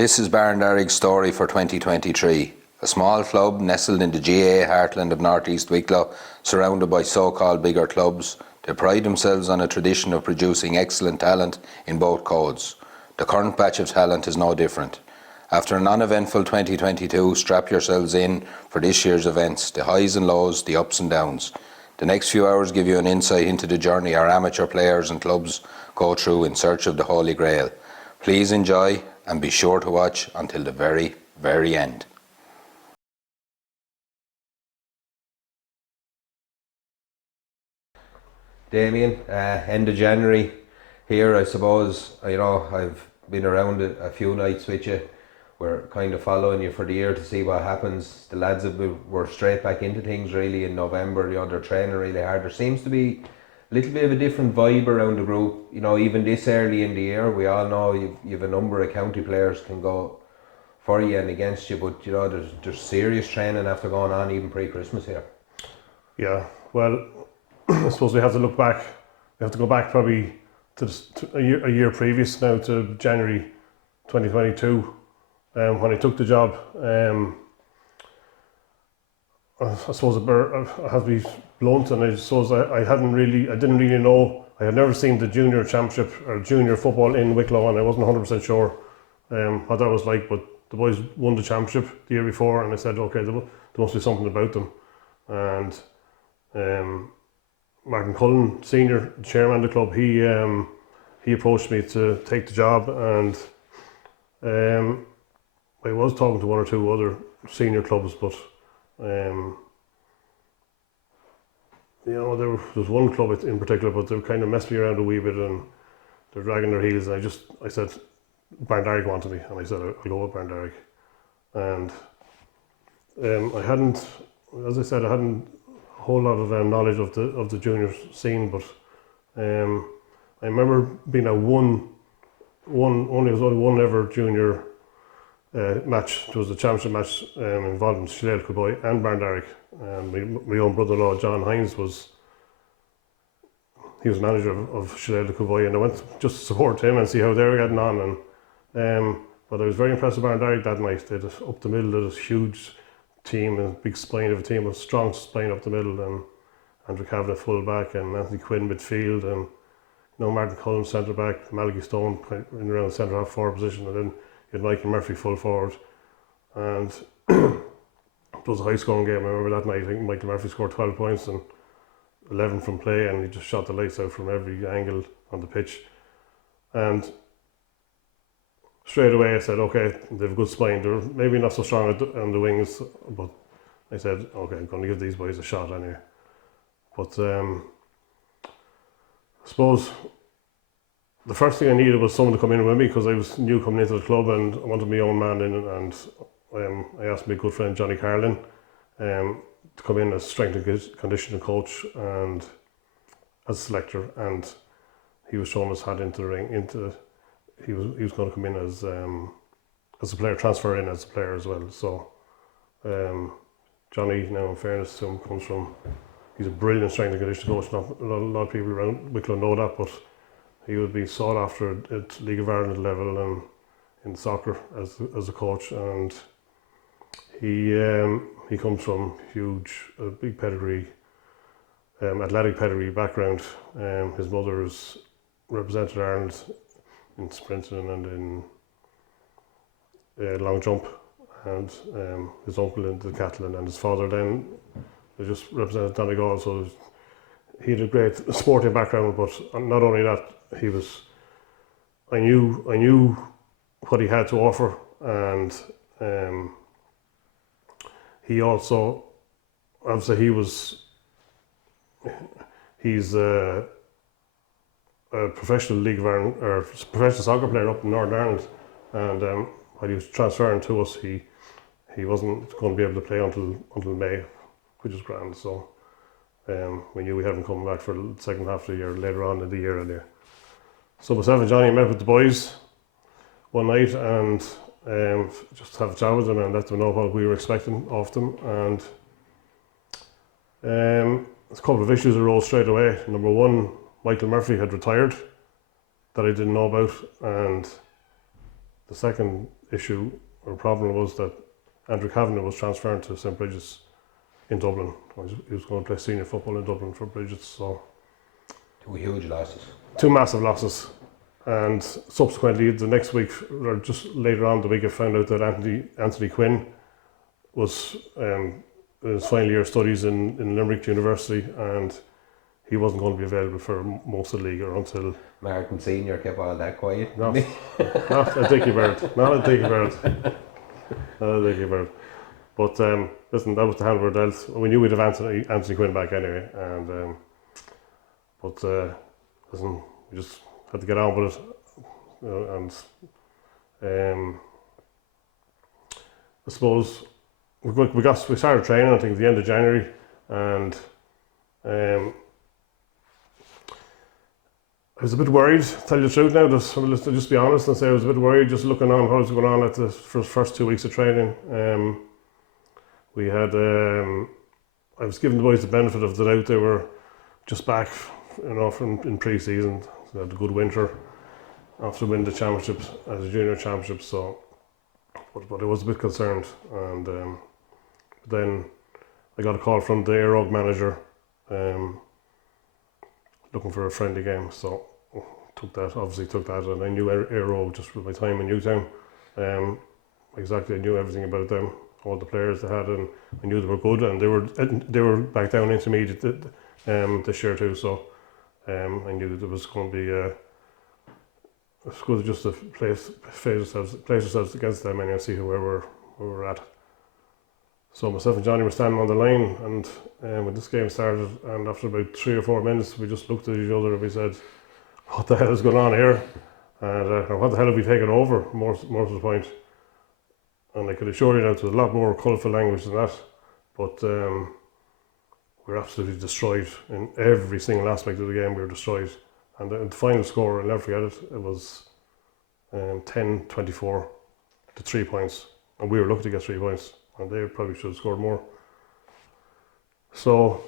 This is Barndarrig's story for 2023. A small club nestled in the GAA heartland of North East Wicklow, surrounded by so-called bigger clubs. They pride themselves on a tradition of producing excellent talent in both codes. The current batch of talent is no different. After an uneventful 2022, strap yourselves in for this year's events, the highs and lows, the ups and downs. The next few hours give you an insight into the journey our amateur players and clubs go through in search of the Holy Grail. Please enjoy and be sure to watch until the very, very end. Damien, end of January here, I suppose. I've been around a few nights with you. We're kind of following you for the year to see what happens. The lads were straight back into things really in November. They're training really hard. There seems to be a little bit of a different vibe around the group. Even this early in the year, we all know you've a number of county players can go for you and against you, but there's serious training after going on even pre-Christmas here. Yeah, well, I suppose we have to look back. We have to go back probably to a year previous now, to January 2022, when I took the job. I suppose I have to be blunt, and I suppose I didn't really know. I had never seen the junior championship or junior football in Wicklow, and I wasn't 100% sure what that was like. But the boys won the championship the year before, and I said, okay, there must be something about them. And Martin Cullen, senior chairman of the club, he approached me to take the job, and I was talking to one or two other senior clubs, but there was one club in particular, but they kind of messed me around a wee bit, and they're dragging their heels. And I said, Barndarrig wanted me, and I said I'll go with Barndarrig. And I hadn't a whole lot of knowledge of the junior scene, but I remember being at only one ever junior match. It was the championship match involving Shillelagh Kilboy and Barndarrig. My own brother-in-law John Hines was manager of Shillelagh Kilboy, and I went just to support him and see how they were getting on. And but I was very impressed with Barndarrig that night. They had up the middle, they had this huge team, a big spine of a team, a strong spine up the middle, and Andrew Kavanagh full back, and Anthony Quinn midfield, and Martin Cullen centre back, Malachy Stone in around the centre half forward position, and then you had Michael Murphy full forward. And it was a high scoring game. I remember that night, I think Michael Murphy scored 12 points and 11 from play, and he just shot the lights out from every angle on the pitch. And straight away I said, okay, they have a good spine. They're maybe not so strong on the wings, but I said, okay, I'm going to give these boys a shot anyway. But I suppose the first thing I needed was someone to come in with me, because I was new coming into the club and I wanted my own man in, and I asked my good friend Johnny Carlin to come in as strength and conditioning coach and as selector, and he was showing his hat into the ring. He was going to come in as a player, transfer in as a player as well. So Johnny, now in fairness to him, he's a brilliant strength and conditioning coach. Not a lot of people around Wicklow know that, but he would be sought after at League of Ireland level and in soccer as a coach. And he comes from big pedigree, athletic pedigree background. His mother has represented Ireland in sprinting and in long jump, and his uncle in decathlon, and his father then just represented Donegal. So he had a great sporting background, but not only that, I knew what he had to offer, and he also, obviously he's a professional League of Ireland, or professional soccer player up in Northern Ireland, and when he was transferring to us, he wasn't going to be able to play until May, which is grand. So we knew we had him coming back for the second half of the year, later on in the year anyway. So myself and Johnny met with the boys one night and just have a chat with them and let them know what we were expecting of them. And there's a couple of issues arose straight away. Number one, Michael Murphy had retired, that I didn't know about, and The second issue or problem was that Andrew Kavanagh was transferring to St Bridget's in Dublin. He was going to play senior football in Dublin for Bridget's. So 2 huge losses. 2 massive losses. And subsequently, the next week, or just later on the week, I found out that Anthony Quinn was in his final year studies in Limerick University, and he wasn't going to be available for most of the league or until... Martin Senior kept all that quiet. Not a dicky bird. Not a dicky bird. Not a dicky bird. But listen, that was the hand we were dealt. We knew we'd have Anthony Quinn back anyway, and listen, we just had to get on with it, and I suppose we started training I think at the end of January, and I was a bit worried, to tell you the truth now, to just be honest and say I was a bit worried just looking on what was going on at the first 2 weeks of training. We had, I was giving the boys the benefit of the doubt. They were just back, in pre-season. They had a good winter after winning the championships, as a junior championship. So, but I was a bit concerned. And then I got a call from the Aughrim manager, looking for a friendly game. So took that, and I knew Aughrim just with my time in Newtown. Exactly, I knew everything about them. All the players they had, and I knew they were good, and they were back down intermediate this year too. So I knew that it was going to be it's good just to place ourselves against them and see where we're at. So myself and Johnny were standing on the line, and when this game started, and after about 3 or 4 minutes, we just looked at each other and we said, "What the hell is going on here?" And what the hell have we taken over? More to the point. And I could assure you now, it was a lot more colourful language than that. But we were absolutely destroyed in every single aspect of the game. We were destroyed. And the final score, I'll never forget it, it was 10-24 to 3 points. And we were lucky to get 3 points. And they probably should have scored more. So,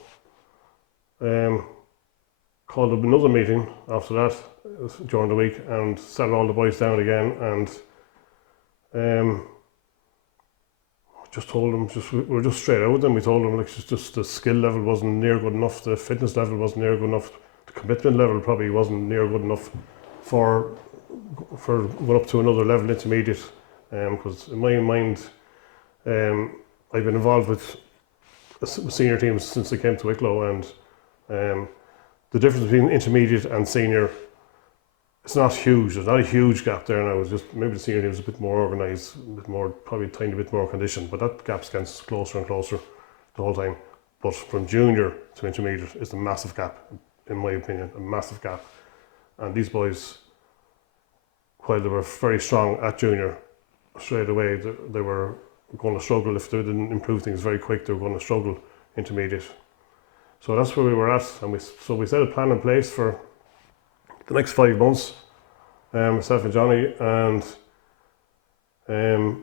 called up another meeting after that during the week and sat all the boys down again, and just told them, we were just straight out with them. We told them just the skill level wasn't near good enough, the fitness level wasn't near good enough, the commitment level probably wasn't near good enough for going up to another level intermediate. Because in my mind, I've been involved with senior teams since I came to Wicklow, and the difference between intermediate and senior, it's not huge. There's not a huge gap there now. It's just maybe the senior team is a bit more organised, a bit more, probably a tiny bit more conditioned, but that gap's getting closer and closer the whole time. But from junior to intermediate is a massive gap, in my opinion, a massive gap. And these boys, while they were very strong at junior, straight away they were going to struggle if they didn't improve things very quick. They were going to struggle intermediate. So that's where we were at, and we set a plan in place for the next 5 months, myself and Johnny, and I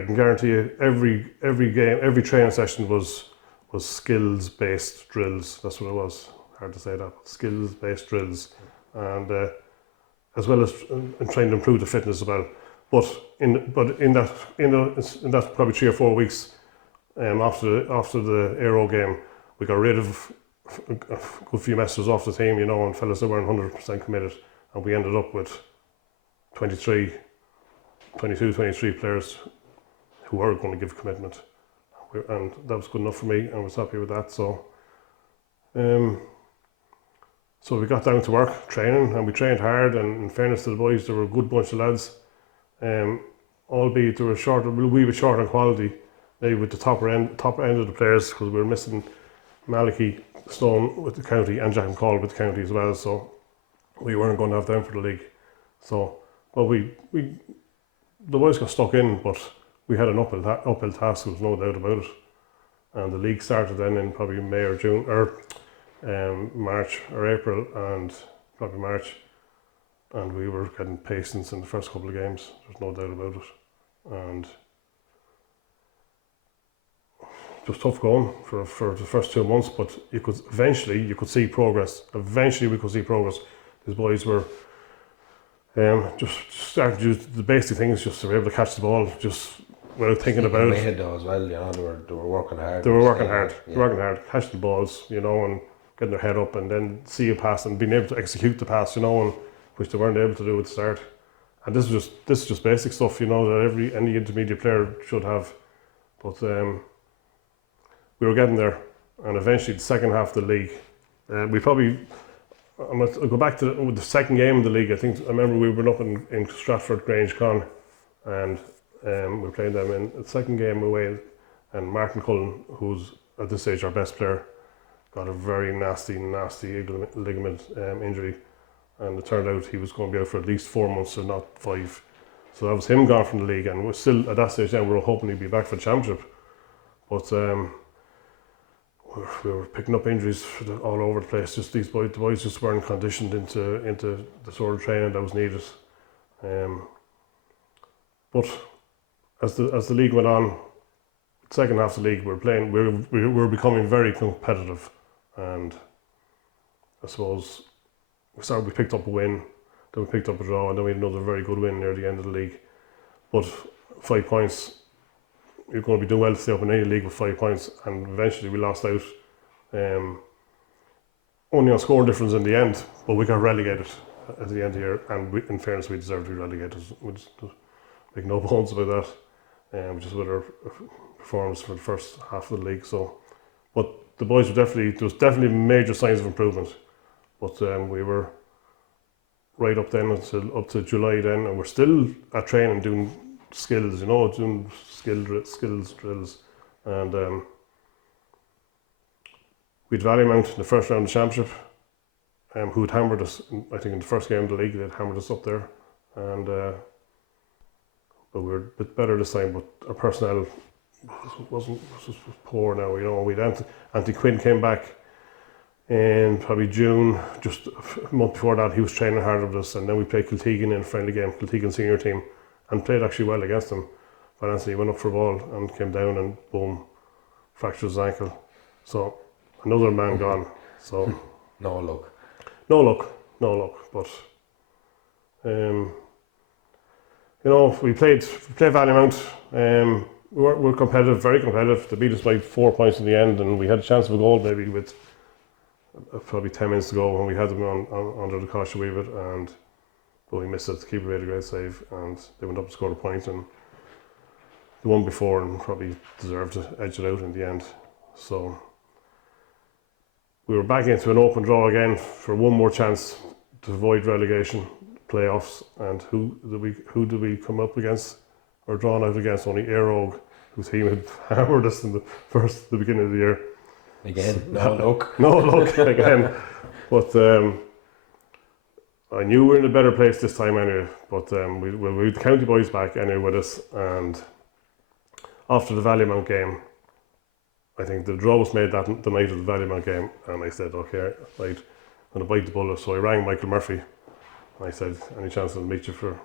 can guarantee you every game, every training session was skills-based drills. That's what it was. Hard to say that. Skills-based drills, and as well as trying to improve the fitness as well. But in that probably 3 or 4 weeks after the Aero game, we got rid of a good few messers off the team, and fellas that weren't 100% committed, and we ended up with 22, 23 players who were going to give commitment, and that was good enough for me, and I was happy with that. So we got down to work training, and we trained hard, and in fairness to the boys, they were a good bunch of lads, albeit they were short, a wee bit short on quality, maybe with the top end of the players, because we were missing Malachy Stone with the county and Jack McCall with the county as well, so we weren't going to have them for the league. So, but the boys got stuck in, but we had an uphill task, there was no doubt about it. And the league started then in probably May or June, or March or April, and probably March, and we were getting patience in the first couple of games, there's no doubt about it. And it was tough going for the first 2 months, but you could see progress. Eventually we could see progress. These boys were Just started to do the basic things, just to be able to catch the ball, just without thinking about it. Ahead though as well, they were working hard. They were working hard. Yeah. They were working hard, catching the balls, and getting their head up, and then see a pass and being able to execute the pass, and which they weren't able to do at the start. And this is just basic stuff, that any intermediate player should have. But we were getting there, and eventually the second half of the league, I'll go back to the second game of the league. I remember we were up in Stratford Grange Con, and we were playing them in the second game away, and Martin Cullen, who's at this stage our best player, got a very nasty ligament injury, and it turned out he was going to be out for at least 4 months, if not 5. So that was him gone from the league, and we're still at that stage then we were hoping he'd be back for the championship. But we were picking up injuries all over the place. Just the boys just weren't conditioned into the sort of training that was needed. But as the league went on, second half of the league, we were becoming very competitive, and I suppose we picked up a win, then we picked up a draw, and then we had another very good win near the end of the league. But 5 points, you're going to be doing well to stay up in any league with 5 points, and eventually we lost out. Only on score difference in the end, but we got relegated at the end of the year, and in fairness, we deserved to be relegated. We just make no bones about that. Just with our performance for the first half of the league. So, but the boys there was definitely major signs of improvement. But we were right up then up to July then, and we're still at training doing skills, doing skills drills, and we'd Valleymount in the first round of the championship, who had hammered us. I think in the first game of the league they'd hammered us up there, and but we were a bit better this time. But our personnel was poor now. We'd Anthony Quinn came back in probably June, just a month before that. He was training hard with us, and then we played Kiltegan in a friendly game, Kiltegan senior team, and played actually well against them. But Anthony went up for a ball and came down and boom, fractured his ankle. So another man gone. So no luck. But we played Valleymount. We were competitive, very competitive. They beat us by 4 points in the end, and we had a chance of a goal maybe with probably 10 minutes to go, and we had them under the cosh a wee bit, but we missed it. The keeper made a great save, and they went up and scored a point, and the one before and probably deserved to edge it out in the end. So we were back into an open draw again for one more chance to avoid relegation playoffs. And who did we come up against or drawn out against? Only Aerogue, whose team had hammered us in the beginning of the year. Again, no luck. No luck again. But I knew we were in a better place this time anyway. But we had the county boys back anyway with us, and after the Valleymount game, I think the draw was made the night of the Valleymount game, and I said, okay, right, I'm going to bite the bullet. So I rang Michael Murphy, and I said, any chance I'll meet you for a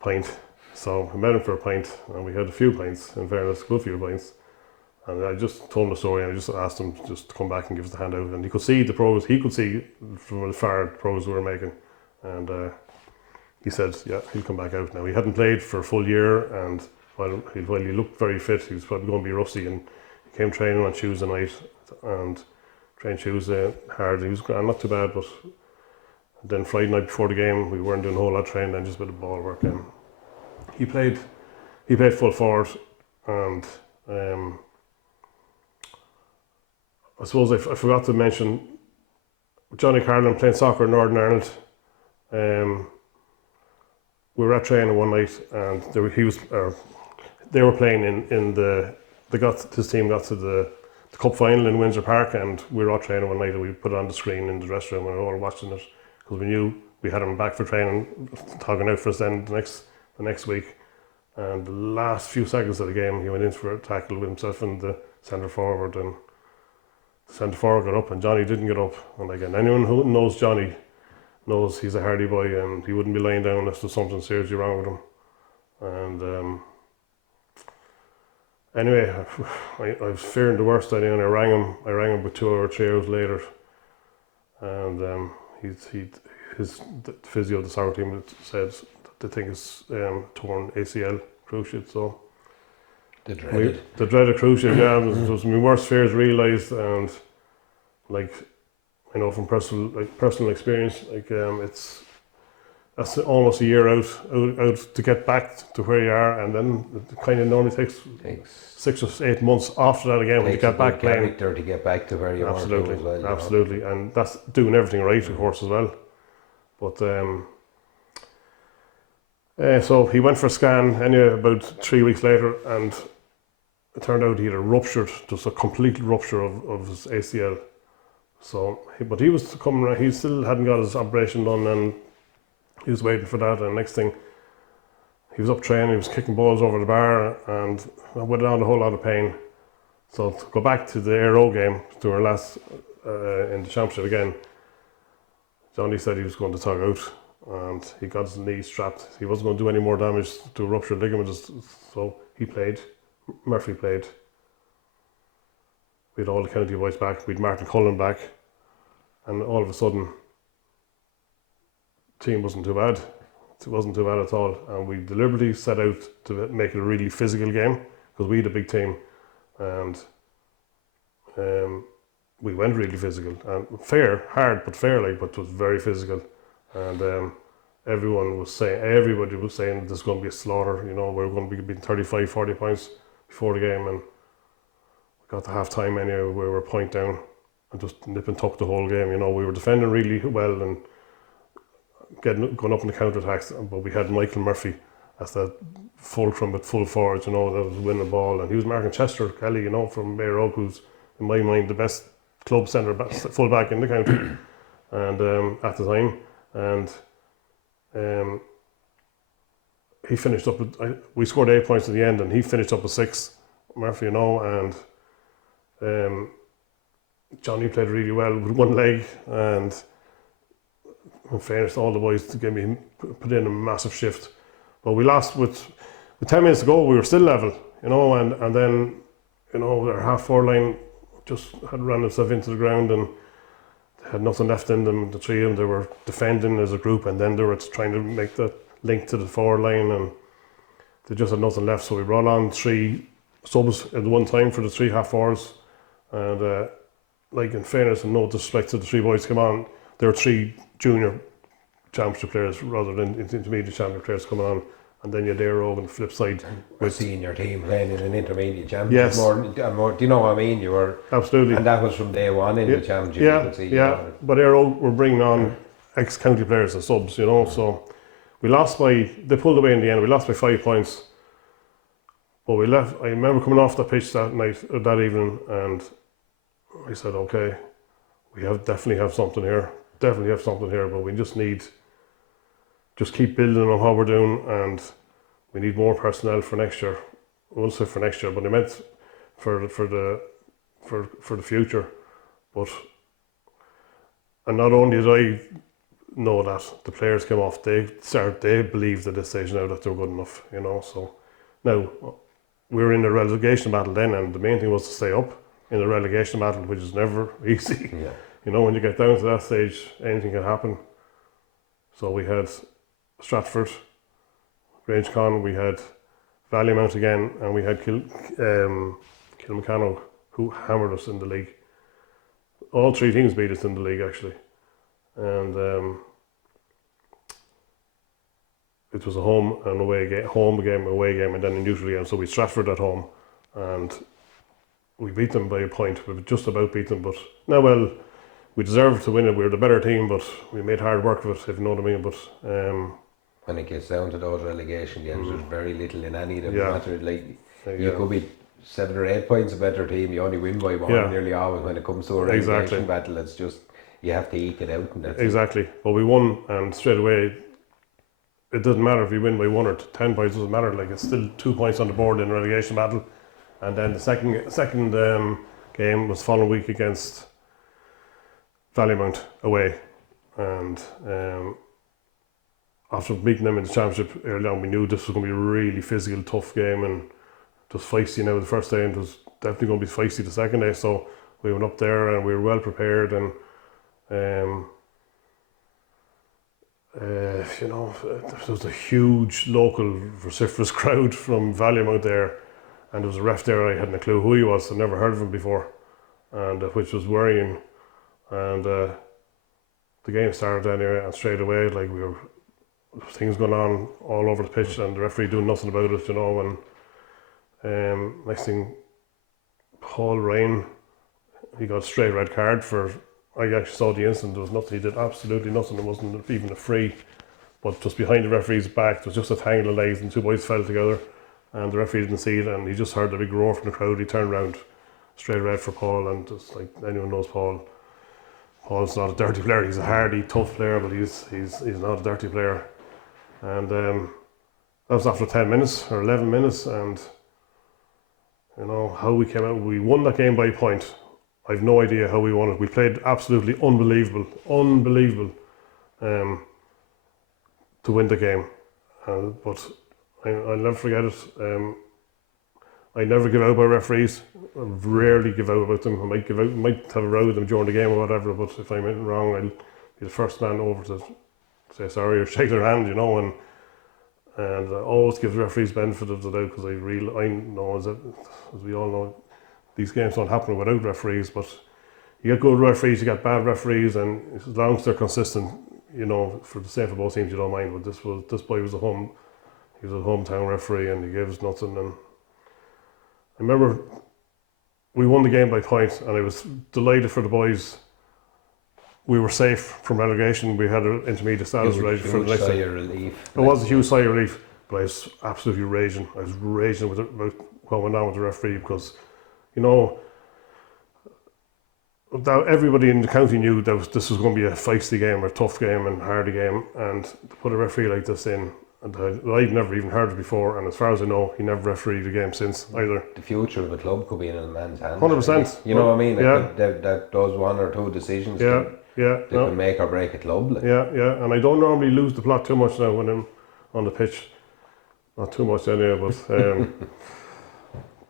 pint? So I met him for a pint, and we had a few pints, in fairness, a good few pints. And I just told him the story, and I just asked him just to come back and give us the handout. And he could see the progress, he could see from afar the progress we were making. And he said, yeah, he'll come back out now. He hadn't played for a full year, and while he looked very fit, he was probably going to be rusty. And he came training on Tuesday night, and trained Tuesday hard. He was not too bad, but then Friday night before the game, we weren't doing a whole lot of training, then just a bit of ball work. And he played full forward, and I suppose I forgot to mention Johnny Carlin playing soccer in Northern Ireland. We were at training one night, and they were playing in his team got to the cup final in Windsor Park, and we were all training one night, and we put it on the screen in the dressing room, and we were all watching it because we knew we had him back for training, talking out for us then the next week. And the last few seconds of the game, he went in for a tackle with himself and the centre forward, and the centre forward got up, and Johnny didn't get up. And again, anyone who knows Johnny knows he's a hardy boy, and he wouldn't be lying down unless there's something seriously wrong with him. And anyway, I was fearing the worst. And I rang him about 2 or 3 hours later, and the physio of the soccer team said that they think it's torn ACL cruciate. So The dreaded cruciate, yeah, it was my worst fears realised, and like I know from personal experience, like that's almost a year out to get back to where you are, and then it kind of normally takes 6 or 8 months after that again when you get back playing. Character to get back to where you want to as well. Absolutely, and that's doing everything right, of course, as well. But so he went for a scan anyway about 3 weeks later, and it turned out he had a ruptured, just a complete rupture of his ACL. So, but he was coming around, he still hadn't got his operation done, and he was waiting for that, and next thing, he was up training, he was kicking balls over the bar, and went down a whole lot of pain. So to go back to the Aero game, to our last in the championship again, Johnny said he was going to tug out, and he got his knee strapped. He wasn't going to do any more damage to a ruptured ligament, so he played. Murphy played. We had all the county boys back, we had Martin Cullen back, and all of a sudden, team wasn't too bad. It wasn't too bad at all, and we deliberately set out to make it a really physical game because we had a big team, and we went really physical and hard but fair, but it was very physical, and everybody was saying there's going to be a slaughter. You know, we're going to be beating 35-40 points before the game, and we got to half time anyway. We were a point down and just nip and tuck the whole game. You know, we were defending really well and going up in the counter attacks, but we had Michael Murphy as that fulcrum with full forwards, you know, that was winning the ball, and he was marking Chester Kelly, you know, from Mayor Oak, who's in my mind the best club centre full back in the county, and at the time, and he finished up with, we scored 8 points at the end, and he finished up with 6, Murphy, you know, and Johnny played really well with one leg, and in fairness to all the boys, to get me put in a massive shift. But we lost with 10 minutes to go, we were still level, you know, and then, you know, our half-forward line just had run themselves into the ground and had nothing left in them, the three of them. They were defending as a group, and then they were trying to make the link to the forward line, and they just had nothing left. So we brought on 3 subs at one time for the 3 half-forwards, and like, in fairness and no disrespect to the 3 boys come on, there were 3 junior championship players rather than intermediate championship players coming on, and then you had Aero on the flip side. With senior team playing in an intermediate championship. Yes. More, do you know what I mean? You were absolutely, and that was from day one in the championship. Yeah, you could see, yeah. But Aero were bringing on ex-county players as subs, you know. So we lost they pulled away in the end. We lost by 5 points, but we left. I remember coming off the pitch that evening, and I said, okay, we definitely have something here, but we just keep building on what we're doing, and we need more personnel for next year. I won't say for next year, but I meant for the future. But, and not only did I know that, the players came off, they believed at this stage now that they were good enough, you know. So now we were in a relegation battle then, and the main thing was to stay up in a relegation battle, which is never easy. Yeah. You know, when you get down to that stage, anything can happen. So we had Stratford, Grangeconn, we had Valleymount again, and we had Kilmacano, who hammered us in the league. All 3 teams beat us in the league, actually. And it was a home game, away game, and then a neutral game. So we Stratford at home, and we beat them by a point. We just about beat them, but we deserved to win it. We were the better team, but we made hard work of it, if you know what I mean. But when it gets down to those relegation games, there's very little in any of them. Yeah. Matter. Like, you could be 7 or 8 points a better team. You only win by 1 nearly always when it comes to a relegation battle. It's just, you have to eke it out, and that's exactly. But we won, and straight away, it doesn't matter if you win by 1 or 10 points. It doesn't matter. Like, it's still 2 points on the board in a relegation battle. And then the second game was following week against Valleymount away, and after beating them in the championship early on, we knew this was going to be a really physical, tough game, and just feisty now the first day, and it was definitely going to be feisty the second day. So we went up there and we were well prepared, and You know, there was a huge local vociferous crowd from Valium out there, and there was a ref there. I hadn't a clue who he was. I'd never heard of him before, and which was worrying. And the game started anyway, and straight away, like things going on all over the pitch, and the referee doing nothing about it, you know. And next thing, Paul Ryan, he got a straight red card for. I actually saw the incident. There was nothing. He did absolutely nothing. It wasn't even a free, but just behind the referee's back, there was just a tangle of legs, and two boys fell together, and the referee didn't see it, and he just heard a big roar from the crowd. He turned around, straight red for Paul, and just like anyone knows, Paul's not a dirty player. He's a hardy, tough player, but he's not a dirty player. And that was after 10 minutes or 11 minutes, and you know how we came out. We won that game by a point. I've no idea how we won it. We played absolutely unbelievable to win the game. But I'll never forget it. I never give out by referees. I rarely give out about them. I might have a row with them during the game or whatever, but if I'm wrong, I'll be the first man over to say sorry or shake their hand, you know, and I always give the referees benefit of the doubt, because I know, as we all know, these games don't happen without referees, but you get good referees, you get bad referees, and as long as they're consistent, you know, for the same for both teams, you don't mind. But this boy was he was a hometown referee, and he gave us nothing. And I remember we won the game by points, and I was delighted for the boys. We were safe from relegation. We had an intermediate status ready for the next sigh of relief. It was a huge sigh of relief, but I was absolutely raging. I was raging about what went on with the referee, because, you know, that everybody in the county knew that this was going to be a feisty game, or a tough game and hardy game, and to put a referee like this in, and I'd never even heard it before, and as far as I know, he never refereed a game since either. The future of a club could be in a man's hands. 100%. You know what I mean? Yeah. That does one or two decisions. Yeah. That can make or break a club. Like. Yeah, and I don't normally lose the plot too much now when I'm on the pitch. Not too much anyway, but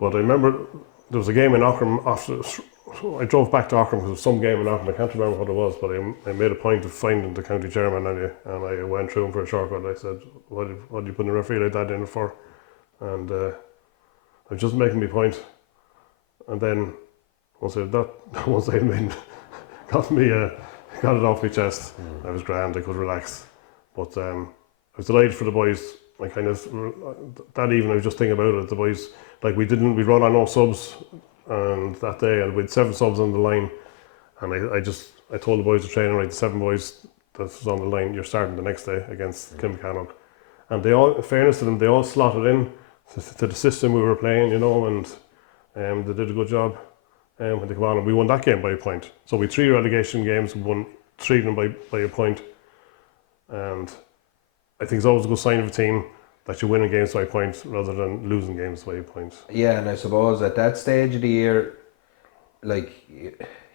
but I remember there was a game in Aughrim after. I drove back to Aughrim because there was some game in Aughrim. I can't remember what it was, but I made a point of finding the county chairman anyway, and I went through him for a short while. I said, "What do you put a referee like that in for?" And I was just making my point, and then once I had made got it off my chest, I was grand. I could relax, but I was delighted for the boys. I kind of that evening I was just thinking about it. The boys, like we run on no subs, and that day, and we had 7 subs on the line, and I told the boys to train, right, the 7 boys that was on the line, you're starting the next day against Kilmachannock, and they all, in fairness to them, they all slotted in to the system we were playing, you know, and they did a good job. When they come on, and we won that game by a point. So we 3 relegation games, we won 3 of them by a point, and I think it's always a good sign of a team that you're winning games by a point rather than losing games by a point. Yeah, and I suppose at that stage of the year, like,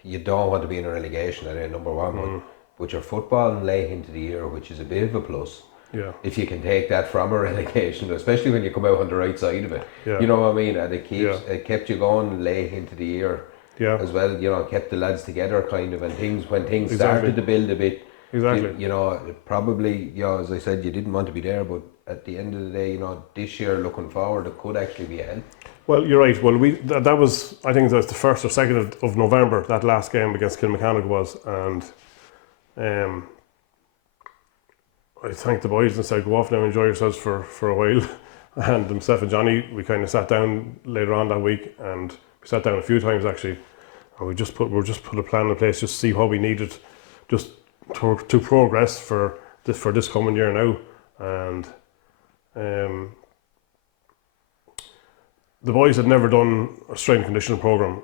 you don't want to be in a relegation area, number one, but you're footballing late into the year, which is a bit of a plus. Yeah. If you can take that from a relegation, especially when you come out on the right side of it. Yeah. You know what I mean? And it kept you going late into the year. Yeah. As well, you know, kept the lads together kind of, and when things Exactly. started to build a bit. Exactly. You know, probably, you know, as I said, you didn't want to be there, but at the end of the day, you know, this year looking forward, it could actually be a help. Well, you're right. Well, that was, I think that was the 1st or 2nd of November, that last game against Kilmachannock was, and I thanked the boys and said, go off now, enjoy yourselves for a while. And myself and Johnny, we kind of sat down later on that week, and we sat down a few times actually, and we just put a plan in place just to see what we needed, just to progress for this coming year now. And the boys had never done a strength and conditioning program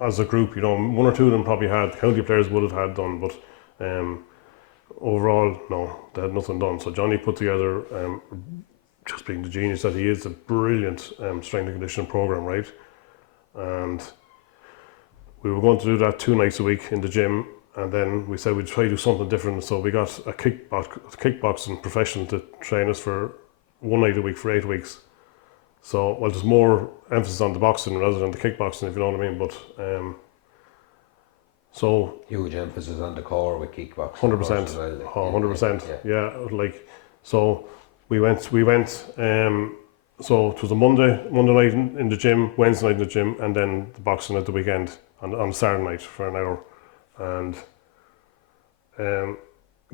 as a group. You know, 1 or 2 of them probably had. The county players would have had done, but overall, no, they had nothing done. So Johnny put together, just being the genius that he is, a brilliant strength and conditioning program, right? And we were going to do that 2 nights a week in the gym, and then we said we'd try to do something different. So we got a kickboxing professional to train us for 1 night a week for 8 weeks. So, well, there's more emphasis on the boxing rather than the kickboxing, if you know what I mean. But So huge emphasis on the core with kickboxing. 100%, Well, like, 100%. Yeah, like so we went. So it was a Monday night in the gym, Wednesday night in the gym, and then the boxing at the weekend on Saturday night for an hour, and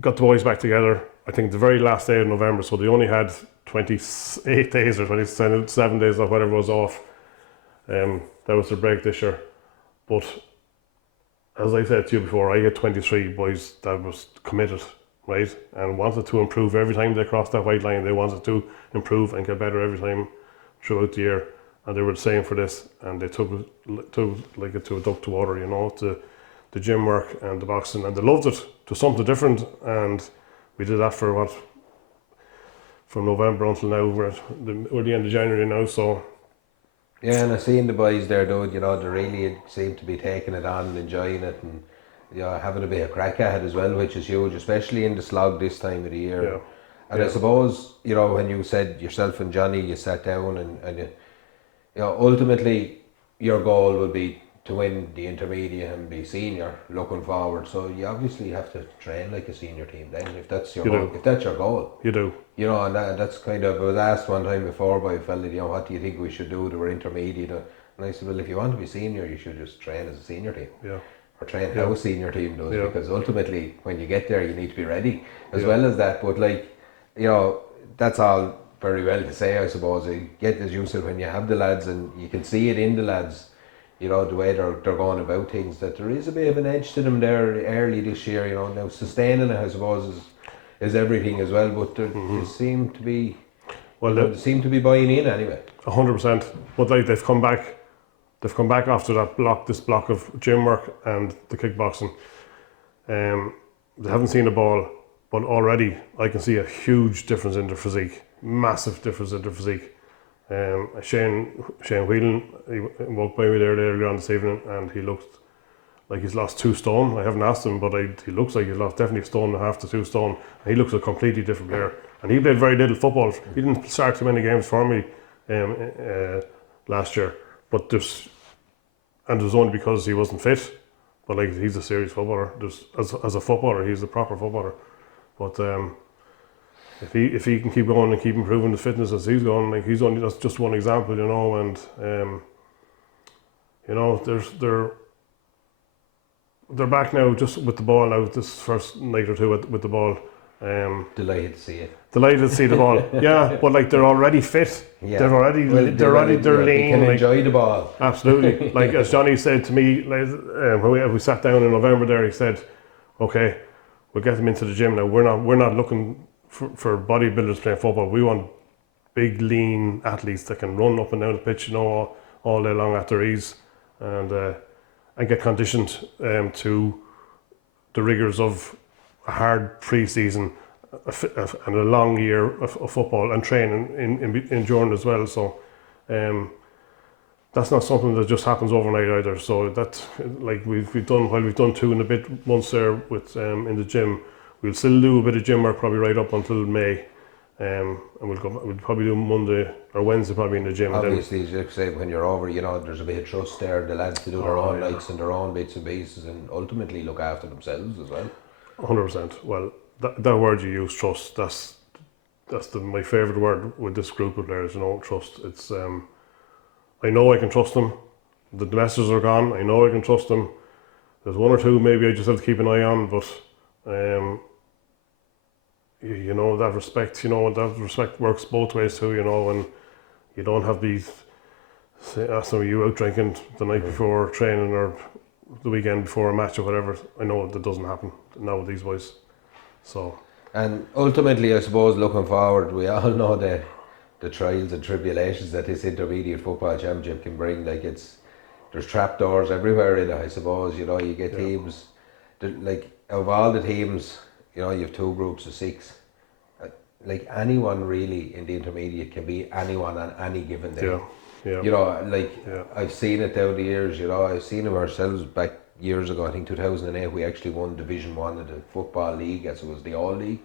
got the boys back together. I think the very last day of November, so they only had 28 days or 27 days or whatever was off. That was their break this year. But as I said to you before, I had 23 boys that was committed, right, and wanted to improve every time they crossed that white line. They wanted to improve and get better every time throughout the year, and they were the same for this. And they took like it to a duck to water, you know, to the gym work and the boxing, and they loved it to something different. And we did that for from November until now. We're the end of January now, so. Yeah, and I've seen the boys there, though, you know, they really seem to be taking it on and enjoying it, and having a bit of crack at it as well, which is huge, especially in the slog this time of the year. Yeah. And I suppose, you know, when you said yourself and Johnny, you sat down and you know, ultimately your goal will be to win the intermediate and be senior looking forward. So you obviously have to train like a senior team then, if that's your goal. If that's your goal. You do. You know, and that's kind of, I was asked one time before by a fella, you know, what do you think we should do to our intermediate? And I said, well, if you want to be senior, you should just train as a senior team. Yeah. Or train how a senior team does, Yeah. because ultimately when you get there, you need to be ready as well as that. But like, you know, that's all very well to say, I suppose. You get, as you said, when you have the lads and you can see it in the lads, you know, the way they're going about things, that there is a bit of an edge to them there early this year, you know. Now sustaining it, I suppose, is everything as well, but they seem to be, they seem to be buying in anyway. 100%. But like they've come back after this block of gym work and the kickboxing. They haven't seen the ball, but already I can see a huge difference in their physique, massive difference in their physique. Shane Whelan, he walked by me there earlier on this evening, and he looked like he's lost 2 stone. I haven't asked him, but he looks like he's lost definitely a stone and a half to 2 stone. And he looks a completely different player. And he played very little football. He didn't start too many games for me last year, but it was only because he wasn't fit. But like, he's a serious footballer. As a footballer, he's a proper footballer. But if he can keep going and keep improving his fitness as he's going, like, that's just one example, you know. And you know, they're back now just with the ball now. This first night or two with the ball. Delighted to see it. Delighted to see the ball. Yeah, but like, they're already fit. Yeah. They're lean. They can enjoy the ball. Absolutely. Like, as Johnny said to me, like, when we sat down in November there, he said, "Okay, we'll get them into the gym now. We're not looking for bodybuilders playing football. We want big, lean athletes that can run up and down the pitch, you know, all day long at their ease, and get conditioned to the rigours of a hard pre-season and a long year of football and training in during as well." So that's not something that just happens overnight either. So that, like, we've done 2 and a bit months there with in the gym. We'll still do a bit of gym work probably right up until May, and we'll probably do Monday or Wednesday probably in the gym. Obviously, as you say, when you're over, you know, there's a bit of trust there. The lads to do their own likes and their own bits and pieces, and ultimately look after themselves as well. 100%. Well, that word you use, trust, that's my favourite word with this group of players, you know, trust. It's I know I can trust them. The messages are gone. I know I can trust them. There's 1 or 2 maybe I just have to keep an eye on, but you know, that respect works both ways too, you know, and you don't have these, some of you out drinking the night before training or the weekend before a match or whatever. I know that doesn't happen now with these boys. So, and ultimately, I suppose, looking forward, we all know the trials and tribulations that this intermediate football championship can bring. Like, there's trapdoors everywhere in it, I suppose. You know, you get teams like, of all the teams, you know, you have 2 groups of 6. Like, anyone really in the intermediate can be anyone on any given day. Yeah. You know, like, I've seen it down the years, you know. I've seen it ourselves back years ago. I think 2008 we actually won Division 1 of the Football League, as it was the All League.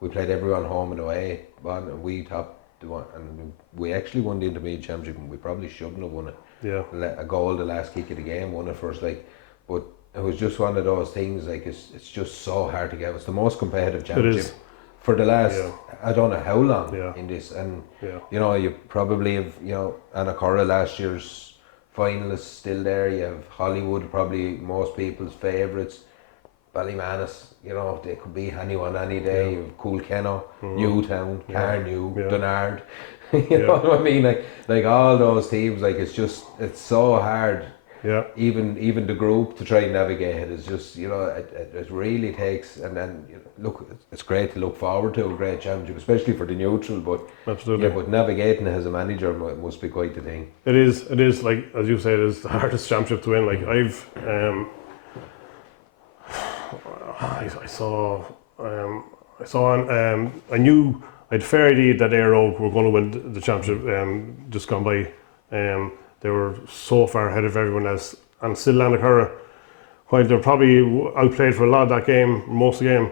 We played everyone home and away, and we topped the one, and we actually won the intermediate championship, and we probably shouldn't have won it. Yeah. A goal the last kick of the game won it first, like, but it was just one of those things. Like it's just so hard to get. It's the most competitive championship is. for the last I don't know how long Yeah. in this, and Yeah. you know you probably have Anacora last year's finalists still there. You have Hollywood, probably most people's favourites. Ballymanus, they could be anyone any day. You have Coolkenno, Newtown, Carnew, Dunard. you know what I mean? Like all those teams. Like it's so hard. Yeah. Even the group to try and navigate it is just it really takes. And then look, it's great to look forward to a great championship, especially for the neutral. But absolutely, but navigating it as a manager must be quite the thing. It is like as you say, it is the hardest championship to win. Like I knew I had a fair idea that Aero were going to win the championship. Just gone by, they were so far ahead of everyone else, and still Lanacurra, while they're probably outplayed for a lot of that game, most of the game,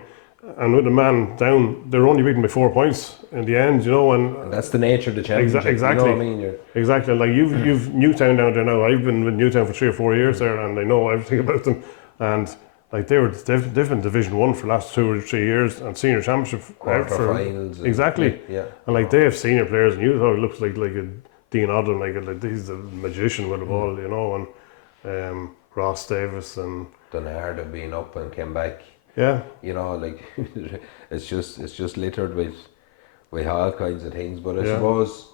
and with the man down, they're only beaten by 4 points in the end. And that's the nature of the championship. Exactly. You know what I mean? Exactly. Like you've Newtown down there now. I've been with Newtown for 3 or 4 years there, and I know everything about them. And like they've been Division 1 for the last 2 or 3 years, and senior championship quarterfinals. Exactly. Yeah. And like they have senior players, and you thought it looks like a Dean Odlin, like he's a magician with the ball, and Ross Davis and Dunard have been up and came back. Yeah. Like it's just littered with all kinds of things. But I suppose,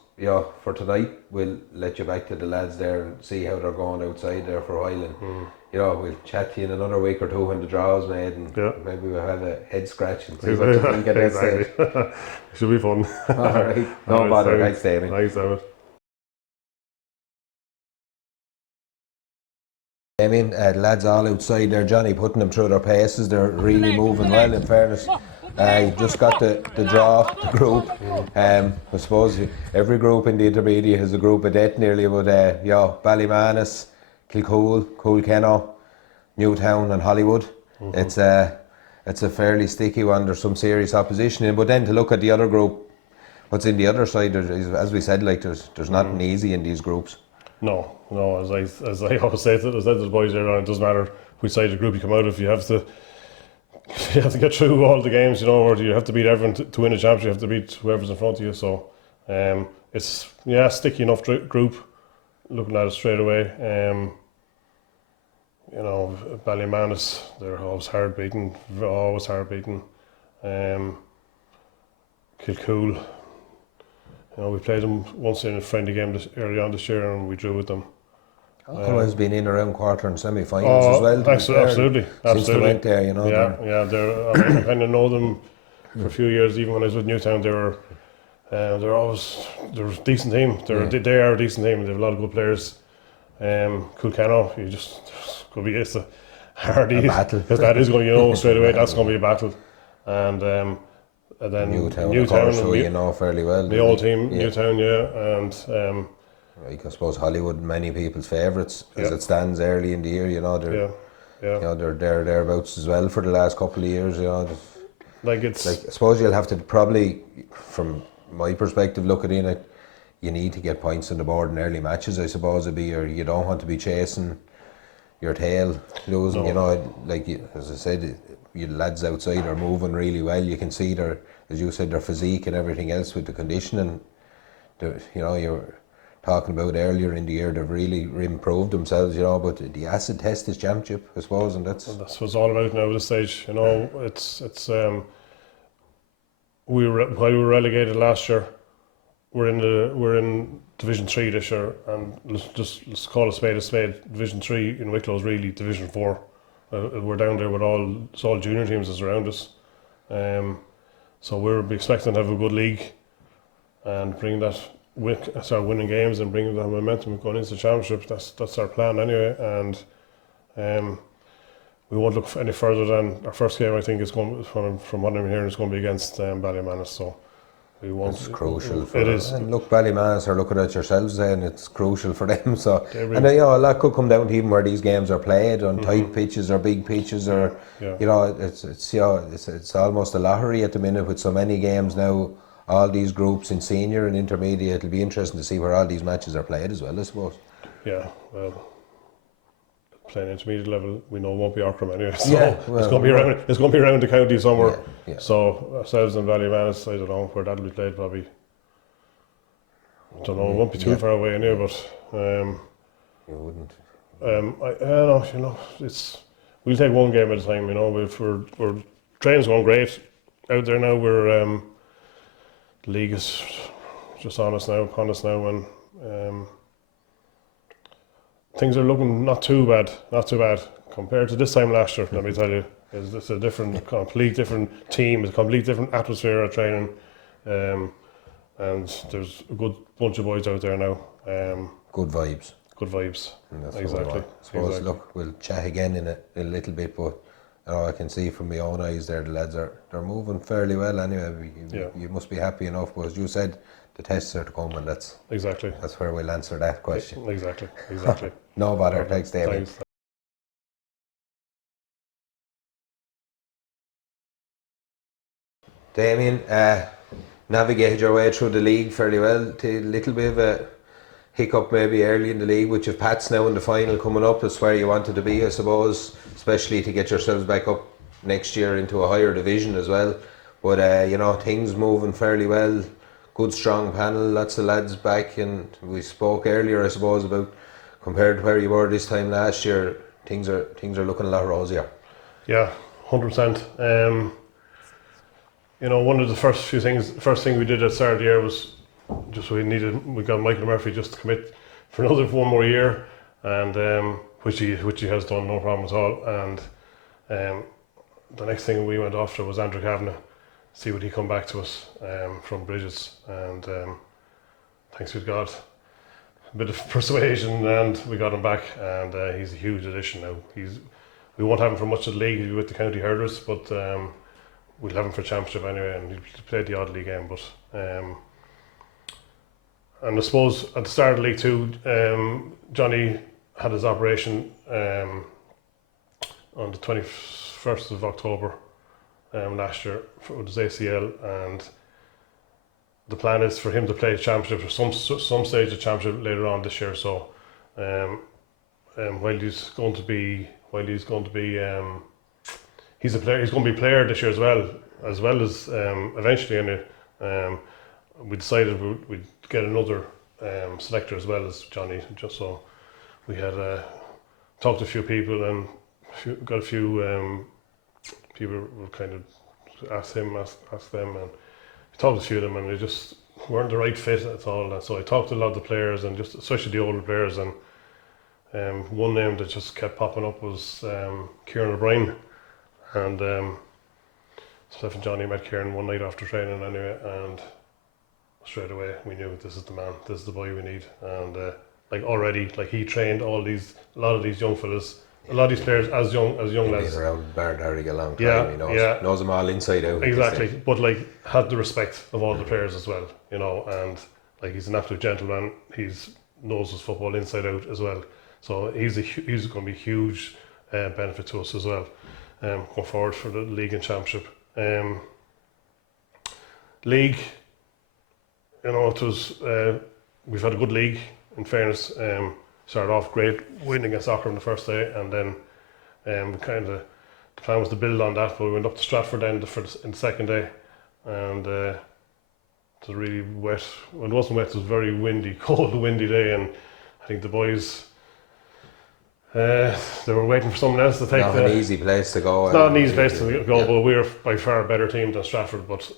for tonight we'll let you back to the lads there and see how they're going outside there for a while, and we'll chat to you in another week or two when the draw is made, and maybe we'll have a head scratch and see what you think at that stage. Should be fun. Alright, no bother. Thanks, Damien. Thanks, David. Damien, the lads all outside there, Johnny putting them through their paces. They're really moving well, in fairness. You just got the draw, the group. I suppose every group in the intermediate has a group of death nearly, but Ballymanus, Kilcool, Coolkenno, Newtown and Hollywood. It's a fairly sticky one. There's some serious opposition in, but then to look at the other group, what's in the other side, as we said, like there's nothing easy in these groups. No, as I always say to the boys there, it doesn't matter which side of the group you come out of. You have to get through all the games, or you have to beat everyone to win a championship. You have to beat whoever's in front of you. So it's sticky enough group. Looking at it straight away, Ballymanus, they're always hard beaten. Kilcool. We played them once in a friendly game early on this year, and we drew with them. Aughrim has been in around quarter and semi-finals as well. Absolutely. Since they went there, I kind of know them for a few years. Even when I was with Newtown, they're a decent team. They are a decent team. They have a lot of good players. Coolkenno, it's a hardy battle, because that is going. Straight away that's going to be a battle, and then Newtown of course, who fairly well. The old team, Newtown, and I suppose Hollywood, many people's favourites as it stands early in the year. They're thereabouts as well for the last couple of years. I suppose you'll have to probably, from my perspective, looking in it, you need to get points on the board in early matches. I suppose you don't want to be chasing your tail, losing. As I said, you lads outside are moving really well. You can see as you said, their physique and everything else with the conditioning. You're talking about earlier in the year, they've really improved themselves. But the acid test is championship, I suppose, and that's what it's all about now at this stage. It's while we were relegated last year, we're in Division 3 this year, and let's call a spade a spade. Division 3 in Wicklow is really Division 4. We're down there with it's all junior teams that's around us. So we're expecting to have a good league and bring that, start winning games and bring that momentum going into the championship. That's our plan anyway. And we won't look any further than our first game. I think is going from what I'm hearing, is going to be against Ballymanus. So we won't. It's crucial. It is. And look, Ballymanus are looking at yourselves then. It's crucial for them. So and a lot could come down to even where these games are played on tight pitches or big pitches or it's almost a lottery at the minute with so many games now. All these groups in senior and intermediate. It'll be interesting to see where all these matches are played as well, I suppose. Yeah, well, playing intermediate level, we know it won't be Aughrim anyway. So well, it's going to be around. It's going to be around the county somewhere. Yeah. So ourselves and Ballymanus, I don't know where that'll be played. Probably. I don't know. It won't be too far away anyway. But you wouldn't. I don't know. We'll take one game at a time. We're training's going great out there now. The league is just upon us now, and things are looking not too bad compared to this time last year. Let me tell you, it's a complete different team, it's a complete different atmosphere at training, and there's a good bunch of boys out there now. Good vibes. Good vibes. And that's Exactly. I suppose, look, we'll chat again in a little bit, but I can see from my own eyes there, the lads they're moving fairly well anyway. You must be happy enough, but as you said, the tests are to come, and that's where we'll answer that question. Exactly. No bother. Thanks, David. Thanks. Damien, navigated your way through the league fairly well. A little bit of a hiccup maybe early in the league, which if Pat's now in the final coming up, is where you wanted to be, I suppose, especially to get yourselves back up next year into a higher division as well. But things moving fairly well. Good strong panel, lots of lads back, and we spoke earlier, I suppose, about compared to where you were this time last year, things are looking a lot rosier. Yeah, 100%. One of the first thing we did at the start of the year was just we got Michael Murphy just to commit for another 1 more year, and which he has done, no problem at all. And the next thing we went after was Andrew Kavanagh, see what he come back to us from Bridges, and thanks to God, a bit of persuasion, and we got him back, and he's a huge addition now. We won't have him for much of the league. He'll be with the county herders, but we'll have him for championship anyway, and he'll play the odd league game. But and I suppose at the start of League 2, Johnny had his operation on the 21st of October last year with his ACL, and the plan is for him to play championship or some stage of championship later on this year. So while he's going to be he's a player, he's going to be a player this year as well as eventually anyway. We decided we'd get another selector as well as Johnny, just so we had talked to a few people, and got a few people were kind of asked them, and talked to a few of them, and they just weren't the right fit at all. And so I talked to a lot of the players, and just especially the older players, and one name that just kept popping up was Kieran O'Brien, and Steph and Johnny met Kieran one night after training anyway, and straight away we knew this is the man, this is the boy we need. And already he trained a lot of these young fellas, a lot of these players as young lads. He's been around Barndarrig a long time. He knows them all inside out. Exactly, but had the respect of all the players as well, and he's an absolute gentleman. He's knows his football inside out as well. So he's going to be a huge benefit to us as well, going forward for the league and championship. League, it was we've had a good league. In fairness, started off great, win against Aughrim the first day, and then the plan was to build on that. But we went up to Stratford then in the second day, and it was really wet. Well, it wasn't wet; it was very windy, cold, windy day, and I think the boys they were waiting for someone else to take. Not an easy place to go. It's not an easy place to go, but we're by far a better team than Stratford. But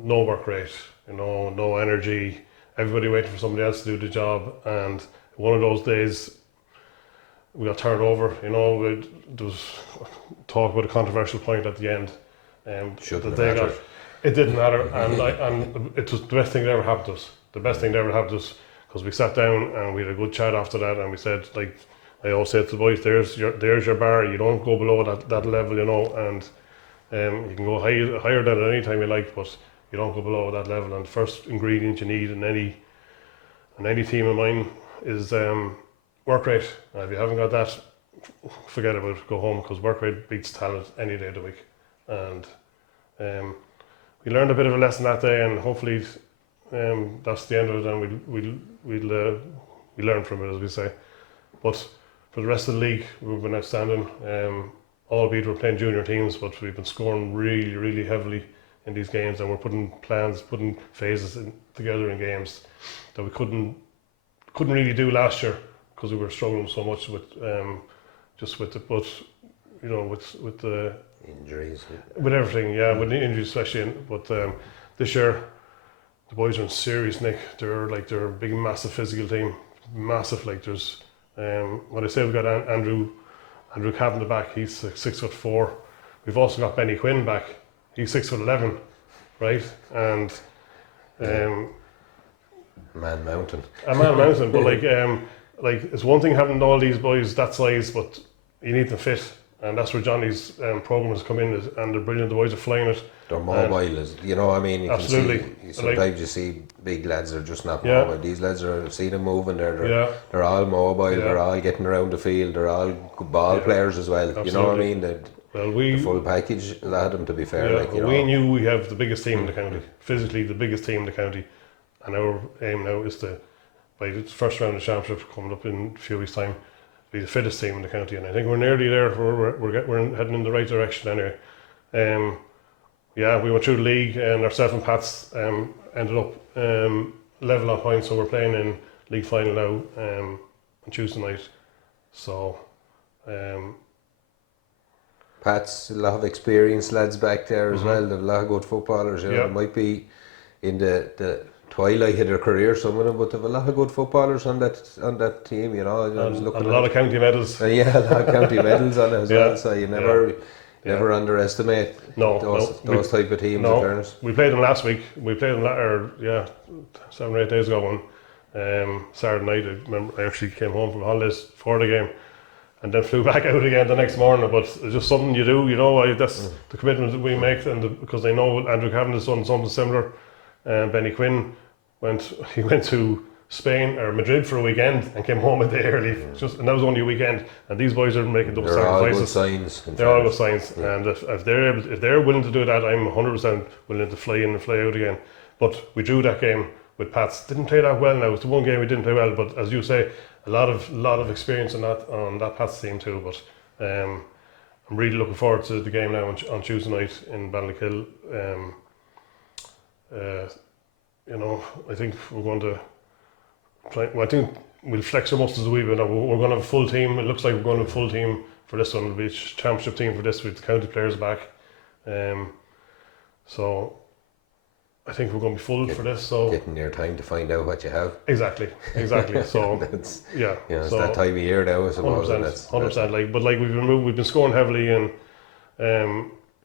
no work rate, no energy. Everybody waiting for somebody else to do the job, and one of those days we got turned over. There was talk about a controversial point at the end. It didn't matter, and it was the best thing that ever happened to us. The best thing that ever happened to us, because we sat down and we had a good chat after that, and we said, I always say to the boys, there's your bar. You don't go below that level, and you can go higher than it any time you like, but you don't go below that level. And the first ingredient you need in any team of mine is work rate. And if you haven't got that, forget about it. Go home, because work rate beats talent any day of the week. And we learned a bit of a lesson that day, and hopefully that's the end of it. And we learn from it, as we say. But for the rest of the league, we've been outstanding. Albeit we're playing junior teams, but we've been scoring really, really heavily in these games, and we're putting phases together in games that we couldn't really do last year because we were struggling so much with with the Injuries. with everything, with the injuries especially. But this year, the boys are in serious nick. They're a big, massive physical team, massive. Like there's what I say, we've got Andrew Cavan back. He's 6'4". We've also got Benny Quinn back. He's 6'11", right? And Man mountain. a man mountain, but like it's one thing having all these boys that size, but you need them fit, and that's where Johnny's program has come in, and they're brilliant. The boys are flying it. They're mobile, you know what I mean? You Absolutely. Can see, sometimes you see big lads are just not mobile. These lads see them moving, they're all mobile, they're all getting around the field, they're all good ball players as well. Absolutely. You know what I mean? The full package, a lot of them, to be fair. We knew we have the biggest team in the county, physically the biggest team in the county, and our aim now is to, by the first round of the championship coming up in a few weeks' time, be the fittest team in the county, and I think we're nearly there. We're heading in the right direction anyway. We went through the league, and ourselves and Pats ended up level on points, so we're playing in league final now on Tuesday night. So Pat's a lot of experienced lads back there as well. They've a lot of good footballers. You know, they might be in the twilight of their career, some of them, but they've a lot of good footballers on that team. You know, I was looking and a lot of county medals. A lot of county medals on it as well. So you never underestimate those type of teams. In fairness, we played them last week. We played them 7 or 8 days ago. One Saturday night. I remember I actually came home from holidays for the game, and then flew back out again the next morning. But it's just something you do, you know. That's the commitment that we make, and because I know Andrew Cavan has done something similar. Benny Quinn went to Spain or Madrid for a weekend and came home a day early. And that was only a weekend. And these boys are making double sacrifices. They're all good signs. And if they're willing to do that, I'm 100% willing to fly in and fly out again. But we drew that game with Pats. Didn't play that well. Now it's the one game we didn't play well. But as you say, a lot of experience on that Pats team too. But I'm really looking forward to the game now on Tuesday night in Ballykill. I think we're going to try. Well, I think we'll flex our muscles a wee bit. We're going to have a full team. It looks like we're going to have a full team for this one. It'll be a championship team for this with the county players back. So I think we're going to be full for this. So getting your time to find out what you have. Exactly. So it's so that time of year now, I suppose. 100%. But we've been scoring heavily, and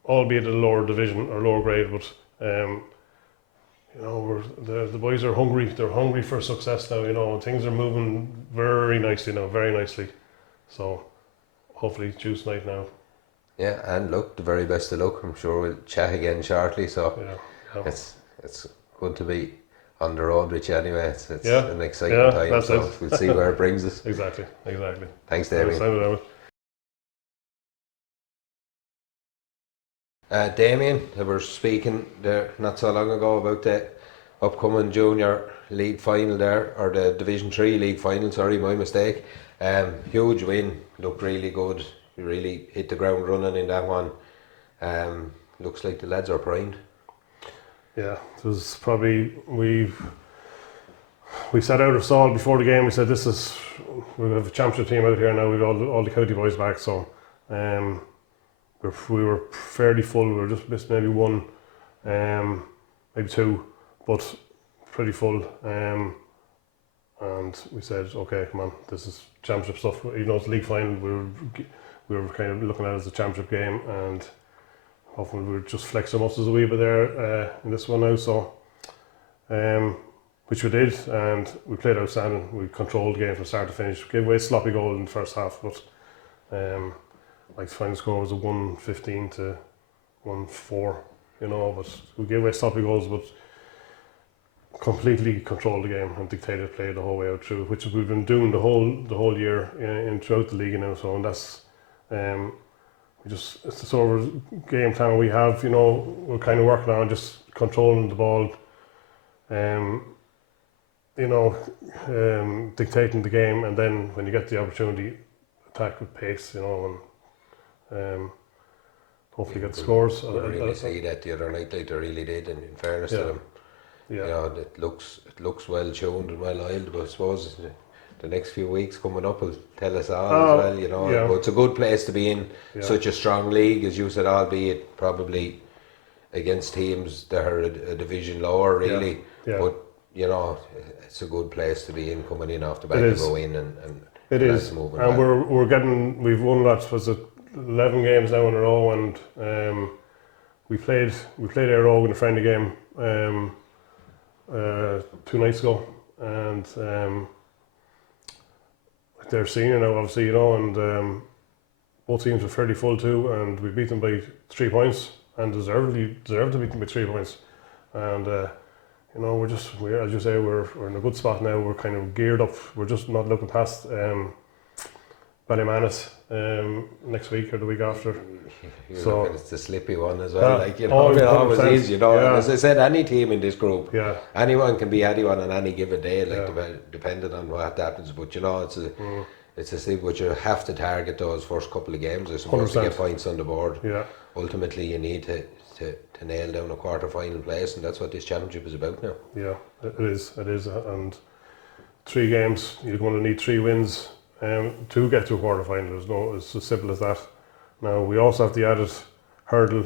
albeit at a lower division or lower grade, but. The boys are hungry. They're hungry for success now. And things are moving very nicely now, very nicely. So, hopefully, Tuesday night now. Yeah, and look, the very best of luck. I'm sure we'll chat again shortly. So, it's good to be on the road with you anyway. It's an exciting time. So we'll see where it brings us. Exactly. Thanks, Damien. Damien, they were speaking there not so long ago about the upcoming junior league final there, or the Division 3 league final, sorry, my mistake. Huge win, looked really good. You really hit the ground running in that one. Looks like the lads are primed. Yeah, it was probably, we set out our stall before the game. We said we have a championship team out here now, we've all the county boys back, so we were fairly full. We were just missed maybe one, maybe two, but pretty full. And we said, okay, come on, this is championship stuff. Even though it's league final, we were kind of looking at it as a championship game, and hopefully we'll just flex our muscles a wee bit there in this one now. So, which we did, and we played outstanding. We controlled the game from start to finish. Gave away a sloppy goal in the first half, but. The final score was a 1-15 to 1-4, but we gave away sloppy goals, but completely controlled the game and dictated play the whole way out through, which we've been doing the whole year in throughout the league now. So, and that's it's the sort of game plan we have. We're kind of working on just controlling the ball, dictating the game, and then when you get the opportunity, attack with pace, you know, and hopefully get scores. I really see that the other night, like they really did, and in fairness to them, you know, it looks well tuned and well oiled, but I suppose the next few weeks coming up will tell us all as well, you know. But it's a good place to be in such a strong league, as you said, albeit probably against teams that are a division lower, really. But you know, it's a good place to be in, coming in off the back of a win, and it is. And we've won that, was it 11 games now in a row, and we played Éire Óg in a friendly game 2 nights ago, and they're senior now, obviously, you know, and both teams are fairly full too, and we beat them by 3 points, and deserved to beat them by 3 points, and you know, we're as you say, we're in a good spot now. We're kind of geared up. We're just not looking past Ballymanis next week or the week after. So it's the slippy one as well. Like, you know, it always is. You know, as I said, any team in this group, anyone can be anyone on any given day, like depending on what happens. But you know, it's a thing. But you have to target those first couple of games, I suppose, to get points on the board. Yeah. Ultimately, you need to nail down a quarter-final place, and that's what this championship is about now. Yeah, it is, and 3 games, you're going to need 3 wins to get to a quarter-final. It's as simple as that. Now, we also have the added hurdle.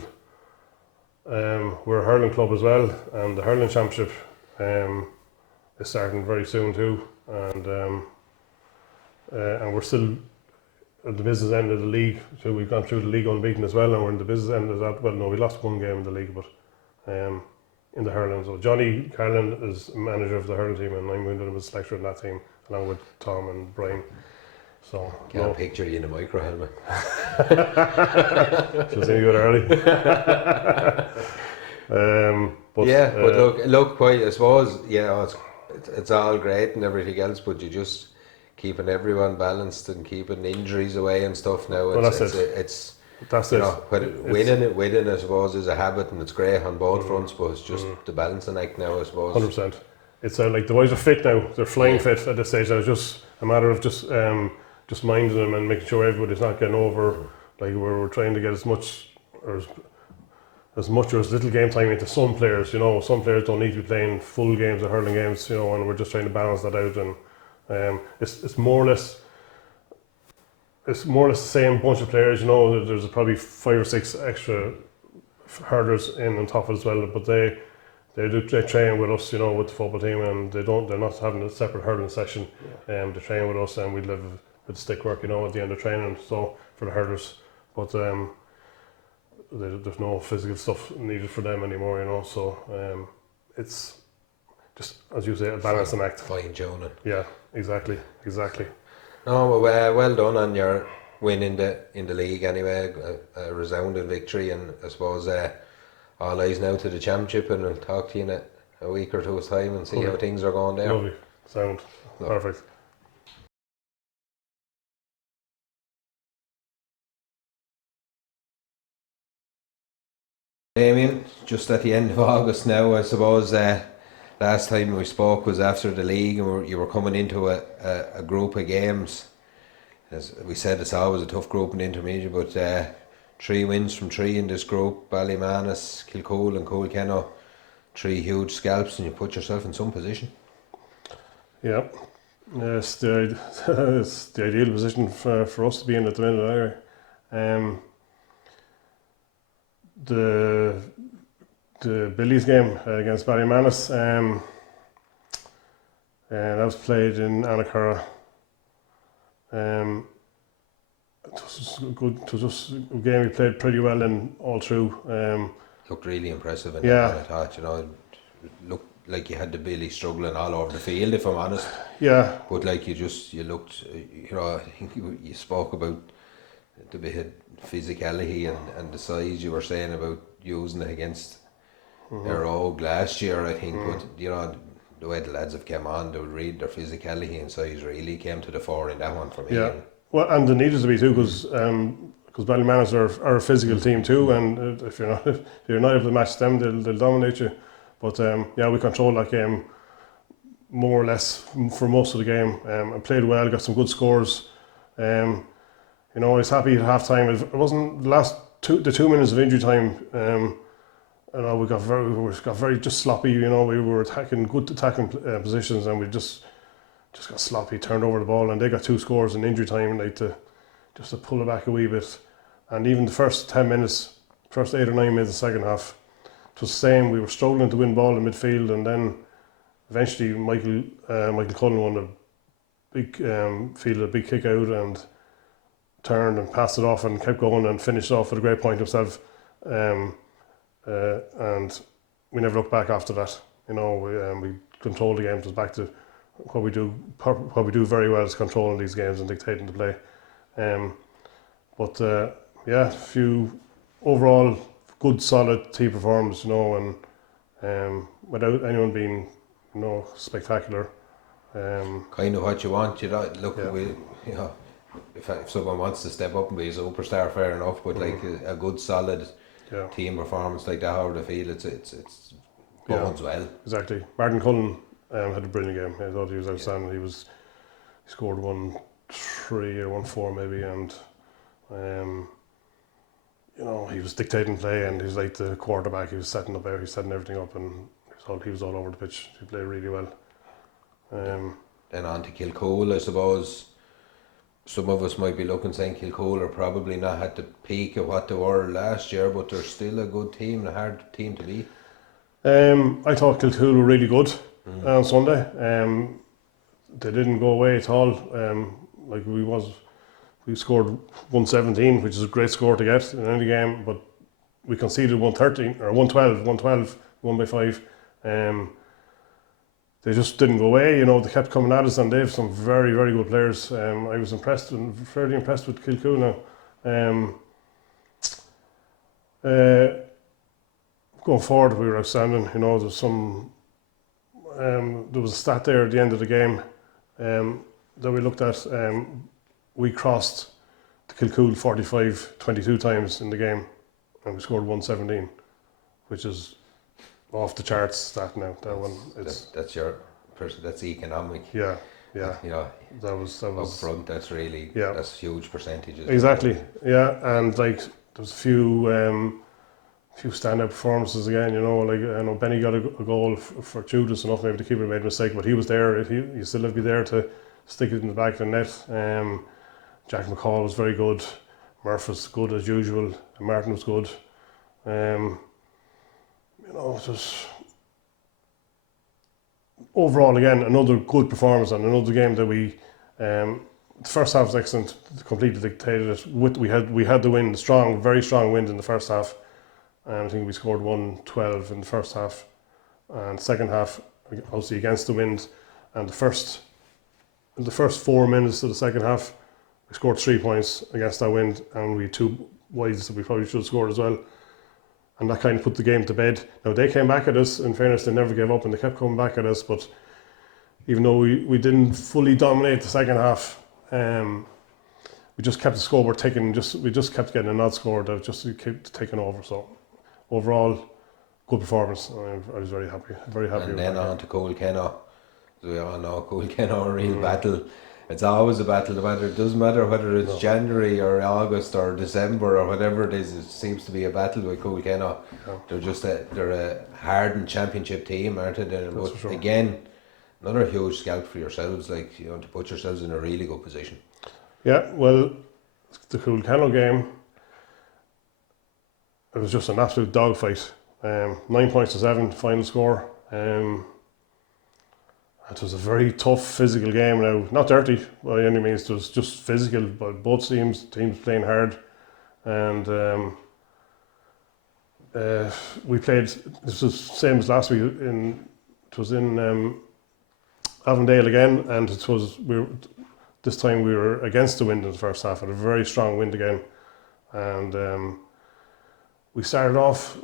We're a hurling club as well, and the hurling championship is starting very soon too, and we're still at the business end of the league, so we've gone through the league unbeaten as well, and we're in the business end of that. Well, no, we lost 1 game in the league, but in the hurling. So Johnny Carlin is manager of the hurling team, and I'm with him as selector in that team, along with Tom and Brian. So can't picture you in a micro helmet. Just any good early. But look, quite. I suppose, you know, it's all great and everything else, but you just keeping everyone balanced and keeping injuries away and stuff now. It's winning, I suppose, is a habit, and it's great on both fronts, but it's just the balancing act now, I suppose. 100%. It's like the boys are fit now. They're flying fit at this stage. Now it's just a matter of just minding them and making sure everybody's not getting over. Like we're trying to get as much or as little game time into some players. You know, some players don't need to be playing full games or hurling games. You know, and we're just trying to balance that out. And it's more or less the same bunch of players. You know, there's probably 5 or 6 extra hurlers in on top of it as well, but they train with us, you know, with the football team, and they're not having a separate hurling session. They train with us, and we live with stick work, you know, at the end of training. So for the hurlers, but there's no physical stuff needed for them anymore, you know. So it's just, as you say, a balancing act. Fine tuning. Yeah, exactly. No, well done on your win in the league anyway. A resounding victory, and I suppose all eyes now to the championship, and we'll talk to you in a week or two's time and see how things are going there. Lovely, sound, perfect. Damien, just at the end of August now, I suppose. Last time we spoke was after the league, and you were coming into a group of games. As we said, it's always a tough group in intermediate, but 3 wins from 3 in this group: Ballymanis, Kilcool and Coolkenno. 3 huge scalps, and you put yourself in some position. Yeah, it's the ideal position for us to be in at the minute anyway. The Billy's game against Ballymanis, that was played in Annacurra. It was just a game we played pretty well in all through. Looked really impressive in that, I thought, you know. It looked like you had the Billy struggling all over the field, if I'm honest. Yeah. But like you looked, you know, I think you spoke about the bit of physicality and the size you were saying about using it against Éire Óg last year, I think. But, you know, the way the lads have come on, they'll read their physicality and size really came to the fore in that one for me. Yeah, well, and they needed to be too, because Ballymanis are a physical team too, and if you're not able to match them, they'll dominate you. But we controlled that game more or less for most of the game, and played well, got some good scores. I was happy at half time. It wasn't the 2 minutes of injury time. We got very just sloppy. We were attacking good attacking positions, and we just got sloppy, turned over the ball, and they got 2 scores in injury time, just to pull it back a wee bit. And even the first 10 minutes, first 8 or 9 minutes of the second half, it was the same. We were struggling to win ball in midfield, and then eventually Michael Cullen won a big fielded a big kick out and turned and passed it off and kept going and finished off with a great point himself. And we never looked back after that. We controlled the game. It was back to what we do very well, is controlling these games and dictating the play. A few overall good solid team performance, and without anyone being spectacular. Kind of what you want. If someone wants to step up and be a superstar, fair enough, but like a good solid team performance like that over the field, it's bones well. Exactly. Martin Cullen had a brilliant game. I thought he was outstanding. He scored 1-3 or 1-4 maybe, and he was dictating play, and he was like the quarterback. He was setting everything up, and he was all over the pitch. He played really well. Then on to Kilcoole, I suppose. Some of us might be looking saying Kilcoole are probably not at the peak of what they were last year, but they're still a good team, a hard team to beat. I thought Kilcoole were really good on Sunday. They didn't go away at all. We scored 117, which is a great score to get in any game, but we conceded 113 or 112, won by 5. They just didn't go away. They kept coming at us, and they have some very, very good players. I was fairly impressed with Kilcoole now. Going forward, we were outstanding. There was a stat there at the end of the game that we looked at. We crossed the Kilcoole 45-22 times in the game, and we scored 117, which is off the charts stat now. That's economic. Yeah. That was up front. That's really that's huge percentages. Exactly. Yeah, and there's a few standout performances again. I know Benny got a goal for Judas enough maybe the keeper made a mistake, but he was there. He still had to be there to stick it in the back of the net. Jack McCall was very good. Murph was good as usual. And Martin was good. Just overall again another good performance and another game that we the first half was excellent, completely dictated it. We had the wind, very strong wind in the first half. I think we scored 112 in the first half, and second half obviously against the wind. And the first 4 minutes of the second half, we scored 3 points against that wind, and we had 2 wides that we probably should have scored as well. And that kind of put the game to bed. Now they came back at us, in fairness, they never gave up and they kept coming back at us, but even though we didn't fully dominate the second half, we just kept the scoreboard ticking, we just kept getting an odd score that just kept taking over. So overall, good performance. I was very happy. And then on to Coolkenna. As we all know, Coolkenna are a real battle. It's always a battle, it doesn't matter whether it's January or August or December or whatever it is. It seems to be a battle with Coolkenna. They're a hardened championship team, aren't they? But sure. Again, another huge scalp for yourselves, to put yourselves in a really good position. Yeah, well, the Coolkenna game, it was just an absolute dogfight. 9 points to 7 final score. It was a very tough physical game now, not dirty by any means, it was just physical, but both teams playing hard. And we played, this was the same as last week, it was in Avondale again, and this time we were against the wind in the first half, had a very strong wind again. And we started off,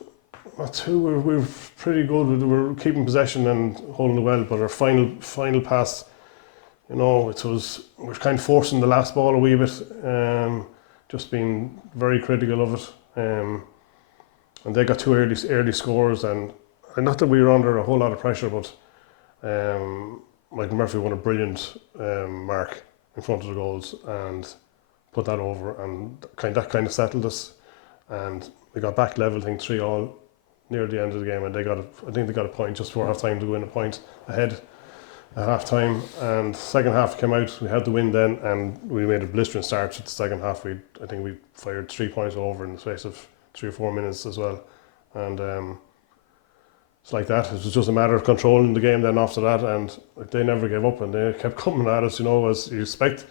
we were pretty good. We were keeping possession and holding it well, but our final pass, we were kind of forcing the last ball a wee bit, just being very critical of it. And they got 2 early scores, and not that we were under a whole lot of pressure, but Michael Murphy won a brilliant mark in front of the goals and put that over, and that kind of settled us. And we got back level, I think 3-3 near the end of the game, and I think they got a point just before half time to win a point ahead at half time. And second half came out, we had the win then, and we made a blistering start to the second half. I think we fired 3 points over in the space of 3 or 4 minutes as well. And it's like that. It was just a matter of controlling the game then after that, and they never gave up, and they kept coming at us, as you expect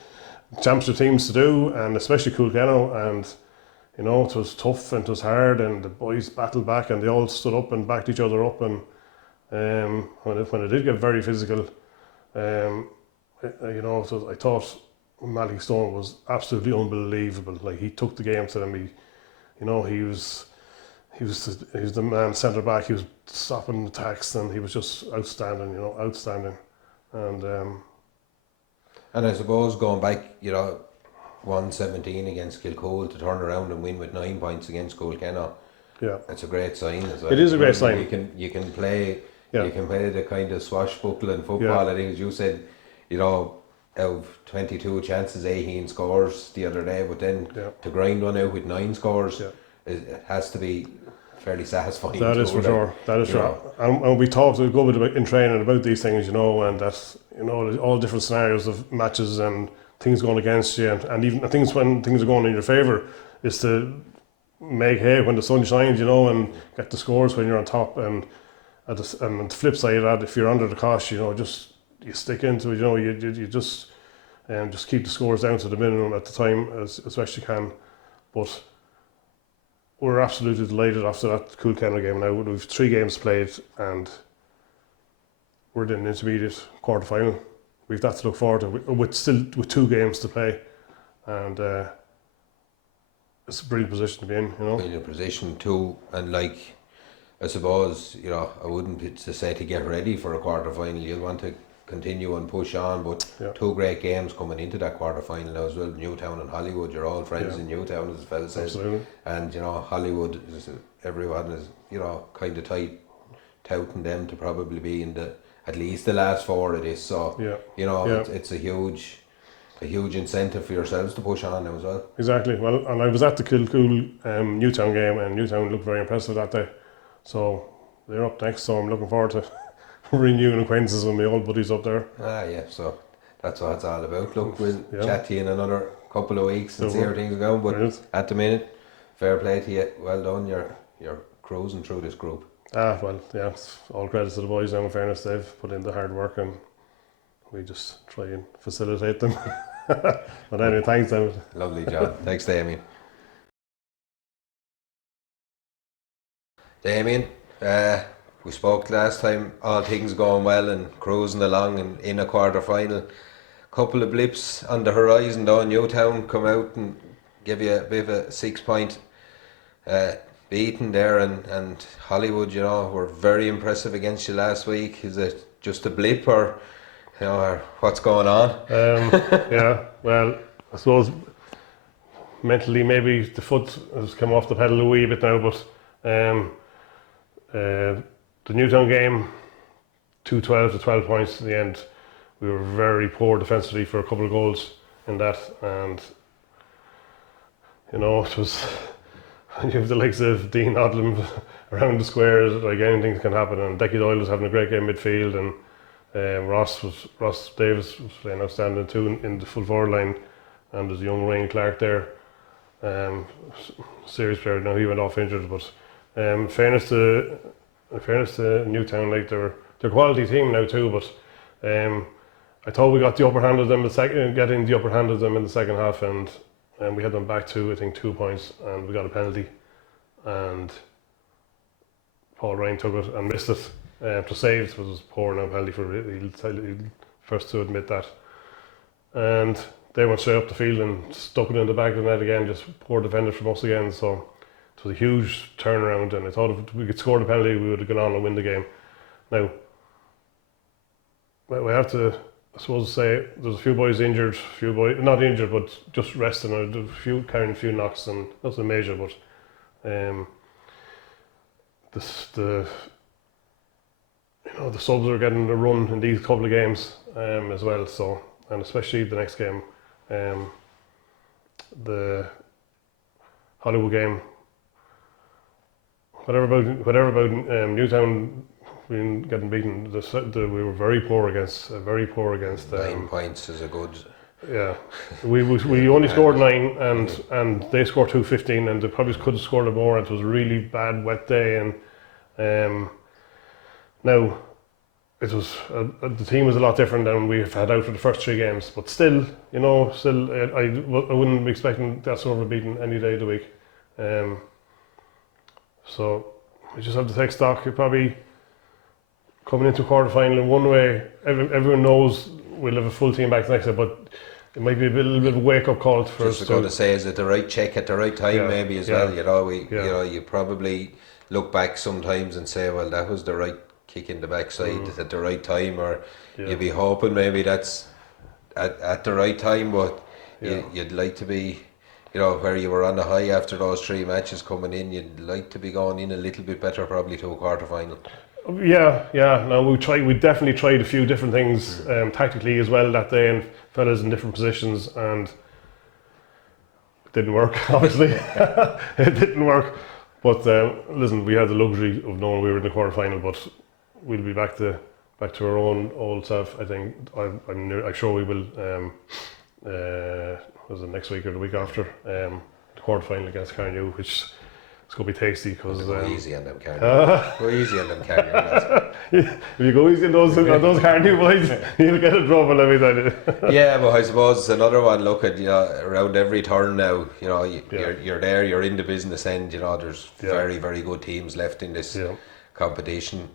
championship teams to do, and especially Kilkenny. And it was tough and it was hard, and the boys battled back, and they all stood up and backed each other up. And when it did get very physical, I thought Malky Stone was absolutely unbelievable. Like, he took the game to them. He was the man centre back. He was stopping attacks, and he was just outstanding. Outstanding. And I suppose going back, 1-17 against Kilcole to turn around and win with 9 points against Kilkenny. Yeah, it's a great sign as well. It is a great sign. You can play. Yeah. You can play the kind of swashbuckling football. Yeah. I think, as you said, out of 22 chances, 18 scores the other day. But then to grind one out with 9 scores, it has to be fairly satisfying. That is for sure. That is sure. And we talked a good bit about, in training, about these things, and that's all different scenarios of matches and things going against you, and even things when things are going in your favour, is to make hay when the sun shines, and get the scores when you're on top. And on the flip side of that, if you're under the cosh, just you stick into it. You just keep the scores down to the minimum at the time as best you can. But we're absolutely delighted after that Kilkenny game. Now we've 3 games played, and we're in an intermediate quarter final. We've that to look forward to with 2 games to play, and it's a brilliant position to be in. Brilliant position too, and I suppose I wouldn't say to get ready for a quarter final. You'll want to continue and push on, but 2 great games coming into that quarter final now as well. Newtown and Hollywood. You're all friends in Newtown, as the fella says. Absolutely. And Hollywood everyone is kind of touting them to probably be in at least the last 4 of this. So it's a huge incentive for yourselves to push on now as well. Exactly. Well, and I was at the Kilcool Newtown game, and Newtown looked very impressive that day. So they're up next, so I'm looking forward to renewing acquaintances with my old buddies up there. So that's what it's all about. Look, we'll chat to you in another couple of weeks and see how things are going. But at the minute, fair play to you. Well done. You're cruising through this group. Well, it's all credit to the boys now. In fairness, they've put in the hard work, and we just try and facilitate them. But anyway, thanks, David. Lovely job. Thanks, Damien. Damien, we spoke last time, all things going well and cruising along and in a quarter final. Couple of blips on the horizon though. Newtown come out and give you a bit of a 6-point beating there, and Hollywood, were very impressive against you last week. Is it just a blip, or or what's going on? Well, I suppose mentally maybe the foot has come off the pedal a wee bit now, but the Newtown game, 2-12 to 12 points in the end. We were very poor defensively for a couple of goals in that, and it was you have the likes of Dean Odlum around the squares, like anything can happen. And Decky Doyle was having a great game midfield, and Ross Davis was playing outstanding too in the full forward line, and there's young Ryan Clark there, serious player. Now he went off injured, but in fairness to Newtown, they're a quality team now too. But I thought we got the upper hand of them getting the upper hand of them in the second half, and we had them back to, I think, 2 points, and we got a penalty, and Paul Ryan took it and missed it. To save, it was poor now penalty for he'll first to admit that. And they went straight up the field and stuck it in the back of the net again, just poor defender from us again. So it was a huge turnaround, and I thought if we could score the penalty, we would have gone on and win the game. Now, we have to, I suppose, say there's a few boys injured, not injured, but just resting, and carrying a few knocks, and nothing major. But the subs are getting a run in these couple of games as well. So, and especially the next game, the Hollywood game. Whatever about Newtown getting beaten. We were very poor against. 9 points is a good. Yeah, we only scored 9, and they scored 2-15, and they probably could have scored more. It was a really bad wet day, and now it was the team was a lot different than we've had out for the first 3 games. But still, I wouldn't be expecting that sort of a beating any day of the week. So we just have to take stock. You're probably coming into a quarter final in one way. Everyone knows we'll have a full team back next year, but it might be a little bit of a wake up call for us. Just going to say, is it the right check at the right time? Maybe as well. You probably look back sometimes and say, well, that was the right kick in the backside at the right time, or you'd be hoping maybe that's at the right time, but you'd like to be. Where you were on the high after those 3 matches coming in, you'd like to be going in a little bit better probably to a quarter final. Yeah. No, we definitely tried a few different things tactically as well that day, and fellas in different positions, and it didn't work. Obviously, it didn't work. But listen, we had the luxury of knowing we were in the quarter final, but we'll be back to our own old self. I think I'm sure we will. Was it next week or the week after? The quarter final against Carnew, which is going to be tasty because go easy on them Carnew. Go easy on them Carnew lads. If you go easy on those Carnew boys, you'll get in trouble. Let me tell you. Yeah, but I suppose it's another one. Look at around every turn now. You're there. You're in the business end. There's very, very good teams left in this competition.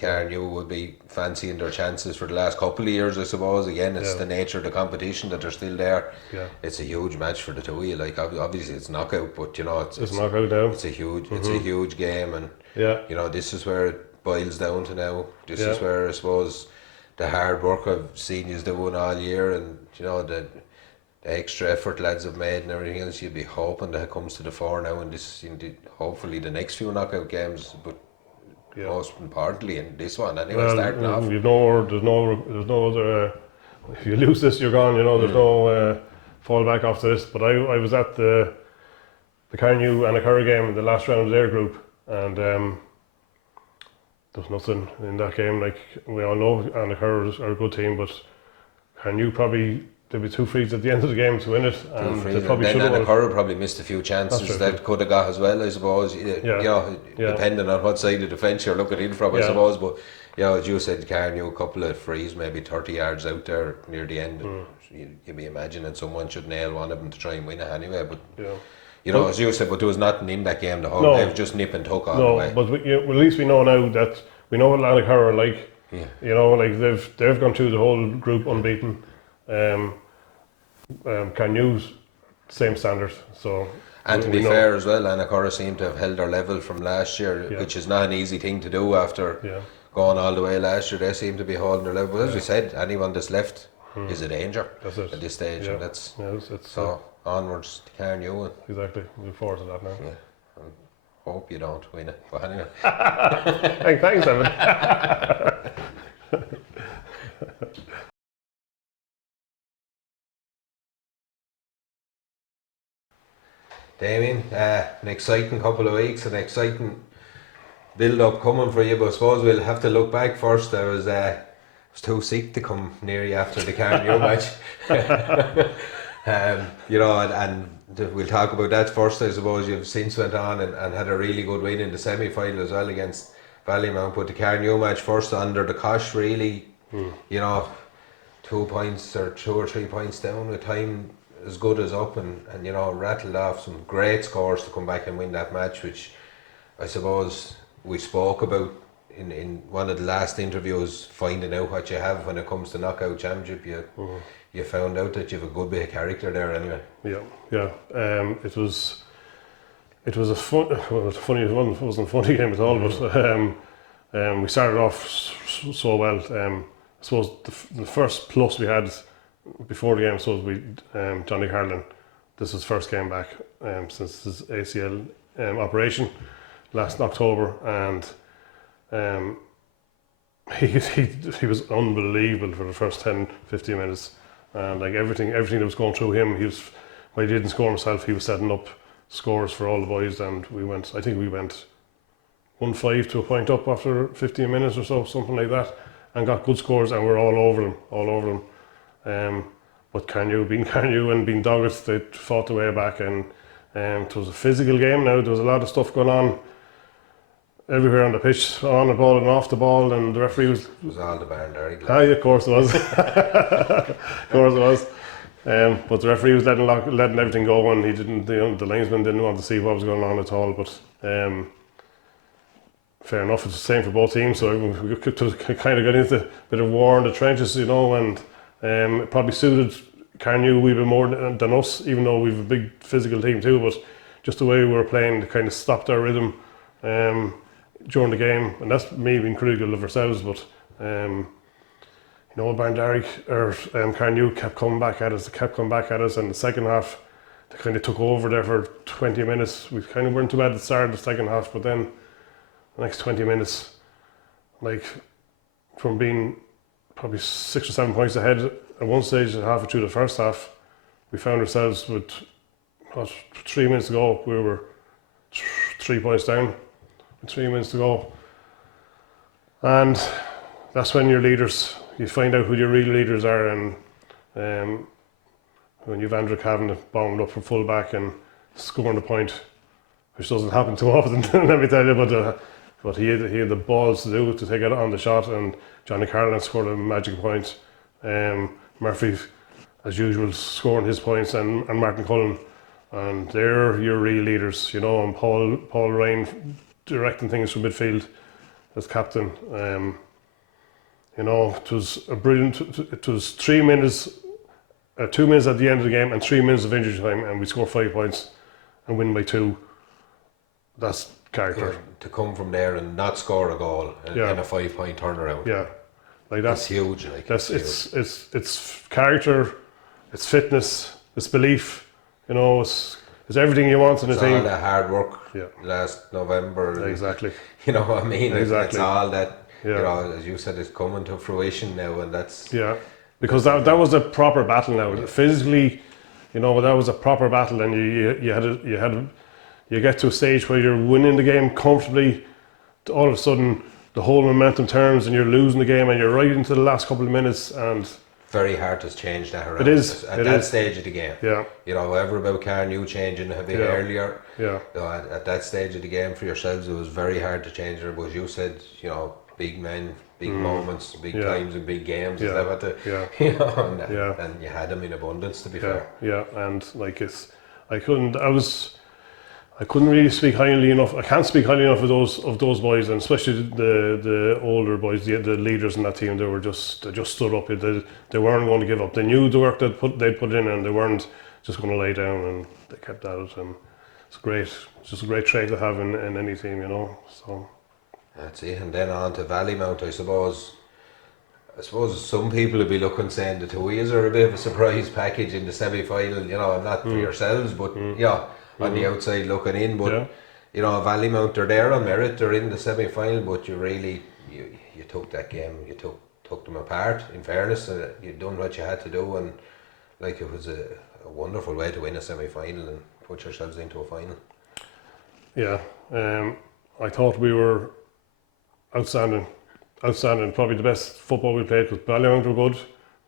Carnew would be fancying their chances for the last couple of years, I suppose. Again, it's the nature of the competition that they're still there. Yeah. It's a huge match for the two of you. Like obviously it's knockout, but it's knockout now. It's a huge game, and this is where it boils down to now. This is where I suppose the hard work I've seen you doing all year, and the extra effort lads have made and everything else. You'd be hoping that it comes to the fore now, and hopefully the next few knockout games, but. Most importantly in this one anyway, starting off. There's no other if you lose this you're gone, there's no fall back after this. But I was at the Carnew and Aughrim game in the last round of their group, and there was nothing in that game. Like we all know, and Aughrim are a good team, but Carnew probably there'd be 2 frees at the end of the game to win it, and they probably should have. Aughrim probably missed a few chances that could have got as well, I suppose. Depending on what side of the fence you're looking in from, I suppose. But as you said, Carnew, a couple of frees, maybe 30 yards out there near the end. You'd be imagining someone should nail one of them to try and win it anyway. But as you said, but there was nothing in that game the whole day. It was just nip and tuck all the way. But at least we know now that we know what Aughrim are like. Like they've gone through the whole group unbeaten. Carnew's same standard. So, and to be fair as well, Aughrim seem to have held their level from last year, which is not an easy thing to do after going all the way last year. They seem to be holding their level. But as we said, anyone that's left is a danger at this stage, and that's so onwards to Carnew. Exactly, we look forward to that now. Yeah. Hope you don't win it, but anyway. Thanks, Evan. Damien, an exciting couple of weeks, an exciting build-up coming for you, but I suppose we'll have to look back first. I was too sick to come near you after the Carnew match. And we'll talk about that first. I suppose you've since went on and had a really good win in the semi-final as well against Ballymount, but the Carnew match first under the cosh really, 2 points or 2 or 3 points down with time as good as up, and rattled off some great scores to come back and win that match, which I suppose we spoke about in one of the last interviews, finding out what you have when it comes to knockout championship. You found out that you have a good bit of character there anyway. It was a funny. It wasn't a funny game at all, but we started off so well. I suppose the first plus we had before the game, so we Johnny Carlin, this is his first game back since his ACL operation last October, and he was unbelievable for the first 10-15 minutes, and like everything that was going through him, he was when he didn't score himself, he was setting up scores for all the boys, and I think we went 1-5 to a point up after 15 minutes or so, something like that, and got good scores, and we're all over them. But Carnew, being Carnew and being dogged, they fought their way back, and it was a physical game now. There was a lot of stuff going on everywhere on the pitch, on the ball and off the ball, and the referee was... It was all the Barndarrig. Aye, of course it was. Of course it was. But the referee was letting everything go, and he didn't. The linesman didn't want to see what was going on at all. But fair enough, it's the same for both teams. So we kind of got into a bit of war in the trenches, you know, and it probably suited Carnew a wee bit more than us, even though we've a big physical team too. But just the way we were playing kind of stopped our rhythm during the game, and that's maybe been critical of ourselves. But you know, Barndarrig or Carnew kept coming back at us, and the second half they kind of took over there for 20 minutes. We kind of weren't too bad at the start of the second half, but then the next 20 minutes, like from being probably 6 or 7 points ahead at one stage at halfway through the first half, we found ourselves with 3 minutes to go. We were 3 points down with 3 minutes to go, and that's when your leaders, you find out who your real leaders are, and when you've Andrew Cavan bombed up from full back and scoring a point, which doesn't happen too often, let me tell you, but he had the balls to do it, to take it on the shot, and Johnny Carlin scored a magic point. Murphy, as usual, scoring his points, and Martin Cullen, and they're your real leaders, you know, and Paul Ryan directing things from midfield as captain. You know, it was a brilliant. It was 3 minutes, 2 minutes at the end of the game, and 3 minutes of injury time, and we score 5 points and win by 2. That's character. Yeah, to come from there and not score a goal in a 5-point turnaround. Yeah, like that's huge. Like it's character, it's fitness, it's belief. You know, it's everything you want in a team. It's all that hard work. Last November. Exactly. You know what I mean? Exactly. It's all that. You know, as you said, it's coming to fruition now, and that's because that was a proper battle now. Physically, you know, that was a proper battle, and you get to a stage where you're winning the game comfortably. All of a sudden, the whole momentum turns, and you're losing the game, and you're right into the last couple of minutes, and very hard to change that around. It is at that stage of the game. Yeah. You know, whatever about Carnew changing a bit earlier. Yeah. You know, at that stage of the game for yourselves, it was very hard to change it. But as you said, you know, big men, big moments, big times, and big games. Is that what you know, and you had them in abundance. To be fair. Yeah, and like I couldn't really speak highly enough. I can't speak highly enough of those boys, and especially the older boys, the leaders in that team. They just stood up. They weren't going to give up. They knew the work they'd put in, and they weren't just going to lay down. And they kept at it. And it's great. It's just a great trait to have in any team, you know. So that's it. And then on to Valleymount, I suppose. Some people would be looking, saying the two years are a bit of a surprise package in the semi-final. You know, not for yourselves, but on the outside looking in, but you know, Valleymount are there on merit. They're in the semi-final, but you really you took that game, you took them apart. In fairness, you done what you had to do, and like it was a wonderful way to win a semi-final and put yourselves into a final. Yeah, I thought we were outstanding. Probably the best football we played, because Valleymount were good.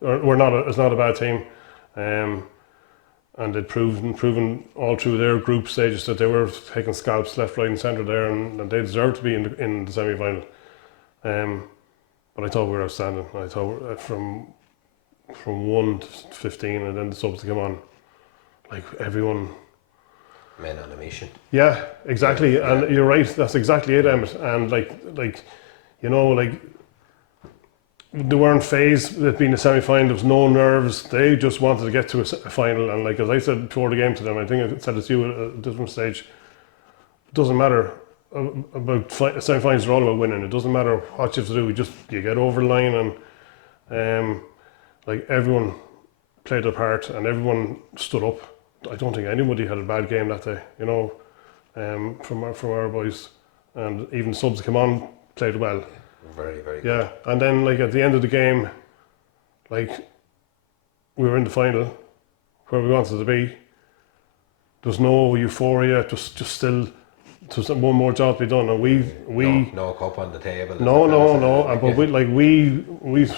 It's not a bad team. And they'd proven all through their group stages that they were taking scalps left, right and centre there, and they deserved to be in the semi-final. But I thought we were outstanding. I thought from 1 to 15, and then the subs to come on, like everyone. Men on a mission. Yeah, exactly. And you're right, that's exactly it, Emmett. And like you know, like they weren't phased with being a semi-final. There was no nerves. They just wanted to get to a final. And like as I said before the game to them, I think I said it to you at a different stage, it doesn't matter about semi-finals are all about winning. It doesn't matter what you have to do. You get over the line, and like everyone played their part and everyone stood up. I don't think anybody had a bad game that day, you know, from our boys, and even subs that came on played well. Very, very good. Yeah, and then like at the end of the game, like we were in the final where we wanted to be, there's no euphoria, just still there's one more job to be done, and we no cup on the table. No. But we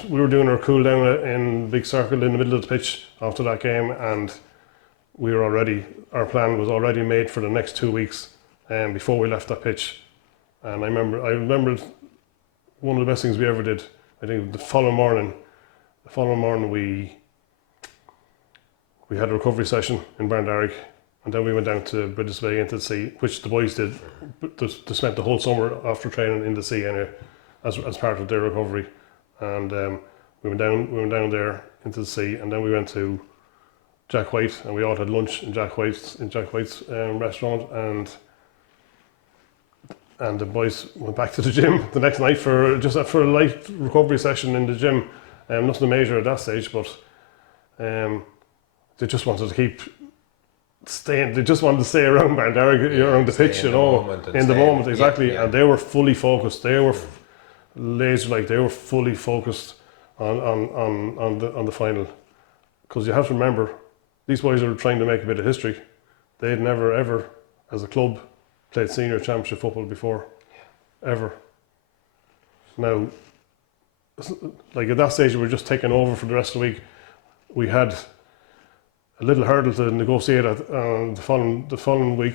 were doing our cool down in big circle in the middle of the pitch after that game, and our plan was already made for the next 2 weeks, before we left that pitch. And I remember one of the best things we ever did. I think the following morning we had a recovery session in Barndarrig, and then we went down to British Bay into the sea, which the boys did. They spent the whole summer after training in the sea anyway, as part of their recovery. And we went down there into the sea, and then we went to Jack White, and we all had lunch in Jack White's restaurant, and the boys went back to the gym the next night for a light recovery session in the gym. Nothing major at that stage, but they just wanted to keep staying. They just wanted to stay around Barndarrig, around the pitch, in the moment, exactly. Yeah. And they were fully focused. They were laser-like. They were fully focused on the final, because you have to remember, these boys are trying to make a bit of history. They'd never ever, as a club, played senior championship football before, ever. Now, like at that stage, we were just taking over for the rest of the week. We had a little hurdle to negotiate at the following week.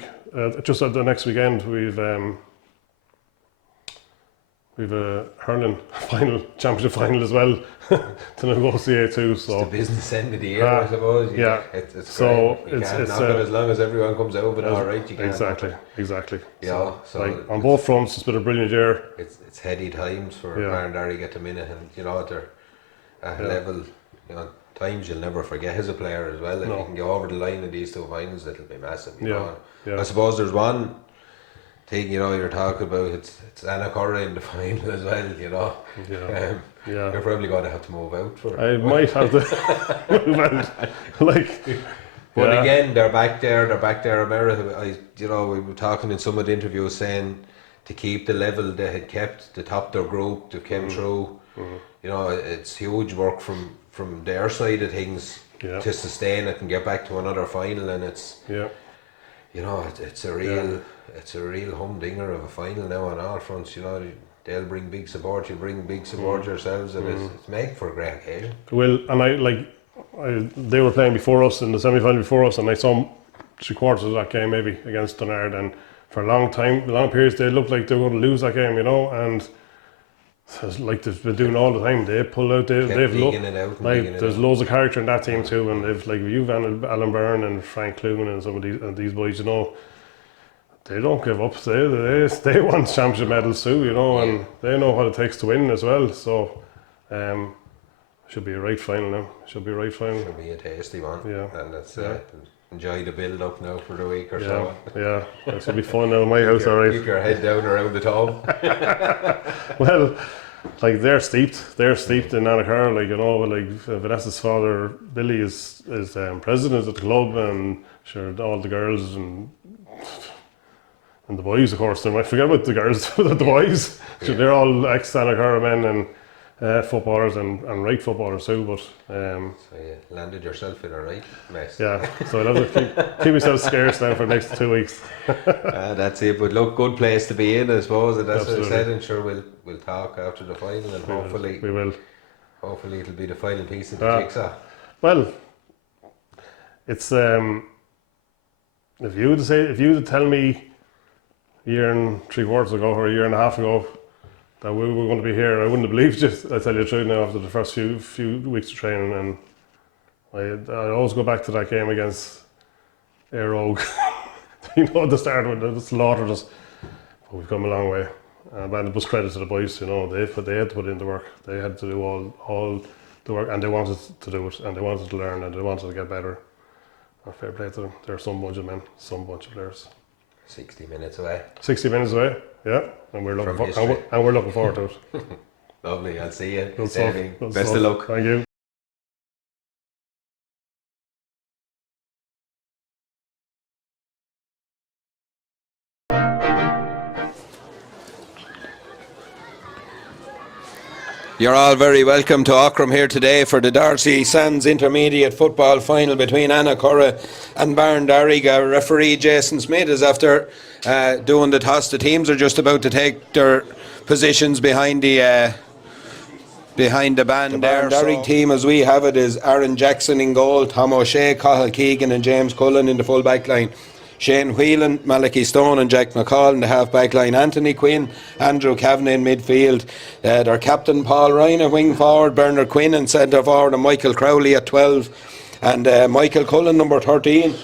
Just at the next weekend, we've a hurling championship final as well to negotiate too. So it's the business end of the year, I suppose. It's so great. It's as long as everyone comes out with all right. You can exactly. Yeah. So like, on both fronts, it's been a brilliant year. It's heady times for Barndarrig at the minute, and they're at a level. Times you'll never forget as a player as well. If you can go over the line in these two finals, it'll be massive. I suppose there's one thing you're talking about. It's Aughrim in the final as well. You're probably going to have to move out for it. I might have to move out. But again, they're back there. They're back there. America. We were talking in some of the interviews saying to keep the level they had kept, the top of their group, they came through. It's huge work from their side of things to sustain it and get back to another final, and it's it's a real humdinger of a final now on all fronts. They'll bring big support, you bring big support yourselves, and it's made for a great occasion. Well, and they were playing before us in the semi-final before us, and I saw 3/4 of that game maybe against Dunard, and for a long periods they looked like they were going to lose that game, and like they've been doing all the time. They pull out. They've there's loads of character in that team too, and they've you've Alan Byrne and Frank Clune and some of these boys. They don't give up. They want championship medals too. And they know what it takes to win as well. So, should be a right final now. Should be a tasty one. Yeah, and that's enjoy the build up now for the week or so. Yeah, it should be fun now in my house. Alright. Keep your head down around the top. Well, they're steeped in Aughrim. Vanessa's father Billy is president of the club, and sure all the girls and the boys, of course. They might forget about the girls, but the boys. So they're all ex-Aughrim men and footballers and right footballers too. But so you landed yourself in a right mess. Yeah, so I'll have to keep myself scarce now for the next 2 weeks. That's it. But look, good place to be in, I suppose. And that's what I said. And sure, we'll talk after the final, and hopefully we will. Hopefully, it'll be the final piece of the jigsaw. Well, it's if you would tell me a year and 3/4 ago or a year and a half ago that we were going to be here, I wouldn't have believed you. I tell you the truth now, after the first few weeks of training, and I always go back to that game against Rogue. At the start when they slaughtered us, but we've come a long way. And it was credit to the boys. They had to put in the work. They had to do all the work, and they wanted to do it, and they wanted to learn, and they wanted to get better. Fair play to them. They're some bunch of men, some bunch of players. 60 minutes away. 60 minutes away, yeah, and we're looking forward to it. Lovely, I'll see you. Best of luck. Thank you. You're all very welcome to Aughrim here today for the Darcy Sands Intermediate Football Final between Annacurra and Barndarrig. Referee Jason Smith is after doing the toss. The teams are just about to take their positions behind the band there. Barndarrig team as we have it is Aaron Jackson in goal, Tom O'Shea, Cathal Keegan and James Cullen in the full back line. Shane Whelan, Malachi Stone and Jack McCall in the half-back line. Anthony Quinn, Andrew Kavanagh in midfield. Their captain Paul Ryan at wing forward. Bernard Quinn in centre forward and Michael Crowley at 12. And Michael Cullen, number 13,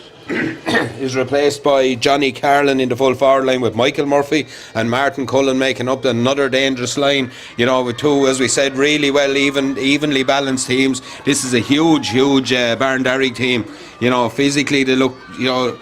is replaced by Johnny Carlin in the full forward line with Michael Murphy and Martin Cullen making up another dangerous line. You know, with two, as we said, really well evenly balanced teams. This is a huge Barndarrig team. You know, physically they look, you know,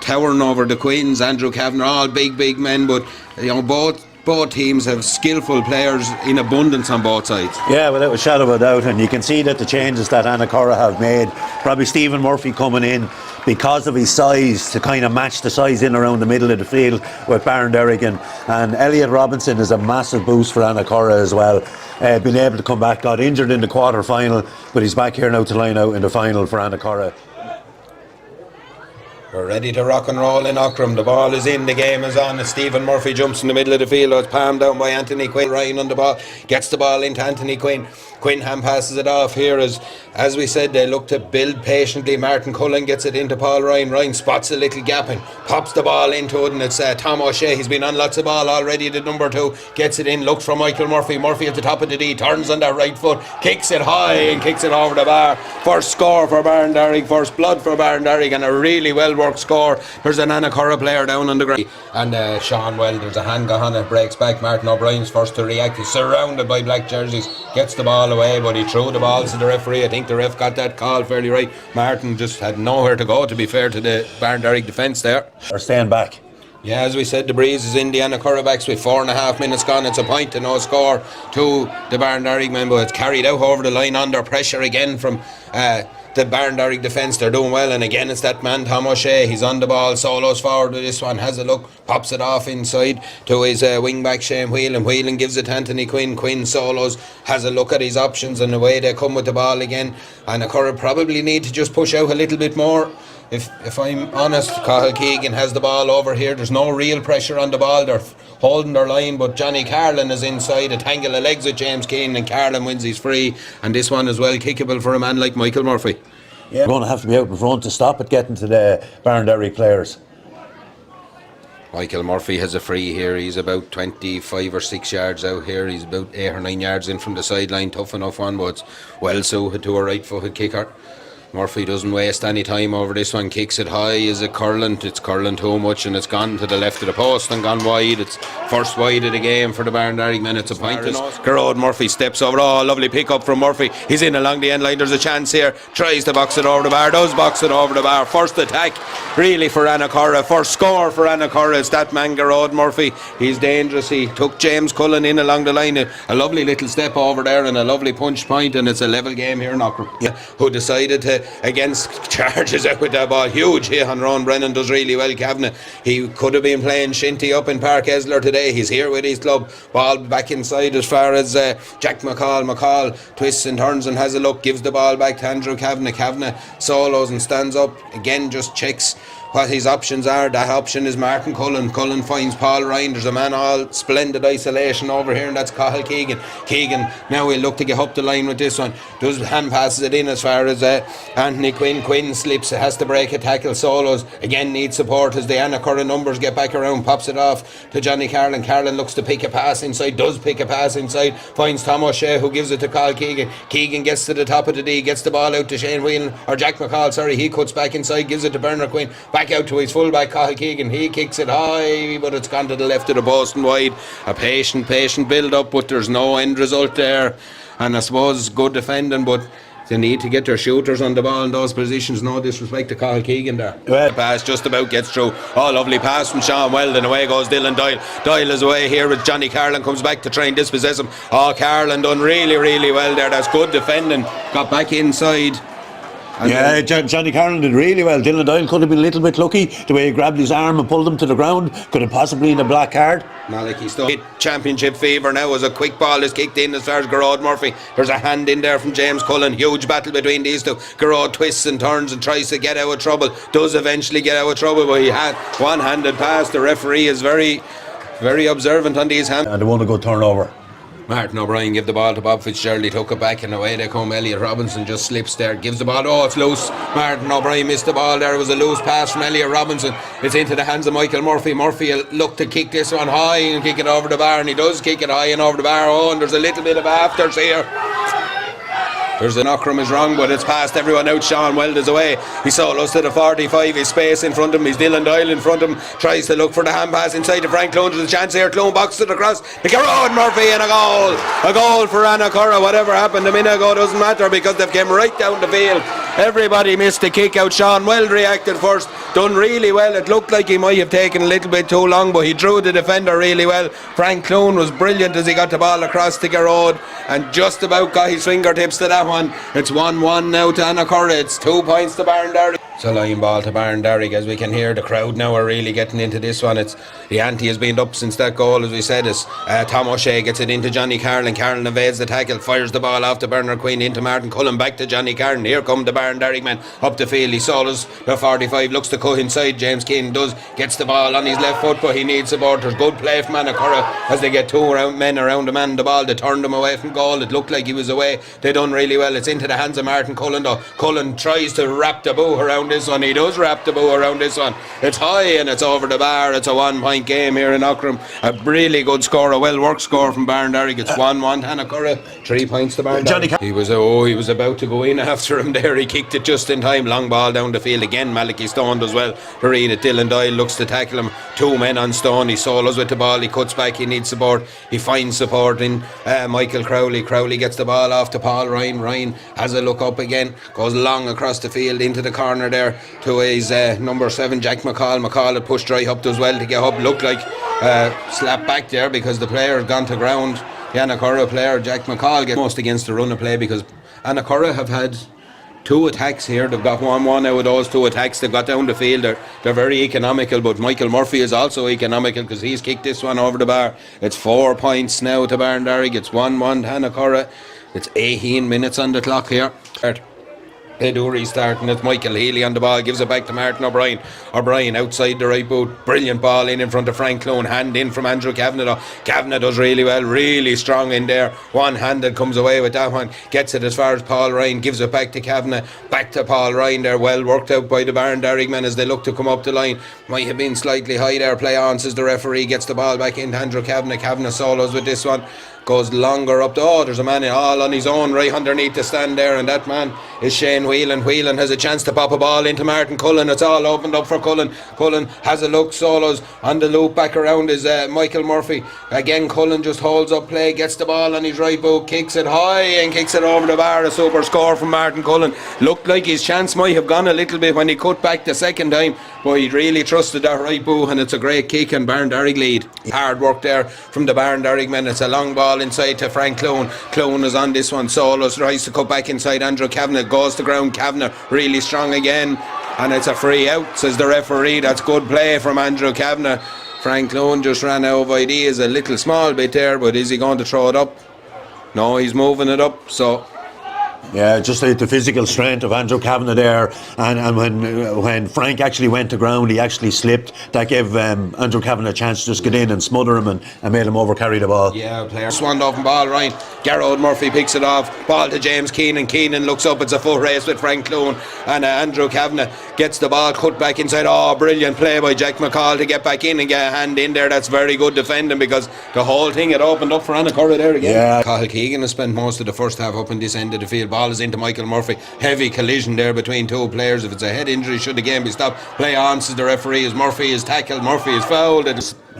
towering over the Queens. Andrew Kavanagh, all big men, but you know, both teams have skillful players in abundance on both sides. Yeah, without a shadow of a doubt, and you can see that the changes that Annacurra have made, probably Stephen Murphy coming in because of his size to kind of match the size in around the middle of the field with Barndarrig, and Elliot Robinson is a massive boost for Annacurra as well. Been able to come back, got injured in the quarter final, but he's back here now to line out in the final for Annacurra. We're ready to rock and roll in Aughrim. The ball is in, the game is on. Stephen Murphy jumps in the middle of the field. It's palmed down by Anthony Quinn. Ryan on the ball, gets the ball into Anthony Quinn. Quinn hand passes it off here. As we said, they look to build patiently. Martin Cullen gets it into Paul Ryan. Ryan spots a little gap and pops the ball into it, and it's Tom O'Shea. He's been on lots of ball already. The number 2 gets it in, looks for Michael Murphy. Murphy at the top of the D, turns on that right foot, kicks it high and kicks it over the bar. First score for Barndarrig, first blood for Barndarrig, and a really well worked score. There's an Annacurra player down on the ground, and Sean Well, there's a hand go on it, breaks back. Martin O'Brien's first to react. He's surrounded by black jerseys, gets the ball away, but he threw the balls to the referee. I think the ref got that call fairly right. Martin just had nowhere to go, to be fair to the Barndarrig defence there. Or staying back. Yeah, as we said, the breeze is in the Annacurra backs with 4.5 minutes gone. It's a point to no score to the Barndarrig men, but it's carried out over the line under pressure again from the Barndarrig defence. They're doing well, and again it's that man Tom O'Shea. He's on the ball, solos forward with this one, has a look, pops it off inside to his wing back Shane Whelan. Whelan gives it to Anthony Quinn. Quinn solos, has a look at his options, and away they come with the ball again. And Annacurra probably need to just push out a little bit more. If I'm honest, Cathal Keegan has the ball over here. There's no real pressure on the ball. They're holding their line, but Johnny Carlin is inside, a tangle of legs with James Keane, and Carlin wins his free, and this one is well kickable for a man like Michael Murphy. Yeah, we're going to have to be out in front to stop it getting to the Barndarrig players. Michael Murphy has a free here. He's about 25 or 6 yards out here. He's about 8 or 9 yards in from the sideline. Tough enough one, but it's well suited to a right-footed kicker. Murphy doesn't waste any time over this one, kicks it high. Is it curling? It's curling too much, and it's gone to the left of the post and gone wide. It's first wide of the game for the Barndarrig men. It's a point. Gerard Murphy steps over. Oh, lovely pick up from Murphy. He's in along the end line. There's a chance here. Tries to box it over the bar. Does box it over the bar. First attack really for Annacurra. First score for Annacurra. It's that man Gerard Murphy. He's dangerous. He took James Cullen in along the line. A lovely little step over there and a lovely punch point, and it's a level game here in Aughrim. Yeah. Who decided to against charges out with that ball. Huge hit on Ron Brennan, does really well. Kavanagh, he could have been playing shinty up in Park Esler today. He's here with his club. Ball back inside as far as Jack McCall twists and turns and has a look, gives the ball back to Andrew Kavanagh. Kavanagh solos and stands up again, just checks what his options are. That option is Martin Cullen. Cullen finds Paul Ryan. There's a man all splendid isolation over here, and that's Cathal Keegan. Keegan now will look to get up the line with this one. Does hand passes it in as far as Anthony Quinn. Quinn slips, has to break a tackle. Solos again, needs support as the Annacurra numbers get back around. Pops it off to Johnny Carlin. Carlin looks to pick a pass inside. Does pick a pass inside. Finds Tom O'Shea, who gives it to Cathal Keegan. Keegan gets to the top of the D, gets the ball out to Shane Whelan, or Jack McCall, sorry. He cuts back inside, gives it to Bernard Quinn. Back out to his fullback Cathal Keegan. He kicks it high, but it's gone to the left of the post and wide. A patient build up, but there's no end result there. And I suppose good defending, but they need to get their shooters on the ball in those positions. No disrespect to Cathal Keegan there. Well, the pass just about gets through. Oh, lovely pass from Sean Weldon. Away goes Dylan Doyle. Doyle is away here with Johnny Carlin. Comes back to try and dispossess him. Oh, Carlin done really well there. That's good defending. Got back inside. Yeah, Johnny Carroll did really well. Dylan Doyle could have been a little bit lucky the way he grabbed his arm and pulled him to the ground. Could have possibly been a black card. Malachy Stone. Championship fever now as a quick ball is kicked in as far as Garrod Murphy. There's a hand in there from James Cullen. Huge battle between these two. Garrod twists and turns and tries to get out of trouble. Does eventually get out of trouble, but he had one-handed pass. The referee is very, very observant on these hands. And they won a good turnover. Martin O'Brien give the ball to Bob Fitzgerald. He took it back and away they come. Elliot Robinson just slips there, gives the ball. Oh, it's loose. Martin O'Brien missed the ball there. It was a loose pass from Elliot Robinson. It's into the hands of Michael Murphy. Murphy will look to kick this one high and kick it over the bar, and he does kick it high and over the bar. Oh, and there's a little bit of afters here. There's an Aughrim is wrong, but it's past everyone out. Sean Weld is away. He solos to the 45. His space in front of him. He's Dylan Doyle in front of him. Tries to look for the hand pass inside to Frank Clone. There's a chance here. Clone boxes it across. The Garrod Murphy and a goal. A goal for Annacurra. Whatever happened a minute ago doesn't matter because they've came right down the field. Everybody missed the kick out. Sean Weld reacted first. Done really well. It looked like he might have taken a little bit too long, but he drew the defender really well. Frank Clone was brilliant as he got the ball across to Garrod and just about got his fingertips to that one. It's 1-1 now to Annacurra. It's 2 points to Barndarrig. It's a line ball to Barndarrig. As we can hear, the crowd now are really getting into this one. It's the ante has been up since that goal, as we said. As Tom O'Shea gets it into Johnny Carroll, and Carroll evades the tackle, fires the ball off to Bernard Quinn into Martin Cullen, back to Johnny Carroll. Here come the Barndarrig men up the field. He solos the 45, looks to cut inside. James Keane gets the ball on his left foot, but he needs support. There's good play from Annacurra as they get two men around the man the ball. They turned him away from goal. It looked like he was away. They done really well. It's into the hands of Martin Cullen though. Cullen tries to wrap the boo around this one. He does wrap the boo around this one. It's high and it's over the bar. It's a 1 point game here in Aughrim. A really good score, a well worked score from Barndarrig. It's 1-1 Annacurra, 3 points to Barndarrig. He was about to go in after him there. He kicked it just in time. Long ball down the field again. Malachy Stone does well to read it. Dylan Doyle looks to tackle him. 2 men on Stone. He solos with the ball. He cuts back. He needs support. He finds support in Michael Crowley. Crowley gets the ball off to Paul Ryan. Ryan has a look up again. Goes long across the field into the corner there to his number 7 Jack McCall. McCall had pushed right up, does well to get up. Looked like slap back there because the player had gone to ground. The Annacurra player Jack McCall gets most against the run of play because Annacurra have had 2 attacks here. They've got 1-1 out of those 2 attacks. They've got down the field. They're very economical, but Michael Murphy is also economical because he's kicked this one over the bar. It's 4 points now to Barndarrig. It's 1-1 to Annacurra. It's 18 minutes on the clock here. They do restart and it's Michael Healy on the ball, gives it back to Martin O'Brien. O'Brien outside the right boot, brilliant ball in front of Frank Clone, hand in from Andrew Kavanagh. Kavanagh does really well, really strong in there, one-handed, comes away with that one, gets it as far as Paul Ryan, gives it back to Kavanagh, back to Paul Ryan there, well worked out by the Barndarrig men as they look to come up the line. Might have been slightly high there, play on says the referee, gets the ball back into Andrew Kavanagh. Kavanagh solos with this one, goes longer up to, there's a man all on his own right underneath the stand there, and that man is Shane Whelan. Whelan has a chance to pop a ball into Martin Cullen. It's all opened up for Cullen. Cullen has a look, solos on the loop, back around is Michael Murphy. Again Cullen just holds up play, gets the ball on his right boot, kicks it high and kicks it over the bar. A super score from Martin Cullen. Looked like his chance might have gone a little bit when he cut back the second time, but he really trusted that right boot, and it's a great kick and Barndarrig lead. Hard work there from the Barndarrig men. It's a long ball inside to Frank Clone. Clone is on this one, solos, tries to cut back inside Andrew Kavanagh, goes to ground. Kavanagh really strong again, and it's a free out says the referee. That's good play from Andrew Kavanagh. Frank Clone just ran out of ideas a little small bit there, but is he going to throw it up? No, he's moving it up, so yeah, just the physical strength of Andrew Kavanagh there, and when Frank actually went to ground, he actually slipped. That gave Andrew Kavanagh a chance to just get in and smother him and made him overcarry the ball. Yeah, player swanned off and ball Ryan. Garrod Murphy picks it off, ball to James Keenan. Keenan looks up, it's a foot race with Frank Clone, and Andrew Kavanagh gets the ball cut back inside. Brilliant play by Jack McCall to get back in and get a hand in there. That's very good defending because the whole thing had opened up for Annacurra there again. Yeah. Cathal Keegan has spent most of the first half up in this end of the field. Ball is into Michael Murphy. Heavy collision there between 2 players. If it's a head injury, should the game be stopped? Play on says the referee. As Murphy is tackled, Murphy is fouled.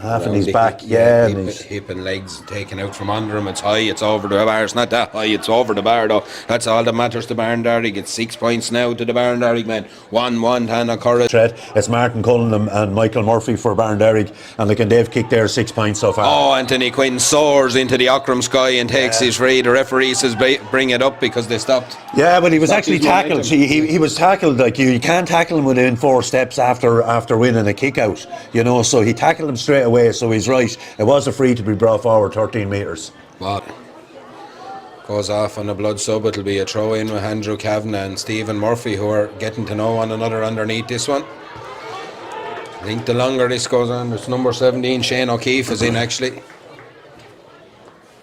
Half in Around his the back, hip, yeah. hip, And he's, hip and legs taken out from under him. It's high, it's over the bar. It's not that high, it's over the bar though. That's all that matters to Barndarrig. It's 6 points now to the Barndarrig men. 1-1 to Annacurra. it's Martin Cullen and Michael Murphy for Barndarrig, and they've kicked their 6 points so far. Oh, Anthony Quinn soars into the Aughrim sky and takes his free. The referee says bring it up because they stopped. Yeah, but he was actually his tackled. momentum. He was tackled. Like you can't tackle him within 4 steps after winning a kick out. So he tackled him straight away. So he's right. It was a free to be brought forward 13 metres. But goes off on a blood sub. It'll be a throw in with Andrew Kavanagh and Stephen Murphy, who are getting to know one another underneath this one. I think the longer this goes on, it's number 17 Shane O'Keefe is in actually.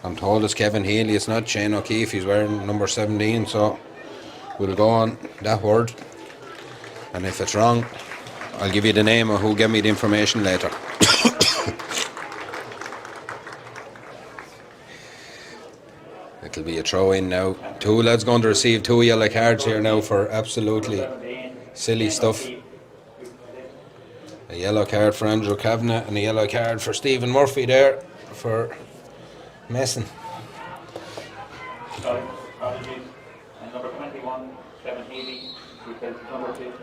I'm told it's Kevin Healy, it's not Shane O'Keefe, he's wearing number 17, so we'll go on that word. And if it's wrong, I'll give you the name of who gave me the information later. It'll be a throw in now. 2 lads going to receive 2 yellow cards here now for absolutely silly stuff. A yellow card for Andrew Kavanagh and a yellow card for Stephen Murphy there for messing.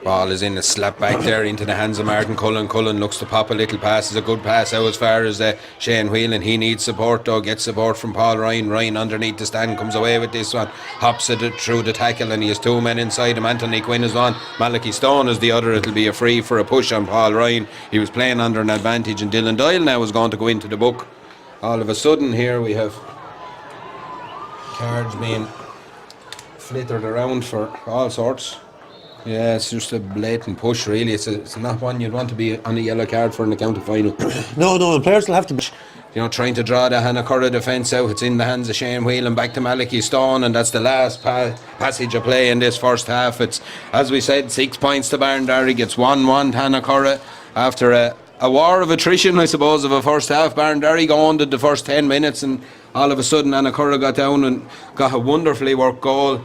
Ball is in, a slap back there into the hands of Martin Cullen. Cullen looks to pop a little pass. It's a good pass out as far as Shane Whelan. He needs support though, gets support from Paul Ryan. Ryan underneath the stand comes away with this one, hops it through the tackle, and he has 2 men inside him. Anthony Quinn is one, Malachi Stone is the other. It'll be a free for a push on Paul Ryan. He was playing under an advantage, and Dylan Doyle now is going to go into the book. All of a sudden here we have cards being flittered around for all sorts. Yeah, it's just a blatant push really. It's not one you'd want to be on a yellow card for in the county final. No, the players will have to be. Trying to draw the Annacurra defence out. It's in the hands of Shane Whelan back to Malachi Stone, and that's the last passage of play in this first half. It's, as we said, 6 points to Barndarrig. It's 1-1 to Annacurra after a war of attrition, I suppose, of a first half. Barndarrig owned it the first 10 minutes, and all of a sudden Annacurra got down and got a wonderfully worked goal.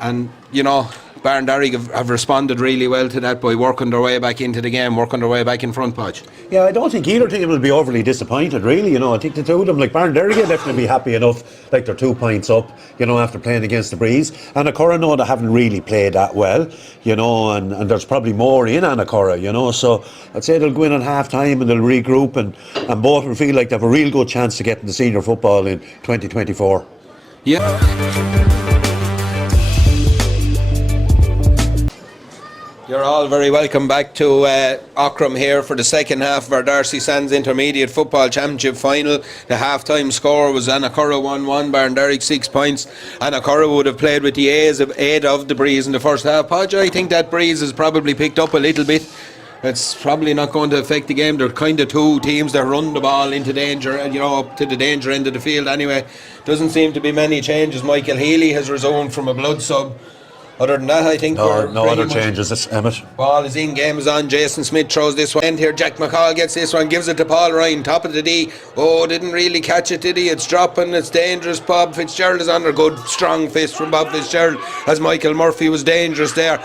And Barndarrig have responded really well to that by working their way back into the game, working their way back in front, Podge. Yeah, I don't think either team will be overly disappointed, really. I think the two of them, like Barndarrig, will definitely be happy enough, like they're 2 points up, after playing against the Breeze. Annacurra, they haven't really played that well, and there's probably more in Annacurra, so I'd say they'll go in at half time and they'll regroup, and both will feel like they have a real good chance to get into senior football in 2024. Yeah. You're all very welcome back to Aughrim here for the second half of our Darcy Sands Intermediate Football Championship final. The half-time score was Annacurra 1-1, Barndarrig 6 points. Annacurra would have played with the aid of the Breeze in the first half. Podge, I think that Breeze has probably picked up a little bit. It's probably not going to affect the game. They're kind of 2 teams that run the ball into danger, up to the danger end of the field anyway. Doesn't seem to be many changes. Michael Healy has resumed from a blood sub. Other than that, I think no other changes. It's Emmett. Ball is in, game is on. Jason Smith throws this one. End here, Jack McCall gets this one, gives it to Paul Ryan, top of the D. Oh, didn't really catch it, did he? It's dropping, it's dangerous. Bob Fitzgerald is under. Good, strong fist from Bob Fitzgerald as Michael Murphy was dangerous there.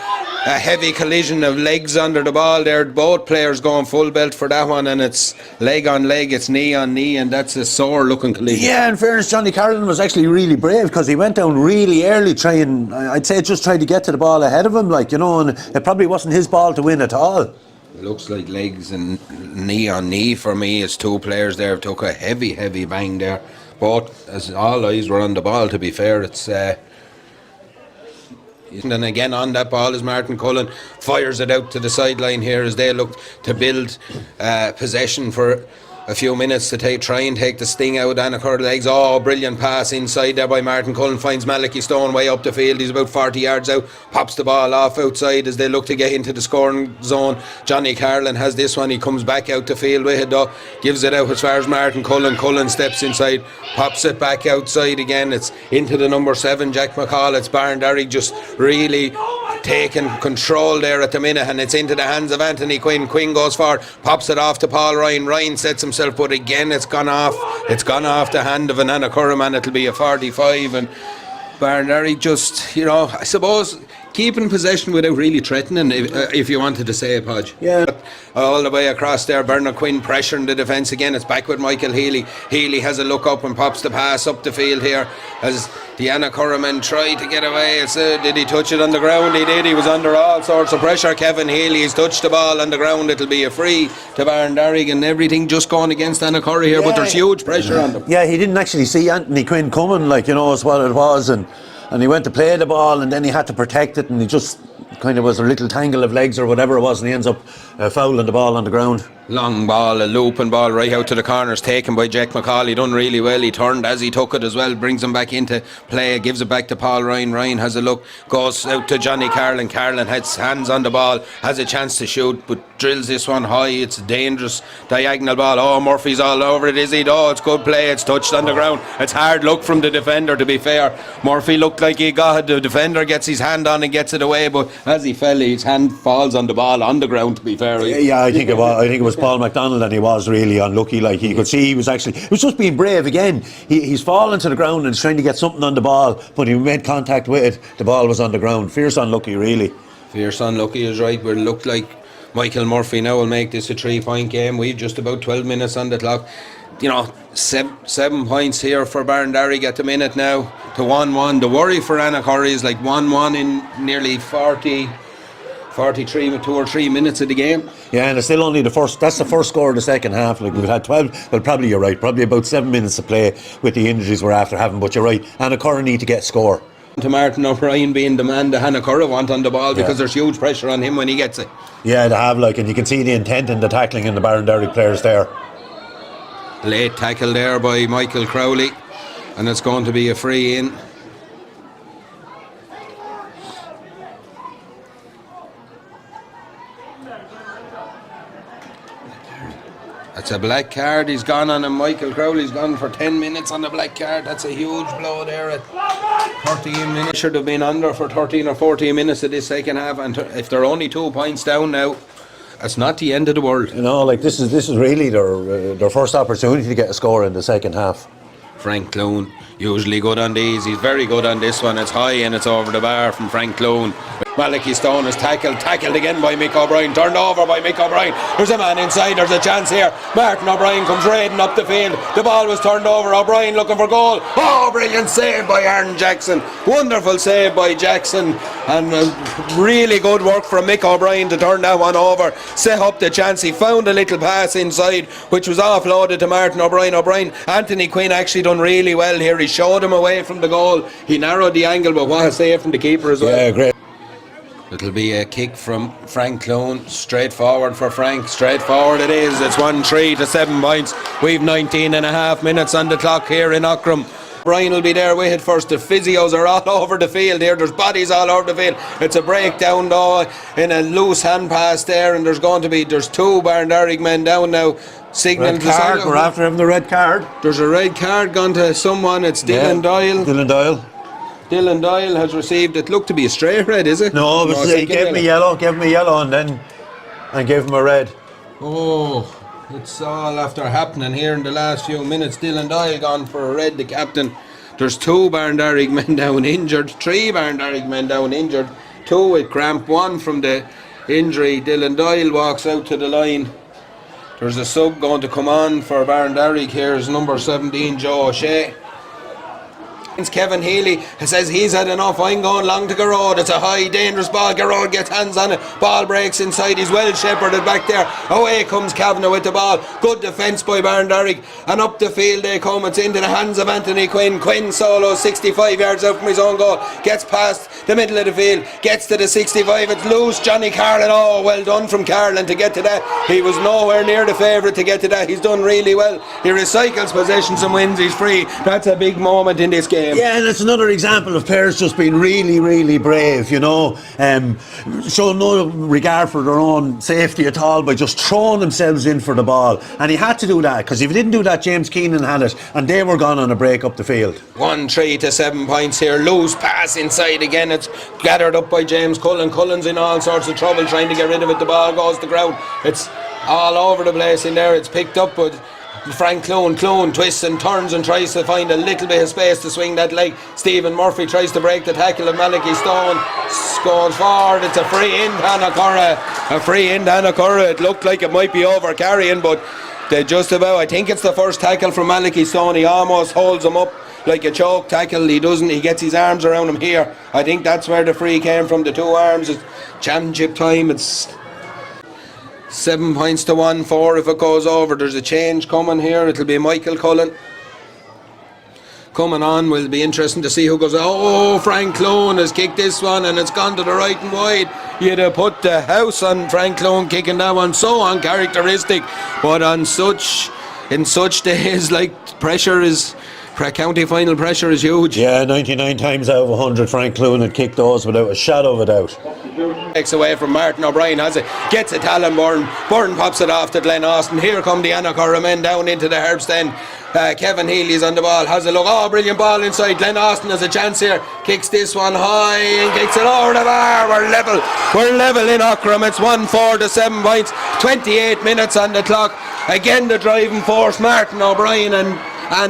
A heavy collision of legs under the ball there. Both players going full belt for that one, and it's leg on leg, it's knee on knee, and that's a sore looking collision. Yeah, in fairness, Johnny Carlin was actually really brave because he went down really early I'd say just trying to get to the ball ahead of him, and it probably wasn't his ball to win at all. It looks like legs and knee on knee for me. It's 2 players there took a heavy bang there. Both, as all eyes were on the ball, to be fair. It's and then again on that ball is Martin Cullen, fires it out to the sideline here as they look to build possession for a few minutes to try and take the sting out of Annacurra's legs. Oh, brilliant pass inside there by Martin Cullen, finds Malachi Stone way up the field. He's about 40 yards out, pops the ball off outside as they look to get into the scoring zone. Johnny Carlin has this one, he comes back out the field with it though, gives it out as far as Martin Cullen. Cullen steps inside, pops it back outside again. It's into the number 7, Jack McCall. It's Barndarrig just really taking control there at the minute, and it's into the hands of Anthony Quinn. Quinn goes forward, pops it off to Paul Ryan. Ryan sets himself, but again it's gone off the hand of an Annacurra man. It'll be a 45, and Barndarrig just, I suppose keeping possession without really threatening, if you wanted to say it, Podge. Yeah. All the way across there, Bernard Quinn pressuring the defence again. It's back with Michael Healy. Healy has a look up and pops the pass up the field here as the Aughrim tried to get away. Did he touch it on the ground? He did. He was under all sorts of pressure. Kevin Healy's touched the ball on the ground. It'll be a free to Barndarrig, and everything just going against Aughrim here, but there's huge pressure on them. Yeah, he didn't actually see Anthony Quinn coming, like, you know, is what it was, and he went to play the ball, and then he had to protect it, and he just kind of was a little tangle of legs or whatever it was, and he ends up fouling the ball on the ground. Long ball, a looping ball right out to the corners, taken by Jack McCall. He done really well. He turned as he took it as well, brings him back into play, gives it back to Paul Ryan. Ryan has a look, goes out to Johnny Carlin. Carlin has hands on the ball, has a chance to shoot, but drills this one high. It's a dangerous diagonal ball. Oh, Murphy's all over it, is he? Oh, it's good play. It's touched on the ground. It's hard luck from the defender, to be fair. Murphy looked like he got it. The defender gets his hand on and gets it away, but as he fell, his hand falls on the ball on the ground, to be fair. Yeah, I think it was Paul McDonald, and he was really unlucky. Like, he could see he was just being brave again. He's fallen to the ground and he's trying to get something on the ball, but he made contact with it. The ball was on the ground. Fierce unlucky, really. Fierce unlucky is right, but it looked like Michael Murphy now will make this a 3-point game. We've just about 12 minutes on the clock. You know, 7 points here for Barndarrig at the minute now to 1-1. The worry for Aughrim is like 1-1 in nearly 43, 2 or 3 minutes of the game. Yeah, and it's still only that's the first score of the second half. Like, we've had 12, well, probably you're right, probably about 7 minutes to play with the injuries we're after having, but you're right, Aughrim need to get a score. To Martin O'Brien being the man that Aughrim want on the ball, because there's huge pressure on him when he gets it. Yeah, they have, like, and you can see the intent in the tackling in the Barndarrig players there. Late tackle there by Michael Crowley, and it's going to be a free in. That's a black card. He's gone on him. Michael Crowley's gone for 10 minutes on the black card. That's a huge blow there at 13 minutes. Should have been under for 13 or 14 minutes of this second half. And if they're only 2 points down now, it's not the end of the world. You know, like, this is really their first opportunity to get a score in the second half. Frank Clune, usually good on these. He's very good on this one. It's high and it's over the bar from Frank Clune. Malachi Stone is tackled again by Mick O'Brien, turned over by Mick O'Brien. There's a man inside, there's a chance here. Martin O'Brien comes raiding up the field. The ball was turned over, O'Brien looking for goal. Oh, brilliant save by Aaron Jackson. Wonderful save by Jackson, and really good work from Mick O'Brien to turn that one over, set up the chance. He found a little pass inside which was offloaded to Martin O'Brien. Anthony Quinn actually done really well here. He showed him away from the goal. He narrowed the angle, but what a save from the keeper as well. Yeah, great. It'll be a kick from Frank Clune, straight forward for Frank, straight forward it is. It's 1-3 to 7 points. We've 19 and a half minutes on the clock here in Aughrim. Brian will be there with it first. The physios are all over the field here. There's bodies all over the field. It's a breakdown though in a loose hand pass there, and there's 2 Barndarrig men down now. Signal red card. We're after having the red card. There's a red card gone to someone. It's Dylan Doyle. Dylan Doyle has received, it looked to be a straight red, is it? No, he gave me yellow, and then gave him a red. Oh, it's all after happening here in the last few minutes. Dylan Doyle gone for a red, the captain. There's 2 Barndarrig men down injured, 3 Barndarrig men down injured, 2 with cramp, 1 from the injury. Dylan Doyle walks out to the line. There's a sub going to come on for Barndarrig here, is number 17, Joe O'Shea. Kevin Healy says he's had enough. I'm going long to Garrod. It's a high dangerous ball. Garrod gets hands on it, ball breaks inside. He's well shepherded back there. Away comes Kavanagh with the ball. Good defence by Barndarrig, and up the field they come. It's into the hands of Anthony Quinn. Quinn solo 65 yards out from his own goal, gets past the middle of the field, gets to the 65. It's loose. Johnny Carlin, oh well done from Carlin to get to that. He was nowhere near the favourite to get to that. He's done really well. He recycles possessions and wins. He's free. That's a big moment in this game. Yeah, and it's another example of players just being really, really brave, you know, showing no regard for their own safety at all by just throwing themselves in for the ball. And he had to do that, because if he didn't do that, James Keenan had it, and they were gone on a break up the field. 1-3 to 7 points here. Loose pass inside again. It's gathered up by James Cullen. Cullen's in all sorts of trouble trying to get rid of it. The ball goes to ground. It's all over the place in there. It's picked up, but Frank Clune twists and turns and tries to find a little bit of space to swing that leg. Stephen Murphy tries to break the tackle of Malachy Stone. Goes forward. It's a free in to Annacurra. A free in to Annacurra. It looked like it might be over carrying, but they just about, I think it's the first tackle from Malachy Stone. He almost holds him up like a choke tackle. He doesn't. He gets his arms around him here. I think that's where the free came from, the two arms. It's championship time. It's 7 points to 1-4 if it goes over. There's a change coming here. It'll be Michael Cullen coming on. Will be interesting to see who goes. Oh, Frank Clune has kicked this one and it's gone to the right and wide. You'd have put the house on Frank Clune kicking that one. So uncharacteristic, but in such days, like, pressure is. County final pressure is huge. Yeah, 99 times out of 100 Frank Clune had kicked those without a shadow of a doubt. Takes away from Martin O'Brien, has it, gets it to Alan Byrne. Byrne pops it off to Glenn Austin. Here come the Annacurra men down into the Herbst end. Kevin Healy's on the ball, has a look. Oh, brilliant ball inside. Glenn Austin has a chance here, kicks this one high and kicks it over the bar. We're level in Aughrim. It's 1-4 to 7 points, 28 minutes on the clock. Again the driving force, Martin O'Brien and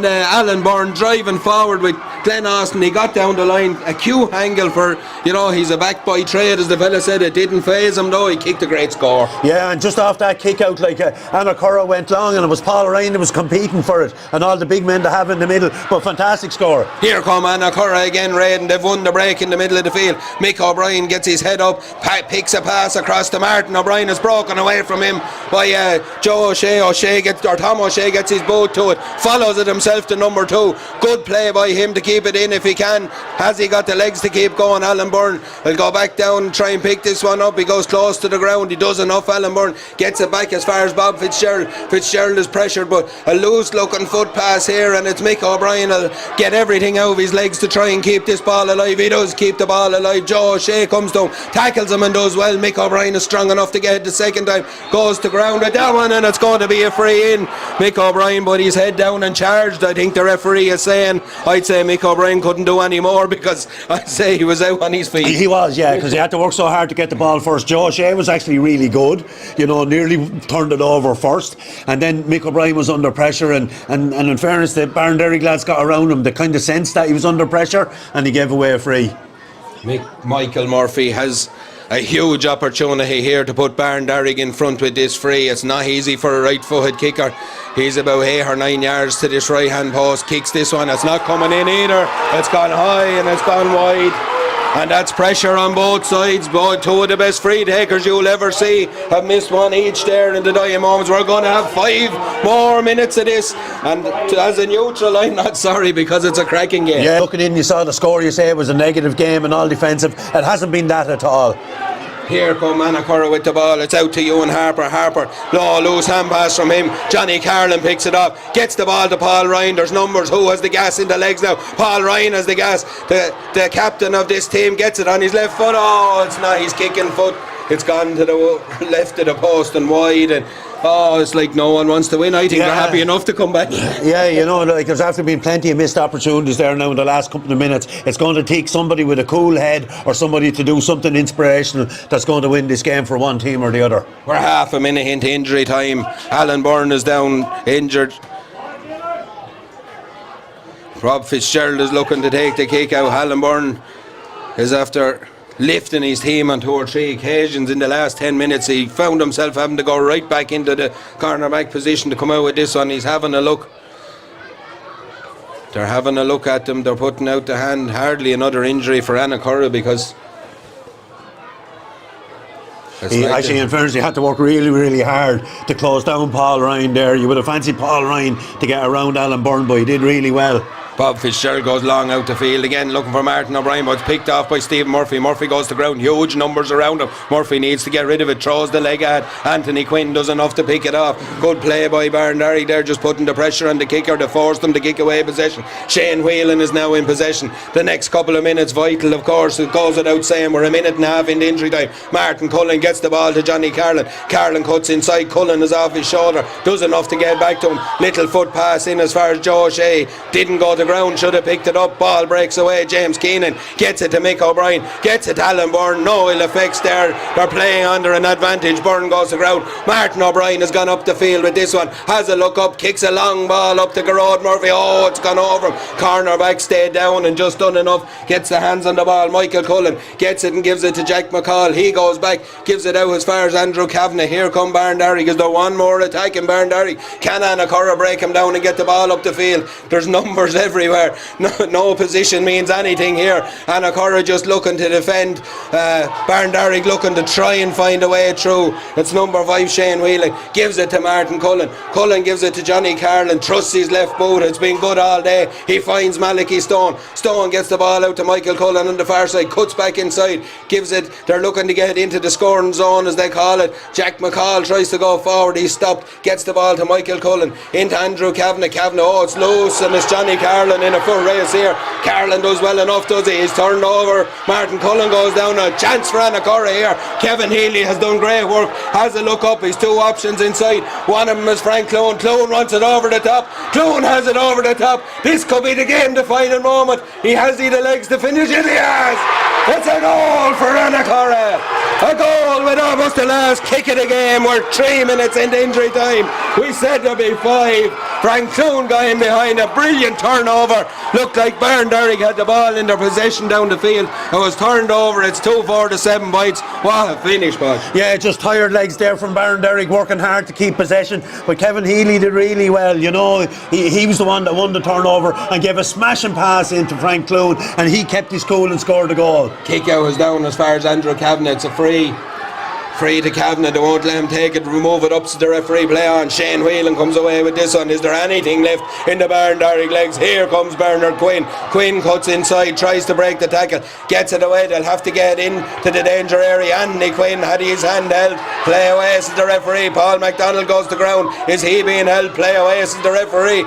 Alan Byrne driving forward with Glenn Austin. He got down the line, a Q angle for, he's a back by trade, as the fella said. It didn't faze him though. He kicked a great score. Yeah, and just off that kick out, like, Annacurra went long and it was Paul Ryan that was competing for it and all the big men to have in the middle, but fantastic score. Here come Annacurra again, Raiden. They've won the break in the middle of the field. Mick O'Brien gets his head up, picks a pass across to Martin O'Brien. Is broken away from him by Joe O'Shea. Tom O'Shea gets his boot to it, follows it himself to number 2. Good play by him to keep it in if he can. Has he got the legs to keep going? Alan Byrne will go back down and try and pick this one up. He goes close to the ground. He does enough. Alan Byrne gets it back as far as Bob Fitzgerald. Fitzgerald is pressured, but a loose looking foot pass here, and it's Mick O'Brien will get everything out of his legs to try and keep this ball alive. He does keep the ball alive. Joe O'Shea comes down, tackles him and does well. Mick O'Brien is strong enough to get it the second time, goes to ground with that one, and it's going to be a free in. Mick O'Brien, but he's head down and charged. I think the referee is saying, I'd say Mick O'Brien couldn't do any more, because I'd say he was out on his feet. He was, yeah, because he had to work so hard to get the ball first. Joe O'Shea was actually really good, nearly turned it over first, and then Mick O'Brien was under pressure, and in fairness, the Barndarrig lads got around him. They kind of sensed that he was under pressure and he gave away a free. Michael Murphy has a huge opportunity here to put Barndarrig in front with this free. It's not easy for a right footed kicker. He's about 8 or 9 yards to this right hand post, kicks this one. It's not coming in either. It's gone high and it's gone wide, and that's pressure on both sides. Both two of the best free takers you'll ever see have missed one each there in the dying moments. We're going to have 5 more minutes of this, and as a neutral I'm not sorry, because it's a cracking game. Yeah, looking in, you saw the score, you say it was a negative game and all defensive. It hasn't been that at all. Here come Annacurra with the ball. It's out to Ewan Harper. Loose hand pass from him. Johnny Carlin picks it up, gets the ball to Paul Ryan. There's numbers. Who has the gas in the legs now? Paul Ryan has the gas. The captain of this team gets it on his left foot. Oh, it's not his kicking foot. It's gone to the left of the post and wide, and it's like no one wants to win. I think they're happy enough to come back. Yeah, there's after been plenty of missed opportunities there now in the last couple of minutes. It's going to take somebody with a cool head or somebody to do something inspirational that's going to win this game for one team or the other. We're half a minute into injury time. Alan Byrne is down injured. Rob Fitzgerald is looking to take the kick out. Alan Byrne is after lifting his team on 2 or 3 occasions in the last 10 minutes. He found himself having to go right back into the cornerback position to come out with this one. He's having a look. They're having a look at them. They're putting out the hand. Hardly another injury for Annacurra, because actually, in fairness, he had to work really, really hard to close down Paul Ryan there. You would have fancied Paul Ryan to get around Alan Byrne, but he did really well. Bob Fitzgerald goes long out the field again, looking for Martin O'Brien, but it's picked off by Stephen Murphy. Murphy goes to ground, huge numbers around him. Murphy needs to get rid of it, throws the leg at Anthony Quinn, does enough to pick it off. Good play by Barndarrig there, just putting the pressure on the kicker to force them to kick away possession. Shane Whelan is now in possession. The next couple of minutes vital, of course. It goes without saying, we're a minute and a half into injury time. Martin Cullen gets the ball to Johnny Carlin. Carlin cuts inside, Cullen is off his shoulder, does enough to get back to him. Little foot pass in as far as Joe O'Shea, didn't go to to ground, should have picked it up. Ball breaks away. James Keenan gets it to Mick O'Brien, gets it to Alan Byrne. No ill effects there. They're playing under an advantage. Byrne goes to ground. Martin O'Brien has gone up the field with this one. Has a look up, kicks a long ball up to Garrod Murphy. Oh, it's gone over him. Cornerback stayed down and just done enough. Gets the hands on the ball. Michael Cullen gets it and gives it to Jack McCall. He goes back, gives it out as far as Andrew Kavanagh. Here come Barndarrig. Is there one more attack in Barndarrig? Can Anacurra break him down and get the ball up the field? There's numbers everywhere. No position means anything here. Anacurra just looking to defend. Barndarrig looking to try and find a way through. It's number 5 Shane Whelan. Gives it to Martin Cullen. Cullen gives it to Johnny Carlin. Trusts his left boot. It's been good all day. He finds Malachy Stone. Stone gets the ball out to Michael Cullen on the far side. Cuts back inside. Gives it. They're looking to get into the scoring zone as they call it. Jack McCall tries to go forward. He's stopped. Gets the ball to Michael Cullen. Into Andrew Kavanagh. Kavanagh, oh, it's loose, and it's Johnny Carlin in a full race here. Carlin does well enough, does he? He's turned over. Martin Cullen goes down. A chance for Anacurra here. Kevin Healy has done great work. Has a look up. He's 2 options inside. One of them is Frank Clune. Clune wants it over the top. Clune has it over the top. This could be the game-defining moment. He has the legs to finish it. He has. It's a goal for Anacurra. A goal with almost the last kick of the game. We're 3 minutes into injury time. We said there'd be 5. Frank Clune got in behind a brilliant turnover. Looked like Barndarrig had the ball in their possession down the field. It was turned over. It's 2-4 to 7 points. What a finish, boy. Yeah, just tired legs there from Barndarrig, working hard to keep possession. But Kevin Healy did really well. You know, he was the one that won the turnover and gave a smashing pass into Frank Clune, and he kept his cool and scored a goal. Kick out is down as far as Andrew Kavanagh. It's a free to Kavanagh. They won't let him take it. Remove it up to the referee. Play on. Shane Whelan comes away with this one. Is there anything left in the Barndarrig legs? Here comes Bernard Quinn. Quinn cuts inside, tries to break the tackle, gets it away. They'll have to get into the danger area. Andy Quinn had his hand held. Play away, says the referee. Paul McDonald goes to ground. Is he being held? Play away, says the referee.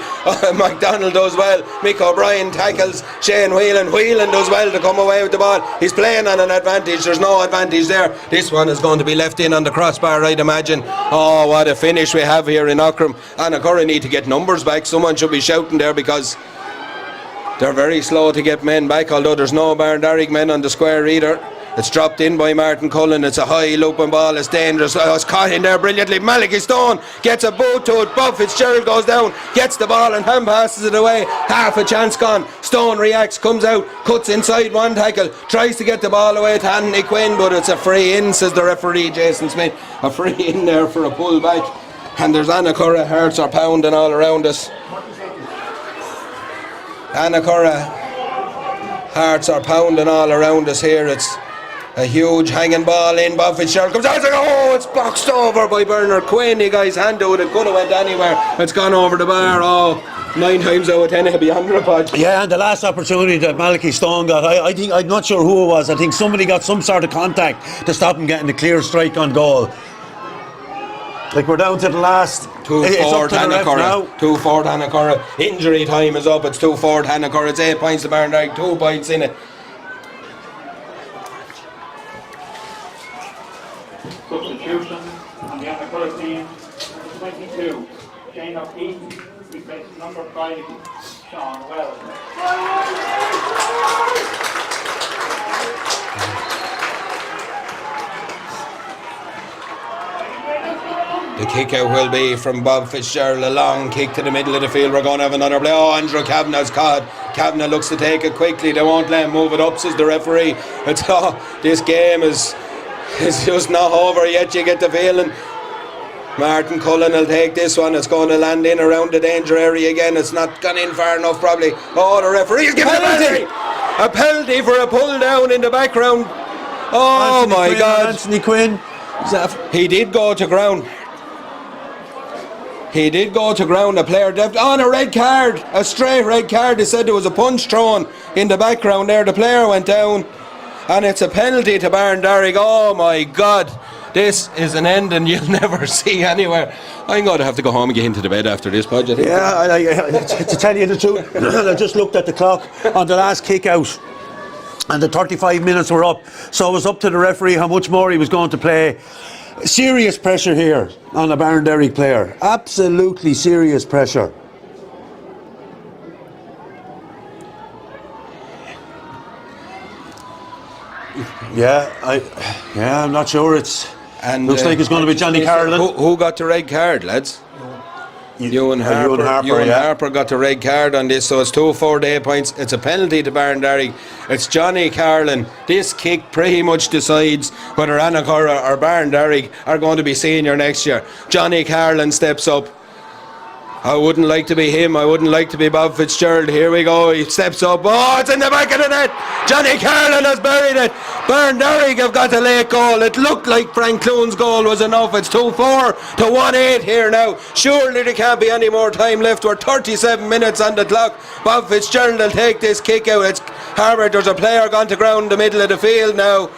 McDonald does well. Mick O'Brien tackles Shane Whelan. Whelan does well to come away with the ball. He's playing on an advantage. There's no advantage there. This one is going to be left in on the crossbar, I'd imagine. Oh, what a finish we have here in Aughrim. Anacurra need to get numbers back. Someone should be shouting there because they're very slow to get men back, although there's no Barndarrig men on the square either. It's dropped in by Martin Cullen. It's a high looping ball. It's dangerous. Oh, it's caught in there brilliantly. Malachy Stone gets a boot to it. Bob Fitzgerald goes down, gets the ball and hand passes it away. Half a chance gone. Stone reacts, comes out, cuts inside one tackle, tries to get the ball away to Anthony Quinn, but it's a free in, says the referee Jason Smith. A free in there for a pull back. And there's Anacurra. Hearts are pounding all around us. Anacurra. Hearts are pounding all around us here. It's a huge hanging ball in. Bob Fitzgerald comes out. Oh, it's boxed over by Bernard Quinn. He got his hand to it. It could have went anywhere. It's gone over the bar. Oh, 9 times out of 10 it'll be under a pod. Yeah, and the last opportunity that Malachy Stone got, I think, I'm not sure who it was. I think somebody got some sort of contact to stop him getting the clear strike on goal. Like, we're down to the last 2-4 Anacurra. 2-4 Anacurra. Injury time is up. It's 2-4 Anacurra. It's 8 points to Barndarrig. 2 points in it. Substitution on the Anacurra team. 22, Shane O'Keefe, replacing number 5, Sean Wells. The kick out will be from Bob Fitzgerald. A long kick to the middle of the field. We're going to have another play. Oh, Andrew Kavanagh's caught. Kavanagh looks to take it quickly. They won't let him move it up, says the referee. It's, this game is just not over yet, you get the feeling. Martin Cullen will take this one. It's going to land in around the danger area again. It's not gone in far enough probably. Oh, the referee's giving a penalty. A penalty for a pull down in the background. Oh, Anthony my Quinn, God. Anthony Quinn. He did go to ground. He did go to ground. A player on a red card, a straight red card. They said there was a punch thrown in the background there. The player went down, and it's a penalty to Barndarrig. Oh my God, this is an ending you'll never see anywhere. I'm going to have to go home and get into the bed after this, Podge. Yeah, to tell you the truth, I just looked at the clock on the last kick out, and the 35 minutes were up, so it was up to the referee how much more he was going to play. Serious pressure here on a Barndarrig player. Absolutely serious pressure. I'm not sure. Looks like it's going to be Johnny Carlin. Who got the red card, lads? Ewan Harper got the red card on this, so it's 2-4 day points. It's a penalty to Barndarrig. It's Johnny Carlin. This kick pretty much decides whether Annacurra or Barndarrig are going to be senior next year. Johnny Carlin steps up. I wouldn't like to be him. I wouldn't like to be Bob Fitzgerald. Here we go. He steps up. Oh, it's in the back of the net. Johnny Carlin has buried it. Barndarrig have got a late goal. It looked like Frank Clune's goal was enough. It's 2-4 to 1-8 here now. Surely there can't be any more time left. We're 37 minutes on the clock. Bob Fitzgerald will take this kick out. It's Harvard. There's a player gone to ground in the middle of the field now.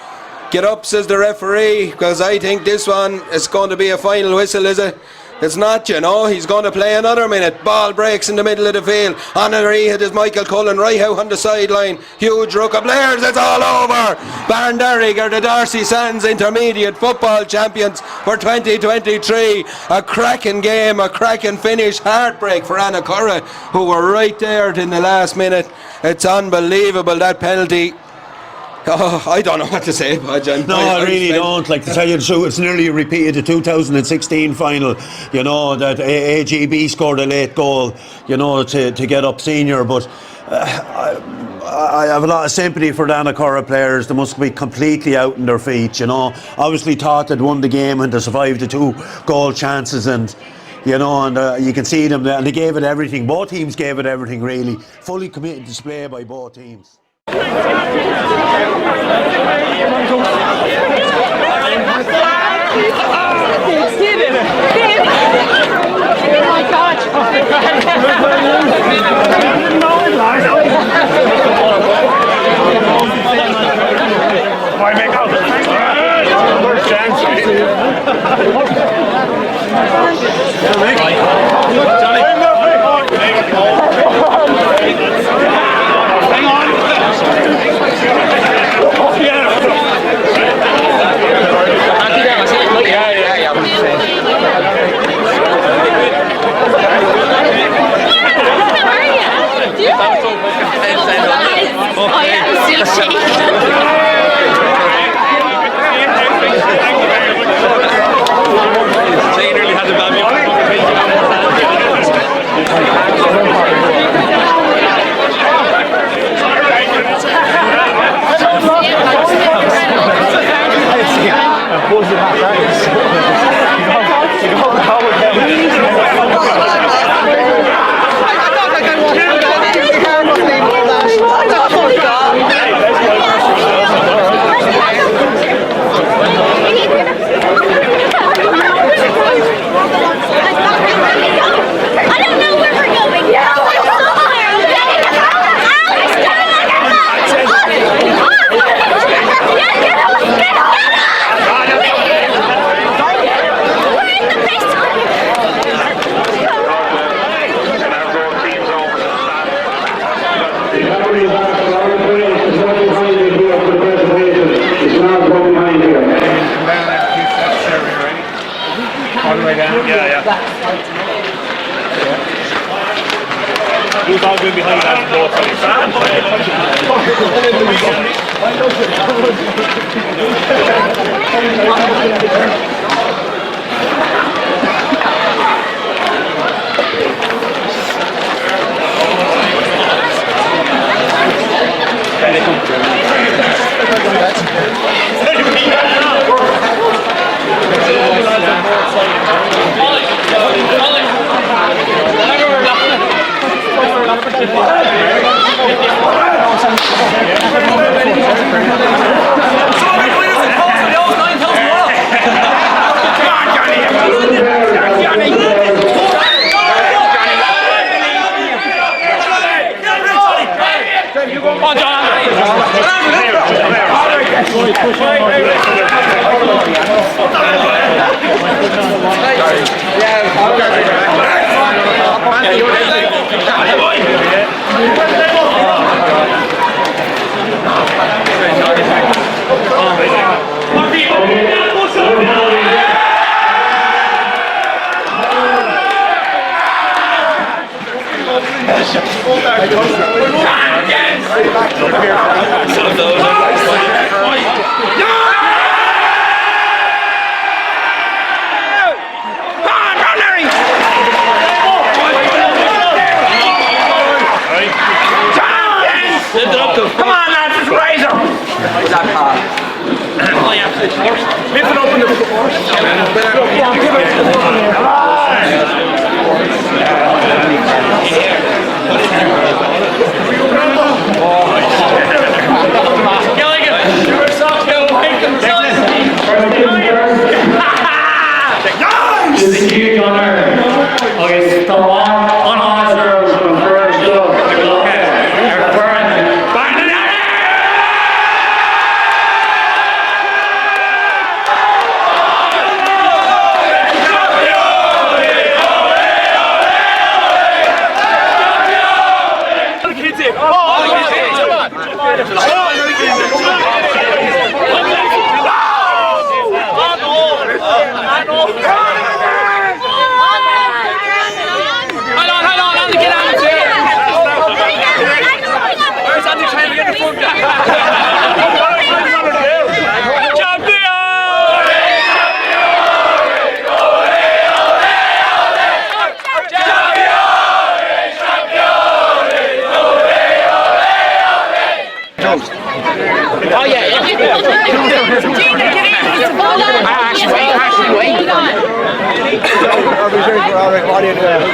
Get up, says the referee, because I think this one is going to be a final whistle, is it? It's not, you know. He's going to play another minute. Ball breaks in the middle of the field. On the hit is Michael Cullen right out on the sideline. Huge ruck of Blairs. It's all over. Barndarrig are the Darcy Sands Intermediate Football Champions for 2023. A cracking game, a cracking finish. Heartbreak for Annacurra, who were right there in the last minute. It's unbelievable, that penalty. Oh, I don't know what to say, Bajan. No, I really don't. Like, to tell you the truth, it's nearly repeated the 2016 final. You know, that AGB scored a late goal, you know, to get up senior. But I have a lot of sympathy for the Annacurra players. They must be completely out on their feet, you know. Obviously thought they'd won the game and they survived the 2 goal chances, and you know, and you can see them there, and they gave it everything. Both teams gave it everything, really. Fully committed display by both teams. Oh my God! Why make out? First chance. Hang on. Who's all going behind that ball? Lift it up in the This is huge honor. Okay, so on Oscar from first job.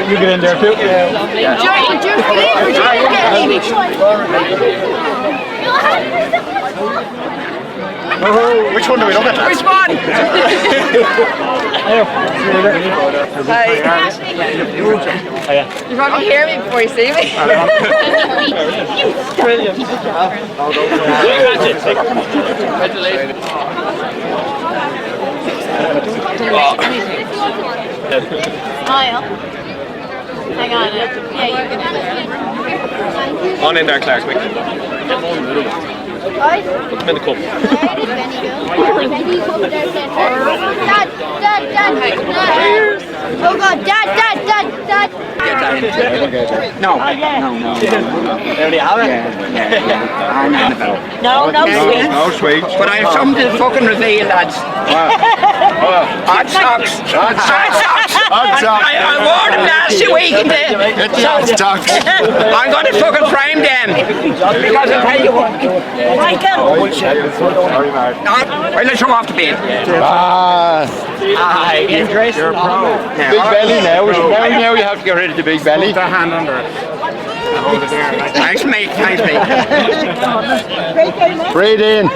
You get in there too. Which one do we look at? Which one? Hi. You probably hear me before you see me. Brilliant. Smile. Hang on. Yeah, you can. On in there, Claire, quick. Right? Put them in the cup. Where did Benny go? Benny's over there saying, Dad, Dad, Dad, Dad. Oh God, Dad, Dad, Dad, Dad. No. There you have it. No, sweet. No sweets. But I have something to fucking reveal, lads. Hot socks. Hot socks. Hot socks. I wore them last week in the hot socks. I'm going to fucking frame them. Because I'll tell you what. Michael. Well, let's show off the bed. Interest. You're a pro. Big belly now. Now you have to get rid of the big belly. Put that hand under it. Hold it there. Thanks, mate. Thanks, mate. Breathe in.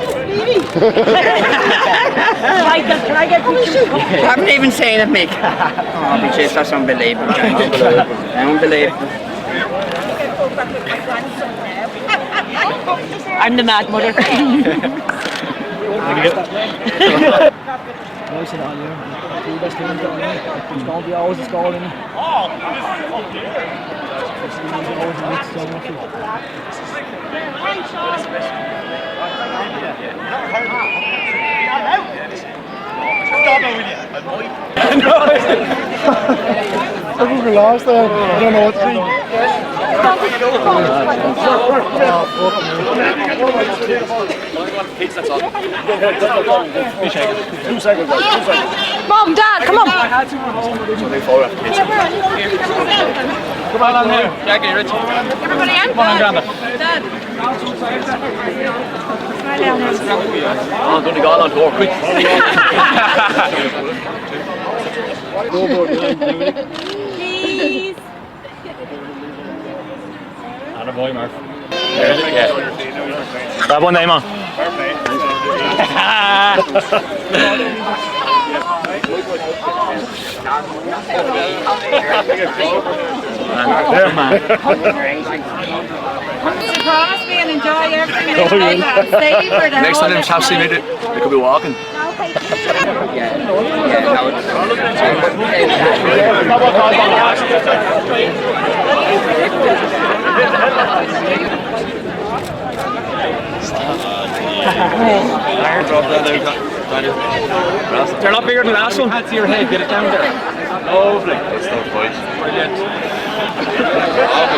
Michael, can I get pictures? I haven't even seen it, Mick. Oh, jeez, that's unbelievable. Unbelievable. I'm the mad mother. We lost there. I don't know what to think. Mom, Dad, come on. Come on here. Jackie, Rich. Everybody in? Come on, Grandma. Dad. I'm going to go on tour quick. Please. And a boy, Mark. Yeah. Grab one name on. Promise me and enjoy everything. Stay for the Next time them chaps see me, they could be walking. They're not bigger than the last one. Hand to your head, get it down there. Lovely. Good stuff, boys. Brilliant.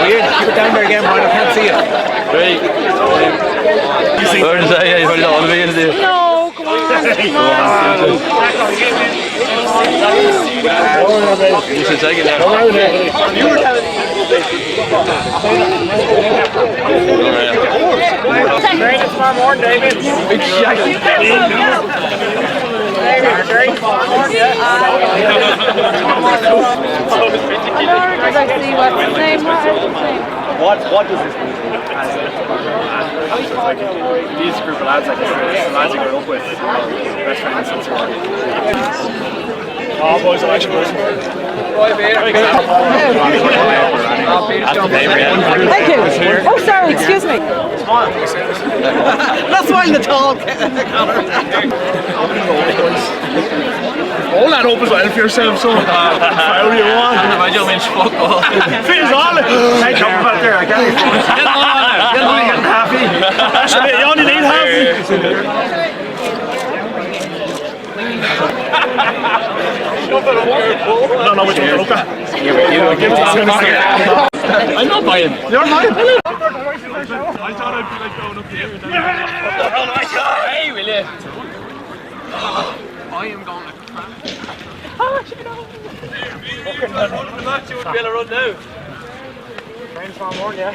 Weird, keep it down there again, Brian. I can't see it. Ready? Yeah, you don't want to be in there. No, come on. You should take it now. Ready tomorrow morning, David. Big shaggy. What does this mean? It's like these group of lads, like the lads you grew up with, best friends since you were. Oh, boys, I'm actually going. Thank you. Oh, sorry, excuse me. That's why the talk. Hold that up as well for yourself, so however you want. Imagine I'm in fuck all. Finish all it. Hey, jump back there, I can't. Get on, getting happy. Actually, you only need half. I don't know which one to look at. I'm not buying. You're buying. I thought I'd be like going up here. Oh my God! Hey, will you? I am going to cramp. Oh, shit! Fucking run the match, you wouldn't be able to run now. Train tomorrow morning, yeah.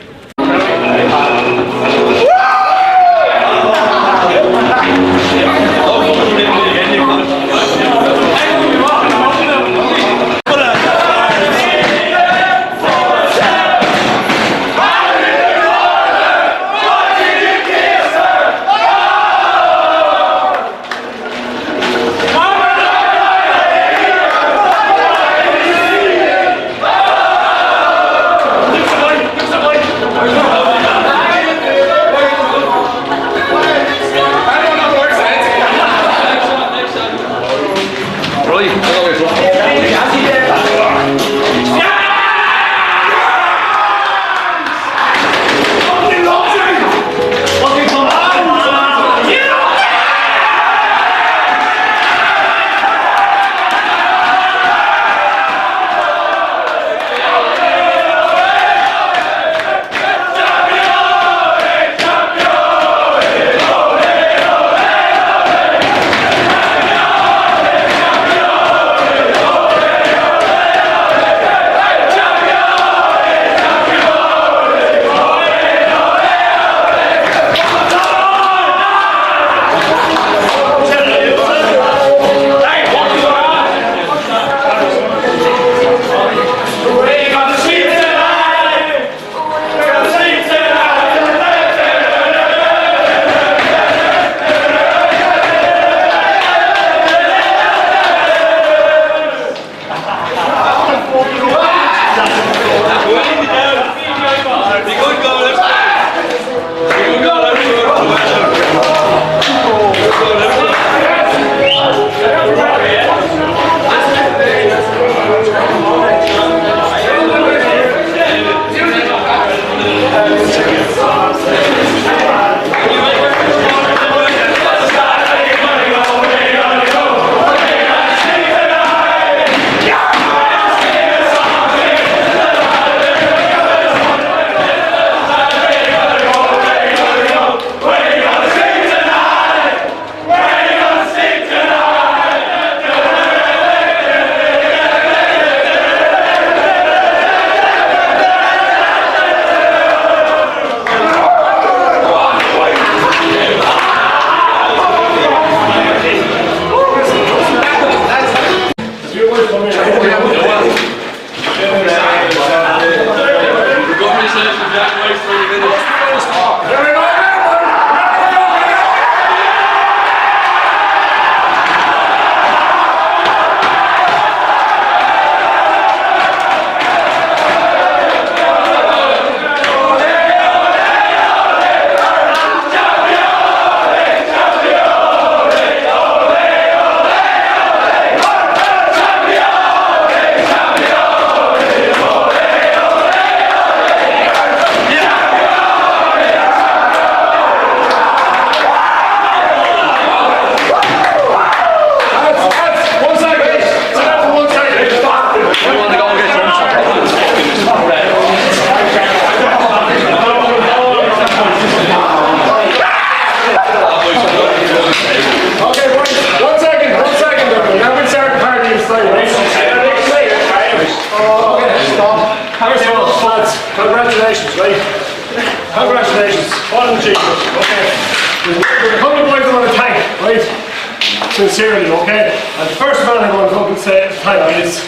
sincerely, okay? And the first man I'm going to come and say thank is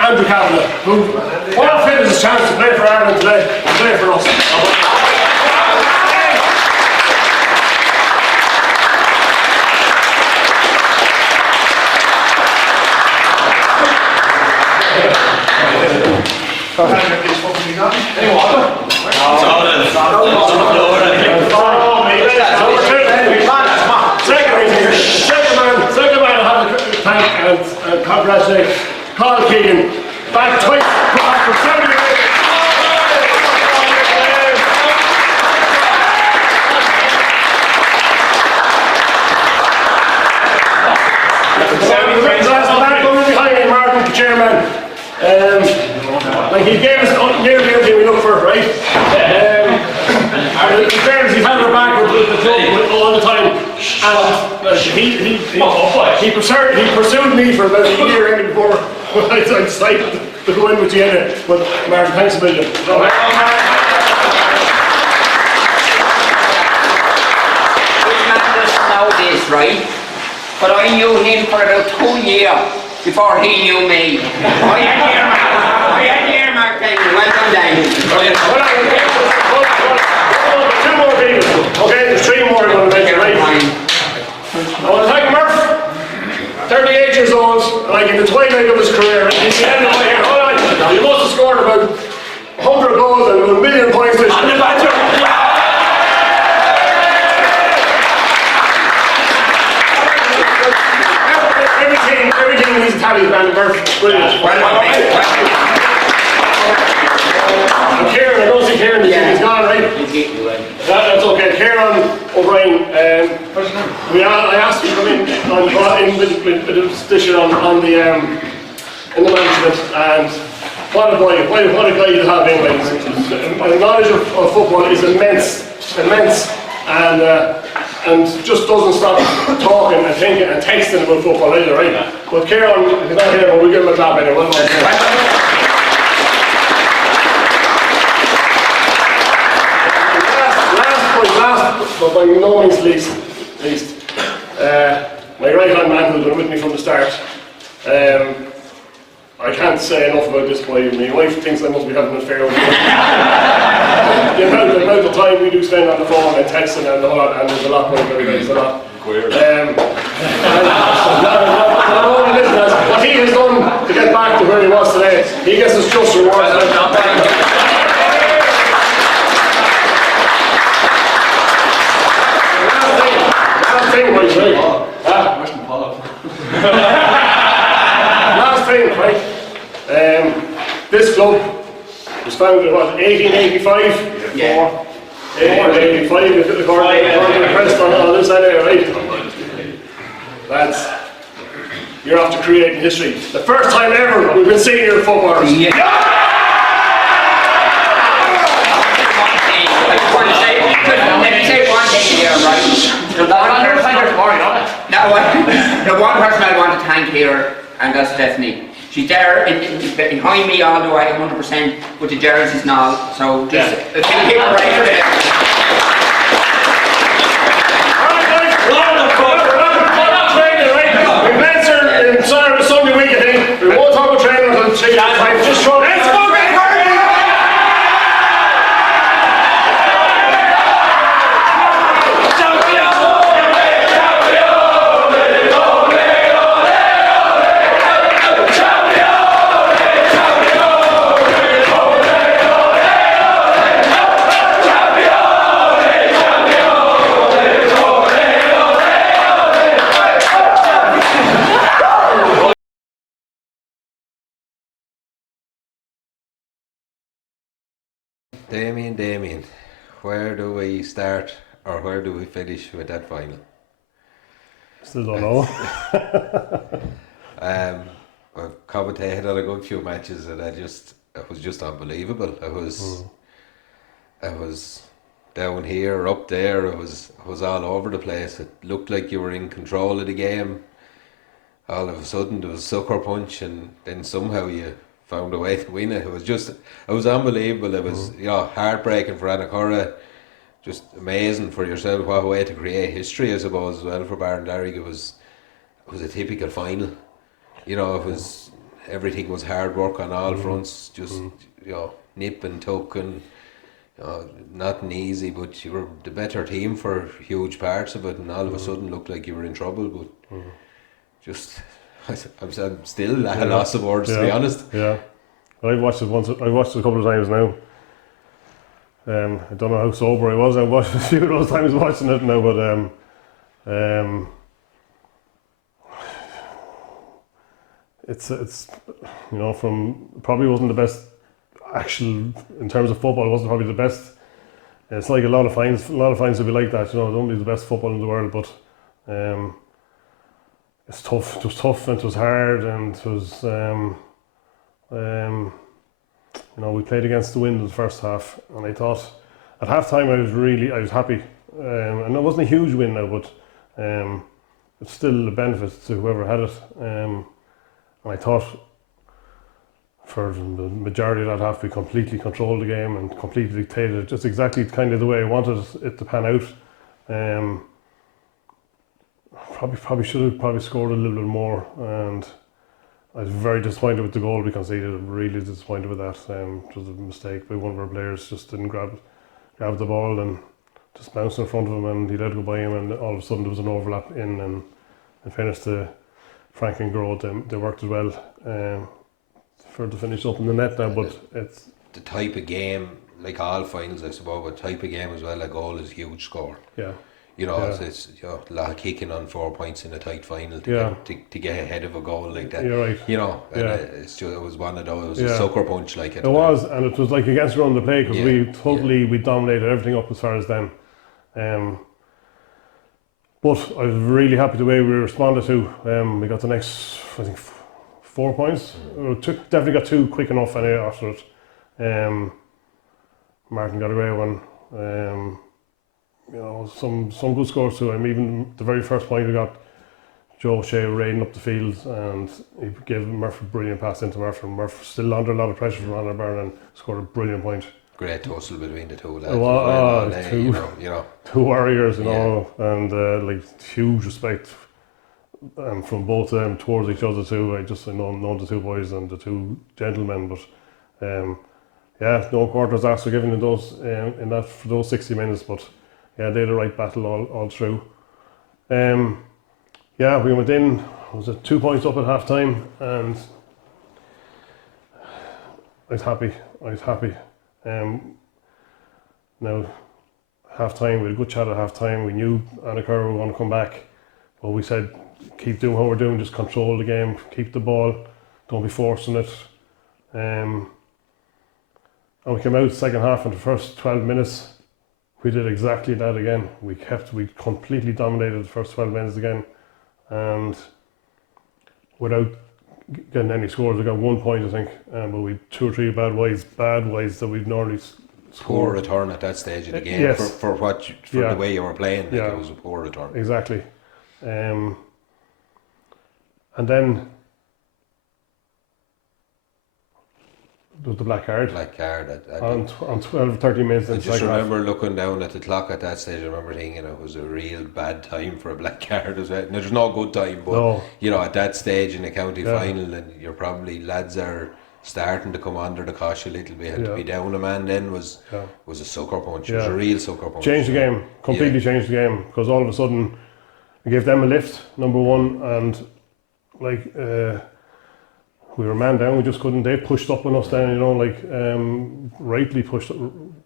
Andrew Kavanagh, who forfeited his chance to play for Ireland today, and play for us. Second man I have to thank and congratulate Carl Keegan, back twice for 70 years. Martin, the chairman, like he gave us nearly everything we look for, right? In fairness, he's had our back with the club all the time, and he pursued me for about a year before I decided to go in with Gianna. But Martin, thanks a million. Nowadays, right? But I knew him for about 2 years before he knew me. I had here, Mark. Well done, Dan. Two more people. Okay, there's 3 more I'm going to mention, right? I want to thank Murph, 38 years old, like in the twilight of his career. He's the end of my hair. Hold on. He must have scored about 100 goals and 1 million points this year. Everything in these tallies, man, Murph. Brilliant. And Kieran, I don't see Kieran, he's gone, right? That's okay. Kieran O'Brien, I asked him to come in with a position on the in the management, and what a boy, what a guy to have in. His knowledge of football is immense, and just doesn't stop talking and thinking and texting about football either, right? But Kieran, he's not here, but we'll give him a clap anyway. Well done. Last, but by no means least, my right-hand man who's been with me from the start. I can't say enough about this boy. My wife thinks I must be having an affair with him. the amount of time we do spend on the phone and texting and all that, and there's a lot more of there's a lot. What he has done to get back to where he was today, he gets his just rewards. Last thing, right? This club was founded in what, 1885? Yeah. 1885, if the crest on this anyway, right? Lads, you're after creating history. The first time ever we've been senior footballers. Yeah. Let me say one thing here, right? The one person I want to thank here, and that's Stephanie. She's there behind me all the way, 100%, with the jerseys and all. So just a few people right for that. We've answered in Sunday week, I think. We won't talk about training until just throw it. Damien, where do we start or where do we finish with that final? Still don't know. I've commentated on a good few matches and it was just unbelievable. It was down here, up there, it was all over the place. It looked like you were in control of the game. All of a sudden there was a sucker punch and then somehow you found a way to win it. It was unbelievable. It was heartbreaking for Annacurra, just amazing for yourself. What a way to create history, I suppose, as well for Barndarrig. It was was a typical final. You know, it was everything was hard work on all fronts. Just you know, nip and tuck and. Nothing easy, but you were the better team for huge parts of it, and all of a sudden looked like you were in trouble. But just, I'm still at a loss of words, to be honest. Yeah, well, I've watched it once. I've watched it a couple of times now. I don't know how sober I was. I watched a few of those times watching it now, but it's you know, from probably wasn't the best. Actual in terms of football, it wasn't probably the best. It's like a lot of fines will be like that. You know, it won't be the best football in the world, but it's tough. It was tough and it was hard, and it was you know, we played against the wind in the first half, and I thought at half time I was happy, and it wasn't a huge win now, but it's still a benefit to whoever had it, and I thought for the majority of that half we completely controlled the game and completely dictated it, just exactly kind of the way I wanted it to pan out. Probably should have scored a little bit more, and I was very disappointed with the goal we conceded. I'm really disappointed with that. It was a mistake by one of our players, just didn't grab the ball and just bounced in front of him, and he let it go by him, and all of a sudden there was an overlap in, and in fairness to Frank and Grote, they worked as well for to finish up in the net now, but it's the type of game, like all finals I suppose, but type of game as well, a goal is a huge score. Yeah. You know, it's you know, a lot of kicking on 4 points in a tight final to get ahead of a goal like that. You're right. You know, and it's just, it was one of those, it was a sucker punch like it. It was, and it was like against run the play, because we dominated everything up as far as then. But I was really happy the way we responded to. We got the next, I think, 4 points. Definitely got 2 quick enough anyway after it. Martin got a great one. You know, some good scores too. Even the very first point we got, Joe Shea raiding up the field, and he gave Murphy a brilliant pass into Murphy, and Murphy still under a lot of pressure from Anna Byrne and scored a brilliant point. Great tussle between the two lads. You know. Two warriors, you know, and like huge respect from both of them towards each other too. I know the two boys and the two gentlemen, but no quarters after giving in those for those 60 minutes, but they had a right battle all through. We went in, was it 2 points up at half time, and I was happy. Now, half time, we had a good chat at half time. We knew Annacurra were going to come back, but we said, keep doing what we're doing, just control the game, keep the ball, don't be forcing it. And we came out second half, in the first 12 minutes, we did exactly that again. We completely dominated the first 12 minutes again, and without getting any scores, we got 1 point, I think, but we had 2 or 3 bad wides that we'd normally poor return at that stage of the game for the way you were playing. It was a poor return. Exactly. And then there was the black card. On 12, 13 minutes. I just remember looking down at the clock at that stage. I remember thinking it was a real bad time for a black card as well. Now, there's no good time, but you know, at that stage in the county final, and you're probably lads are starting to come under the cosh a little bit, and to be down a man then was a sucker punch. It was a real sucker punch. Changed the game, completely changed the game, because all of a sudden we gave them a lift, number one, and like we were man down, we just couldn't. They pushed up on us then, you know, like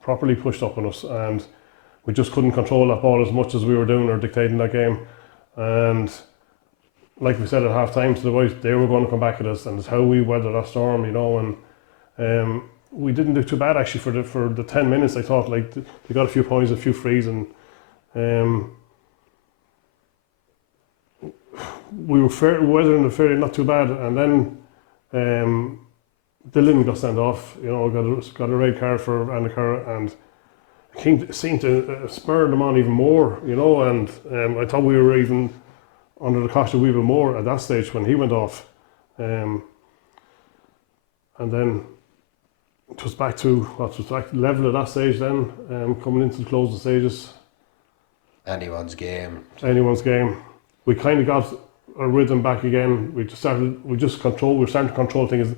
properly pushed up on us, and we just couldn't control that ball as much as we were doing or dictating that game. And like we said at half time to the boys, they were going to come back at us, and it's how we weathered that storm, you know. And we didn't do too bad actually for the 10 minutes. I thought, like, they got a few points, a few frees, and we were weathering the fairly not too bad. And then Dylan got sent off, you know, got a red card for Annacurra, and it seemed to spur them on even more, you know. And I thought we were even under the cosh of even more at that stage when he went off. And then it was back to level at that stage then, coming into the closing stages. Anyone's game. We kind of got our rhythm back again. We were starting to control things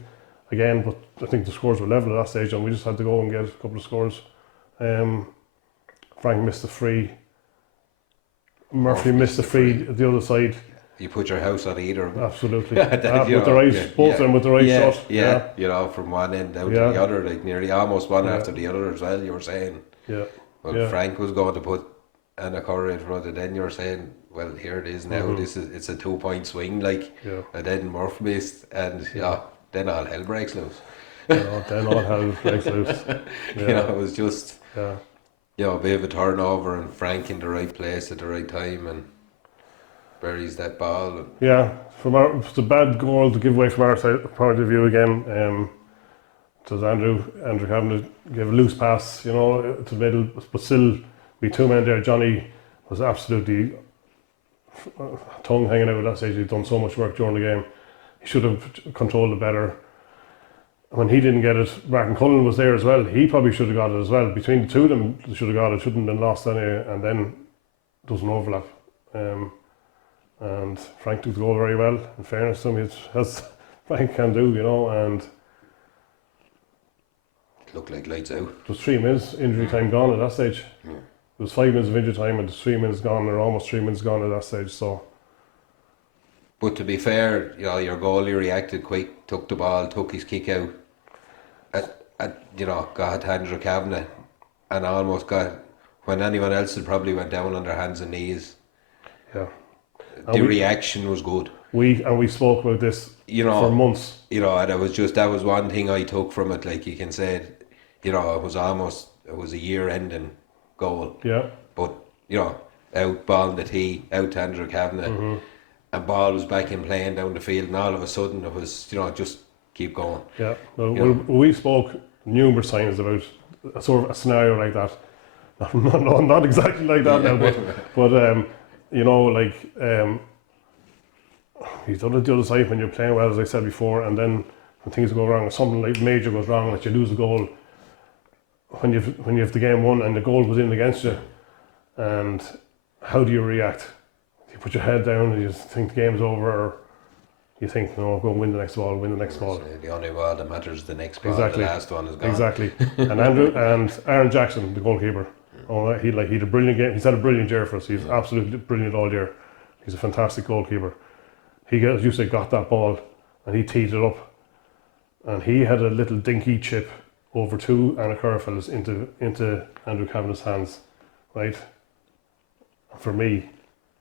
again, but I think the scores were level at that stage, and we just had to go and get a couple of scores. Frank missed the free. Murphy missed the free at the other side. You put your house on either of them. Absolutely. That, with the right, both of them with the right shot. Yeah, you know, from one end out to the other, like nearly almost one after the other as well, you were saying. Yeah. Well, Frank was going to put Anna Curry in front, and then you were saying, well, here it is now, it's a 2-point swing, like, and then Murph missed, and then all hell breaks loose. Then all hell breaks loose. You know, it was just, you know, a bit of a turnover, and Frank in the right place at the right time, and buries that ball. It's a bad goal to give away from our side, point of view again. So Andrew Cavanagh gave a loose pass, you know, to the middle, but still, be two men there. Johnny was absolutely tongue hanging out at that stage. He'd done so much work during the game. He should have controlled it better. When he didn't get it, Martin Cullen was there as well. He probably should have got it as well. Between the two of them, they should have got it. Shouldn't have been lost anyway. And then there was an overlap. And Frank took the goal very well. In fairness to him, as Frank can do, you know. And it looked like lights out. It was 3 minutes injury time gone at that stage. Yeah. It was 5 minutes of injury time, and 3 minutes gone, or almost 3 minutes gone at that stage. So. But to be fair, you know, your goalie reacted quick, took the ball, took his kick out, you know, got Andrew Kavanagh, and almost got, when anyone else had probably went down on their hands and knees. Yeah. The reaction was good. We spoke about this, you know, for months. You know, and that was one thing I took from it. Like you can say, you know, it was a year-ending goal. Yeah. But you know, out ball in the tee, out to Andrew Kavanagh, and ball was back in playing down the field, and all of a sudden it was, you know, just keep going. Yeah. Well, we spoke numerous times about a sort of a scenario like that. Not exactly like that now, but you know, like he's done it the other side when you're playing well, as I said before, and then when things go wrong, or something like major goes wrong, that you lose a goal, when you have the game won and the goal goes in against you, and how do you react? You put your head down and you think the game's over, or you think, no, go and win the next ball, The only ball that matters is the next ball. Exactly. The last one is gone. Exactly. And Aaron Jackson, the goalkeeper, he had a brilliant game. He's had a brilliant year for us. He's absolutely brilliant all year. He's a fantastic goalkeeper. He, as you say, got that ball and he teed it up, and he had a little dinky chip over two Anna Curra fellas into Andrew Kavanagh's hands, right? For me,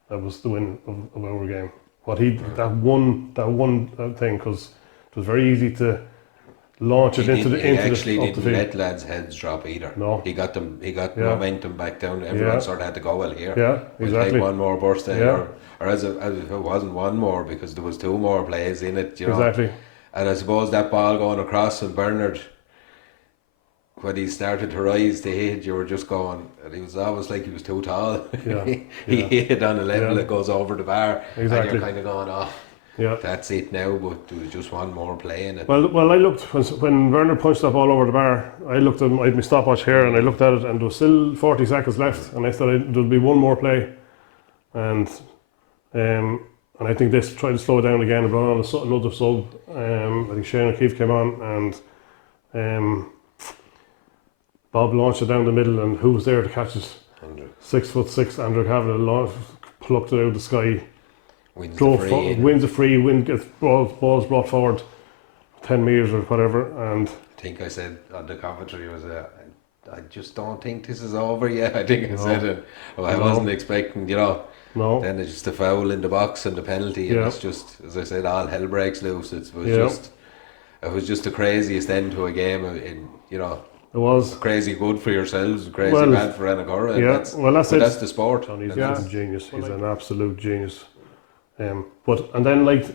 that was the win of our game. That one thing, because it was very easy to launch it into the He actually didn't let lads' heads drop either. No, he got momentum back down. Everyone sort of had to go, well, here. Yeah, exactly. We'll take one more burst there, or as if it wasn't one more, because there was two more plays in it. You know? Exactly. And I suppose that ball going across, and Bernard, when he started to rise to hit, you were just going, and he was almost like he was too tall. Yeah. He hit on a level that goes over the bar, exactly. And you're kind of going off. Yeah, that's it now. But there was just one more play in it. Well, I looked when Werner punched that ball over the bar. I looked at I had my stopwatch here, and I looked at it, and there was still 40 seconds left, and I thought there'd be one more play, and I think they tried to slow it down again and brought on another sub. I think Shane O'Keefe came on, and Bob launched it down the middle, and who was there to catch it? 6'6" Andrew Kavanagh plucked it out of the sky. Wins a free, gets balls brought forward 10 metres or whatever, and I think I said on the commentary I just don't think this is over yet. I think I said it. Well, I wasn't expecting, you know. No. Then it's just a foul in the box and the penalty, and it's just, as I said, all hell breaks loose. It was just the craziest end to a game. You know. It was crazy good for yourselves, crazy bad for Annagora. Yeah, that's the sport. Johnny's a genius. He's an absolute genius. And then like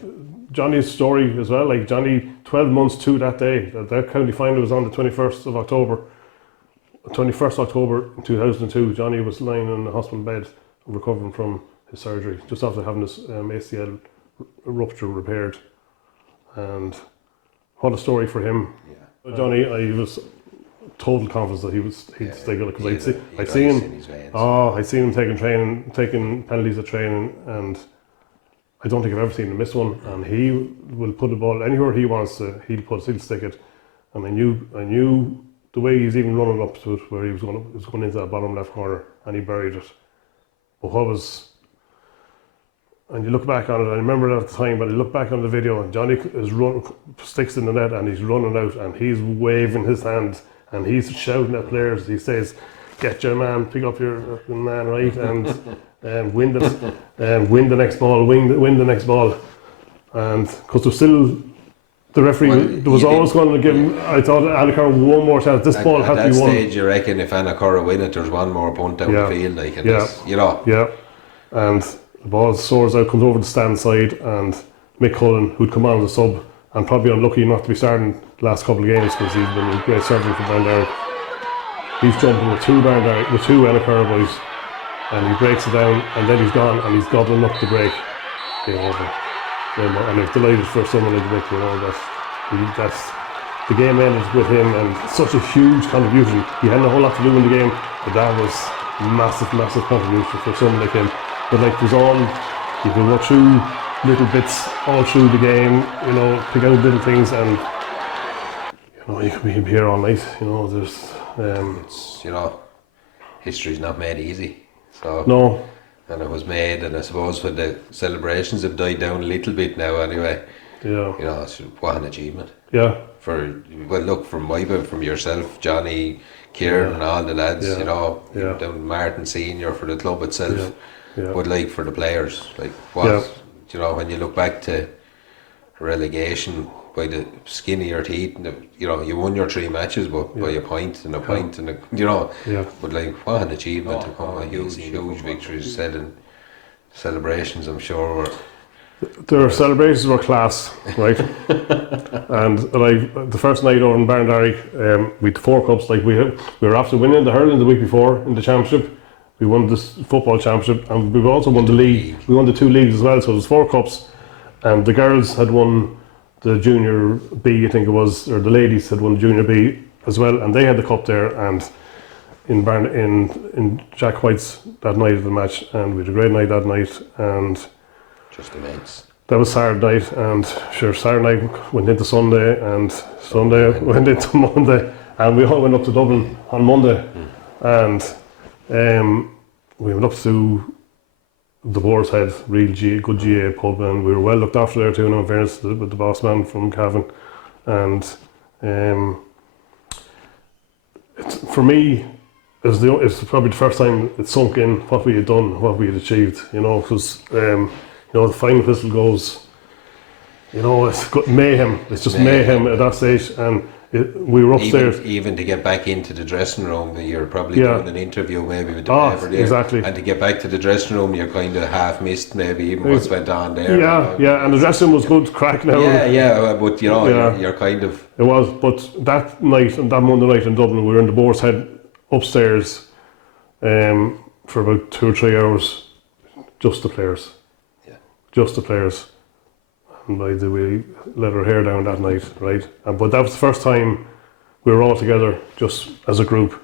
Johnny's story as well, like Johnny 12 months to that day, that county final was on the 21st of October 2002. Johnny was lying in a hospital bed recovering from his surgery just after having his ACL rupture repaired, and what a story for him. Johnny, I was total confidence that he'd stay good, because I'd seen him taking penalties at training, and I don't think I've ever seen him miss one, and he will put the ball anywhere he wants to. He'll stick it, and I knew the way he's even running up to it, where he was going into that bottom left corner, and he buried it. But and you look back on it, I remember it at the time, but I look back on the video, and Johnny sticks in the net, and he's running out, and he's waving his hand, and he's shouting at players. He says, "Get your man, pick up your man, right, and win the next ball, win the next ball." And because there's still the referee, there was always going to give him. I thought Annacurra one more chance. This ball had to be won. At that stage, you reckon if Annacurra win it, there's one more punt down the field, like, and Yeah, and the ball soars out, comes over the stand side, and Mick Cullen, who'd come on as a sub, and probably unlucky not to be starting the last couple of games because he's been a great servant for Barndarrig. He's jumping with two Annacurra boys, and he breaks it down, and then he's gone, and he's gobbling up the break. Game over. And I'm delighted for someone like Mick, that's the game ended with him, and such a huge contribution. He hadn't a whole lot to do in the game, but that was massive contribution for someone like him. But like you can go through little bits all through the game, pick out little things, and you can be here all night. There's it's history's not made easy. So no. And it was made, and I suppose when the celebrations have died down a little bit now anyway. Yeah. It's what an achievement. Yeah. From yourself, Johnny, Kieran, and all the lads, down Martin Senior for the club itself. Yeah. But like for the players, like when you look back to relegation by the skin of your teeth, and you won your 3 matches, but by a point and a point and but like what an achievement to come, a huge victories, celebrations, I'm sure were. Their celebrations were class, right? And the first night over in Barndarrig, we had 4 cups. Like we were after winning the hurling the week before in the championship. We won this football championship, and we also won the league. We won the 2 leagues as well, so it was 4 cups. And the girls had won the junior B, I think it was, or the ladies had won the junior B as well, and they had the cup there. And in Jack White's that night of the match, and we had a great night that night, and just immense. That was Saturday night, and sure, Saturday night went into Sunday, and Sunday went into Monday, and we all went up to Dublin on Monday, and we went up to the Boar's Head, good GA pub, and we were well looked after there too, in fairness, with the boss man from Cavan. And for me, it's probably the first time it sunk in what we had done, what we had achieved, because the final whistle goes, it's got mayhem. It's just mayhem at that stage, and we were upstairs. Even to get back into the dressing room, you're probably doing an interview maybe with the paper there. Exactly. And to get back to the dressing room, you're kind of half missed maybe even what's went on there. Yeah, and the dressing room was good crack now. But you're kind of. It was, but that night, and that Monday night in Dublin, we were in the Boar's Head upstairs for about 2 or 3 hours, just the players. Just the players. And we let our hair down that night, right? But that was the first time we were all together, just as a group.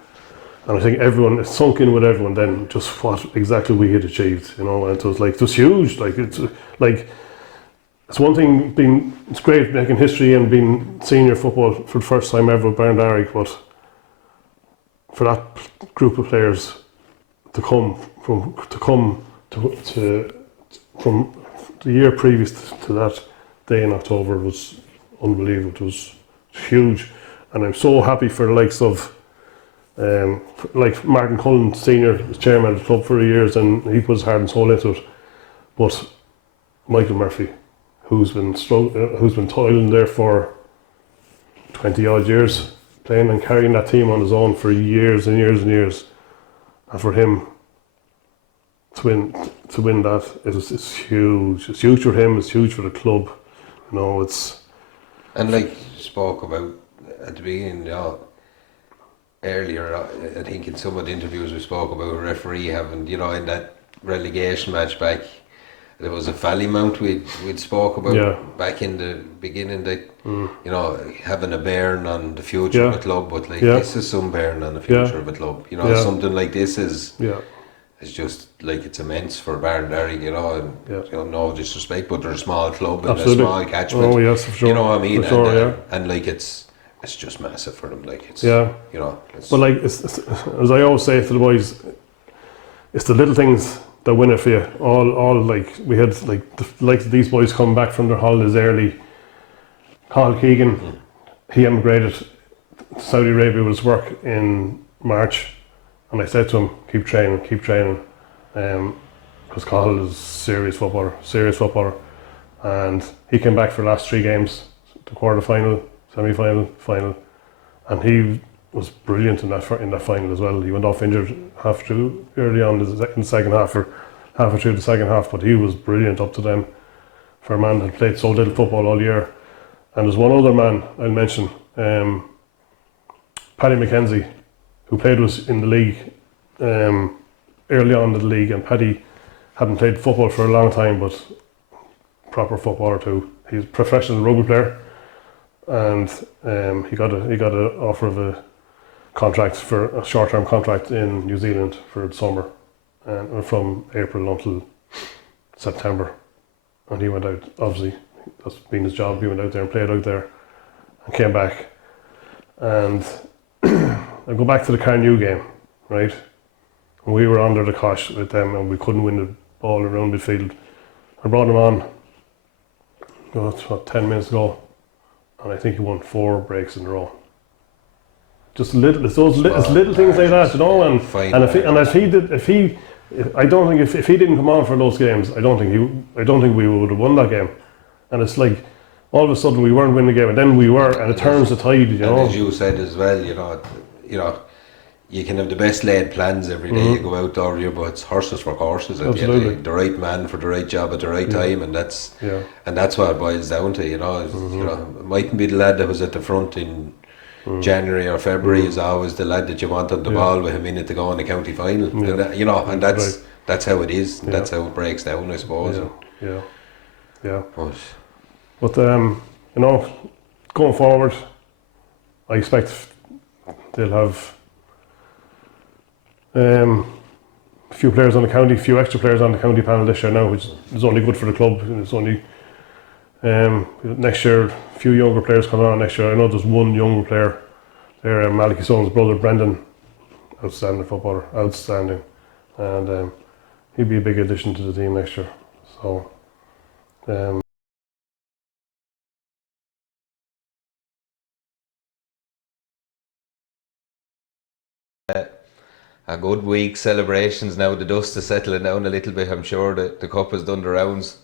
And I think it sunk in with everyone then, just what exactly we had achieved, and it was huge. It's one thing it's great making history and being senior football for the first time ever at Barndarrig, but for that group of players to come from the year previous to that day in October was unbelievable. It was huge, and I'm so happy for the likes of like Martin Cullen Senior, was chairman of the club for years, and he put his heart and soul into it. But Michael Murphy, who's been toiling there for 20 odd years, playing and carrying that team on his own for years and years and years, and for him to win that, it's huge. It's huge for him. It's huge for the club. And like you spoke about at the beginning, earlier, I think in some of the interviews we spoke about a referee having, in that relegation match back, there was a Fallymount we'd spoke about back in the beginning, that having a bearing on the future of a club, but this is some bearing on the future of a club. Something like this is is just like it's immense for Barndarrig, you know, and Yeah. you know, no disrespect, but they're a small club and Absolutely. a small catchment. Oh yes, for sure. You know what I mean? For sure, and, yeah. and like it's just massive for them. Like it's Yeah. you know. It's, But like, it's, as I always say to the boys, it's the little things that win it for you. All like we had like these boys come back from their holidays early. Carl Keegan, he emigrated to Saudi Arabia with his work in March, and I said to him, keep training, because Carl is serious footballer, and he came back for the last 3 games, the quarter final, semi-final, final, and he was brilliant in that final as well. He went off injured half through early on in the second half, or halfway through the second half, but he was brilliant up to them for a man that had played so little football all year. And there's one other man I'll mention, Paddy McKenzie, who played with us in the league early on in the league, and Paddy hadn't played football for a long time, but proper footballer too. He's a professional rugby player, and he got an offer of a contract for a short-term contract in New Zealand for the summer, and from April until September. And he went out, obviously, that's been his job. He went out there and played out there, and came back. And I go back to the Carnew game, right? We were under the cosh with them, and we couldn't win the ball around midfield. I brought him on, it's what, 10 minutes ago, and I think he won 4 breaks in a row. Just it's those little things like that, you know. And I don't think if he didn't come on for those games, I don't think we would have won that game. And it's like all of a sudden we weren't winning the game, and then we were, and it turns the tide, you know. And as you said as well, you know, you can have the best laid plans every day you go out there, but it's horses for courses at the end of the day. The right man for the right job at the right time, and that's what it boils down to, you know. You know, it mightn't be the lad that was at the front in January or February is always the lad that you want on the ball with a minute to go in the county final. And that, you know, and that's how it is. That's how it breaks down, I suppose. Yeah. But you know, going forward, I expect they'll have a few players on the county, few extra players on the county panel this year now, which is only good for the club. And it's only next year, a few younger players coming on next year. I know there's one younger player there, Malachy Sone's brother, Brendan, outstanding footballer, and he'll be a big addition to the team next year. So. A good week, celebrations now, the dust is settling down a little bit. I'm sure that the cup has done the rounds.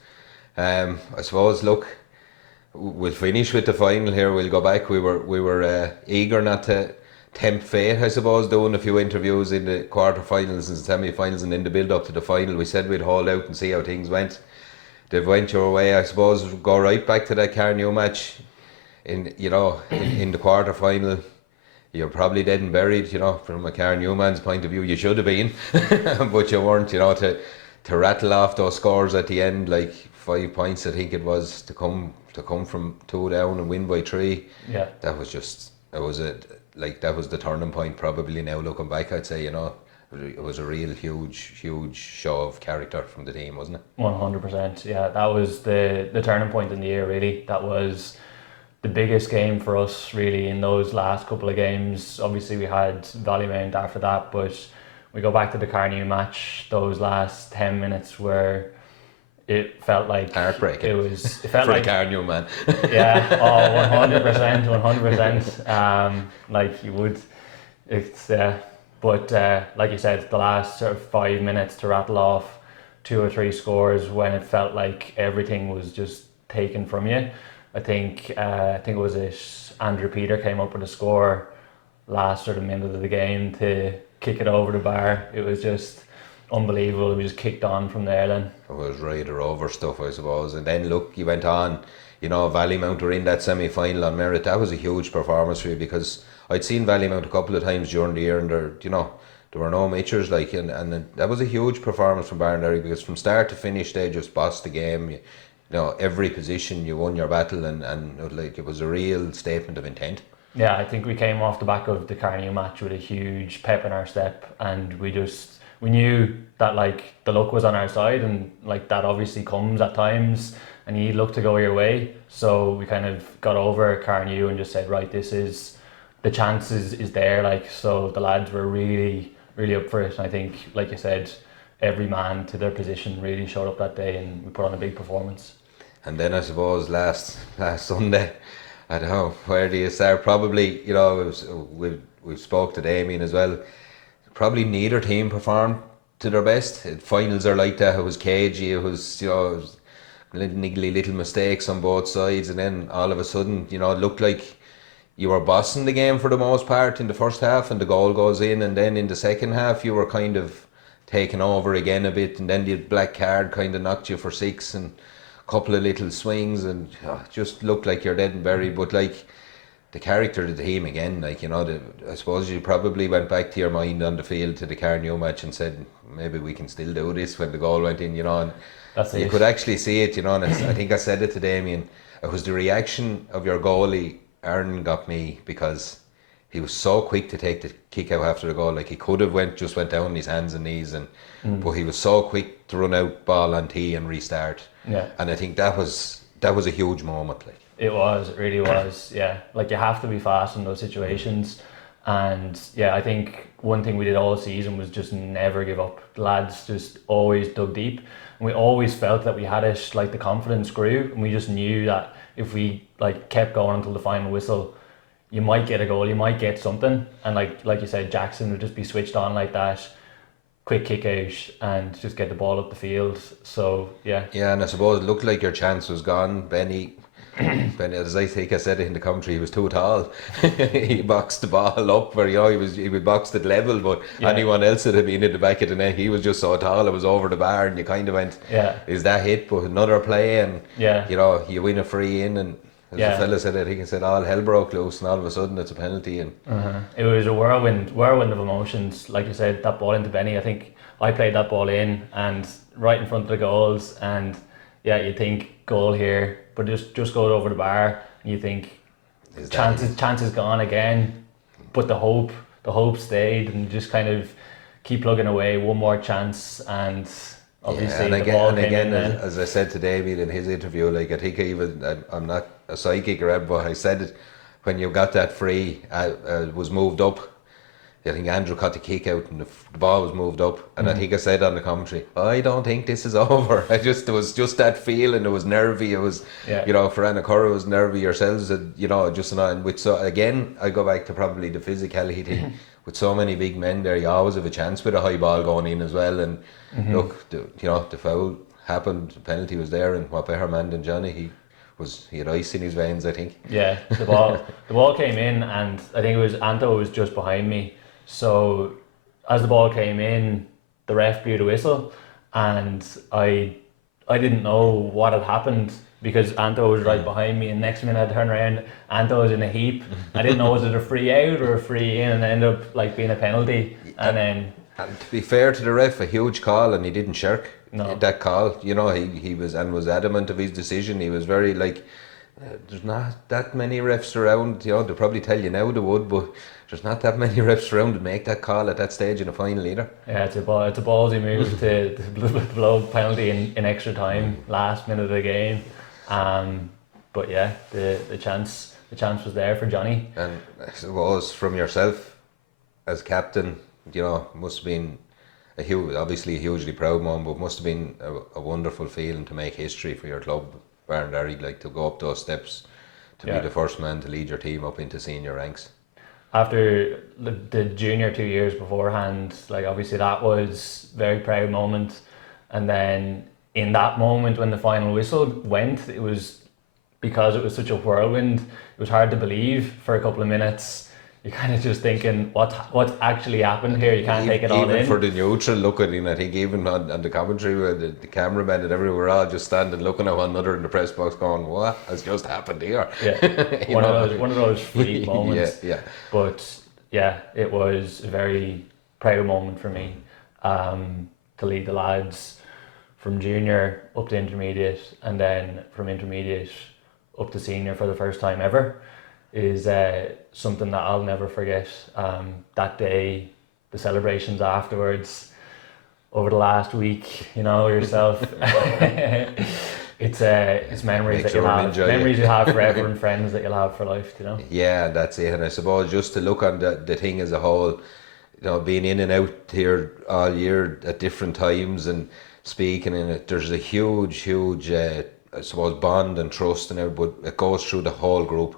I suppose, look, we'll finish with the final here. We'll go back. We were eager not to tempt fate, I suppose, doing a few interviews in the quarterfinals and semi-finals, and in the build up to the final we said we'd hold out and see how things went. They've went your way, I suppose. Go right back to that Carnew match in the quarter-final. You're probably dead and buried, you know, from a Carnew man's point of view. You should have been, but you weren't, you know, to rattle off those scores at the end, like 5 points, I think it was, to come from 2 down and win by 3. Yeah. That was the turning point probably now looking back, I'd say, you know. It was a real huge show of character from the team, wasn't it? 100%, yeah. That was the turning point in the year, really. That was the biggest game for us, really, in those last couple of games. Obviously, we had Ballymount after that, but we go back to the Carnew match, those last 10 minutes where it felt like... heartbreaking. It felt for like... a Carnew man. Yeah, 100%. Like, you would... It's... But like you said, the last sort of 5 minutes to rattle off 2 or 3 scores when it felt like everything was just taken from you. I think it was Andrew Peter came up with a score last sort of minute of the game to kick it over the bar. It was just unbelievable. We just kicked on from there then. It was right or over stuff, I suppose. And then look, you went on, you know, Ballymount were in that semi-final on merit. That was a huge performance for you, because I'd seen Ballymount a couple of times during the year, and there were no mitchers, like, and that was a huge performance from Barndarrig, because from start to finish they just bossed the game. You know, every position you won your battle, and like, it was a real statement of intent. Yeah, I think we came off the back of the Carnew match with a huge pep in our step, and we we knew that like the luck was on our side, and like that obviously comes at times, and you need luck to go your way. So we kind of got over Carnew and just said, right, this is the chance is there. Like, so the lads were really up for it. And I think, like you said, every man to their position really showed up that day, and we put on a big performance. And then I suppose last Sunday, I don't know, where do you start? Probably, you know, we've spoke to Damien as well. Probably neither team performed to their best. Finals are like that. It was cagey. It was, you know, it was niggly little mistakes on both sides, and then all of a sudden, you know, it looked like you were bossing the game for the most part in the first half, and the goal goes in, and then in the second half you were kind of taken over again a bit, and then the black card kind of knocked you for 6, and a couple of little swings, and just looked like you're dead and buried. But like the character of the team again, like, you know, I suppose you probably went back to your mind on the field to the Carnew match and said, maybe we can still do this when the goal went in, you know, and that's you could actually see it, you know. And I think I said it to Damien, it was the reaction of your goalie, Aaron, got me, because he was so quick to take the kick out after the goal. Like, he could have went down on his hands and knees, and but he was so quick to run out, ball on tee and restart. Yeah. And I think that was a huge moment. Like, it really was. Yeah, like you have to be fast in those situations. And yeah, I think one thing we did all season was just never give up. The lads just always dug deep, and we always felt that we had it, like the confidence grew, and we just knew that if we like kept going until the final whistle, you might get a goal, you might get something. And like you said, Jackson would just be switched on like that, quick kick out and just get the ball up the field. So yeah. Yeah, and I suppose it looked like your chance was gone. Benny, as I think I said it in the commentary, he was too tall. He boxed the ball up where, you know, he would box it level, but anyone else that had been in the back of the net, he was just so tall, it was over the bar, and you kind of went, is that hit? But another play, and you know, you win a free in, and as the fella said, I think he said all hell broke loose, and all of a sudden it's a penalty. And it was a whirlwind of emotions. Like you said, that ball into Benny, I think I played that ball in and right in front of the goals, and yeah, you think goal here, but just goes over the bar, and you think chance is gone again, but the hope stayed, and just kind of keep plugging away, one more chance, and obviously and the ball came in then. As I said to David in his interview, like, I think I'm not a psychic or but I said it when you got that free, was moved up. I think Andrew caught the kick out, and the ball was moved up, and I think I said on the commentary, I don't think this is over. There was just that feeling. It was nervy. It was, you know, for Annacurra, it was nervy yourselves, you know, just and with, so again, I go back to probably the physicality thing. With so many big men there, you always have a chance with a high ball going in as well. And look, you know, the foul happened, the penalty was there, and what better man than Johnny? He had ice in his veins, I think. Yeah, the ball came in, and I think it was Anto was just behind me. So as the ball came in, the ref blew the whistle, and I didn't know what had happened, because Anto was right behind me, and next minute I turned around, Anto was in a heap. I didn't know, was it a free out or a free in, and it ended up like being a penalty. And then, to be fair to the ref, a huge call, and he didn't shirk that call. You know, he was adamant of his decision. He was very like, there's not that many refs around. You know, they'll probably tell you now they would, but there's not that many refs around to make that call at that stage in the final either. Yeah, it's a ballsy move to blow penalty in extra time, last minute of the game. But yeah, the chance was there for Johnny. And I suppose from yourself as captain, you know, must have been obviously a hugely proud moment, but must have been a wonderful feeling to make history for your club, Barndarrig, like to go up those steps, to be the first man to lead your team up into senior ranks. After the junior 2 years beforehand, like obviously that was a very proud moment, and then in that moment when the final whistle went, it was, because it was such a whirlwind, it was hard to believe for a couple of minutes. You're kind of just thinking, what's actually happened here? You can't take it all in. Even for the neutral looking in, I think even on the commentary with the cameramen and everywhere, we're all just standing looking at one another in the press box going, what has just happened here? Yeah, one of those freak moments. Yeah. But yeah, it was a very proud moment for me, to lead the lads from junior up to intermediate, and then from intermediate up to senior for the first time ever, is something that I'll never forget. That day, the celebrations afterwards, over the last week, you know, yourself. It's memories that you'll have, memories you have forever, and friends that you'll have for life, you know. Yeah, that's it. And I suppose just to look on the thing as a whole, you know, being in and out here all year at different times and speaking in it, there's a huge, I suppose, bond and trust in it, but it goes through the whole group.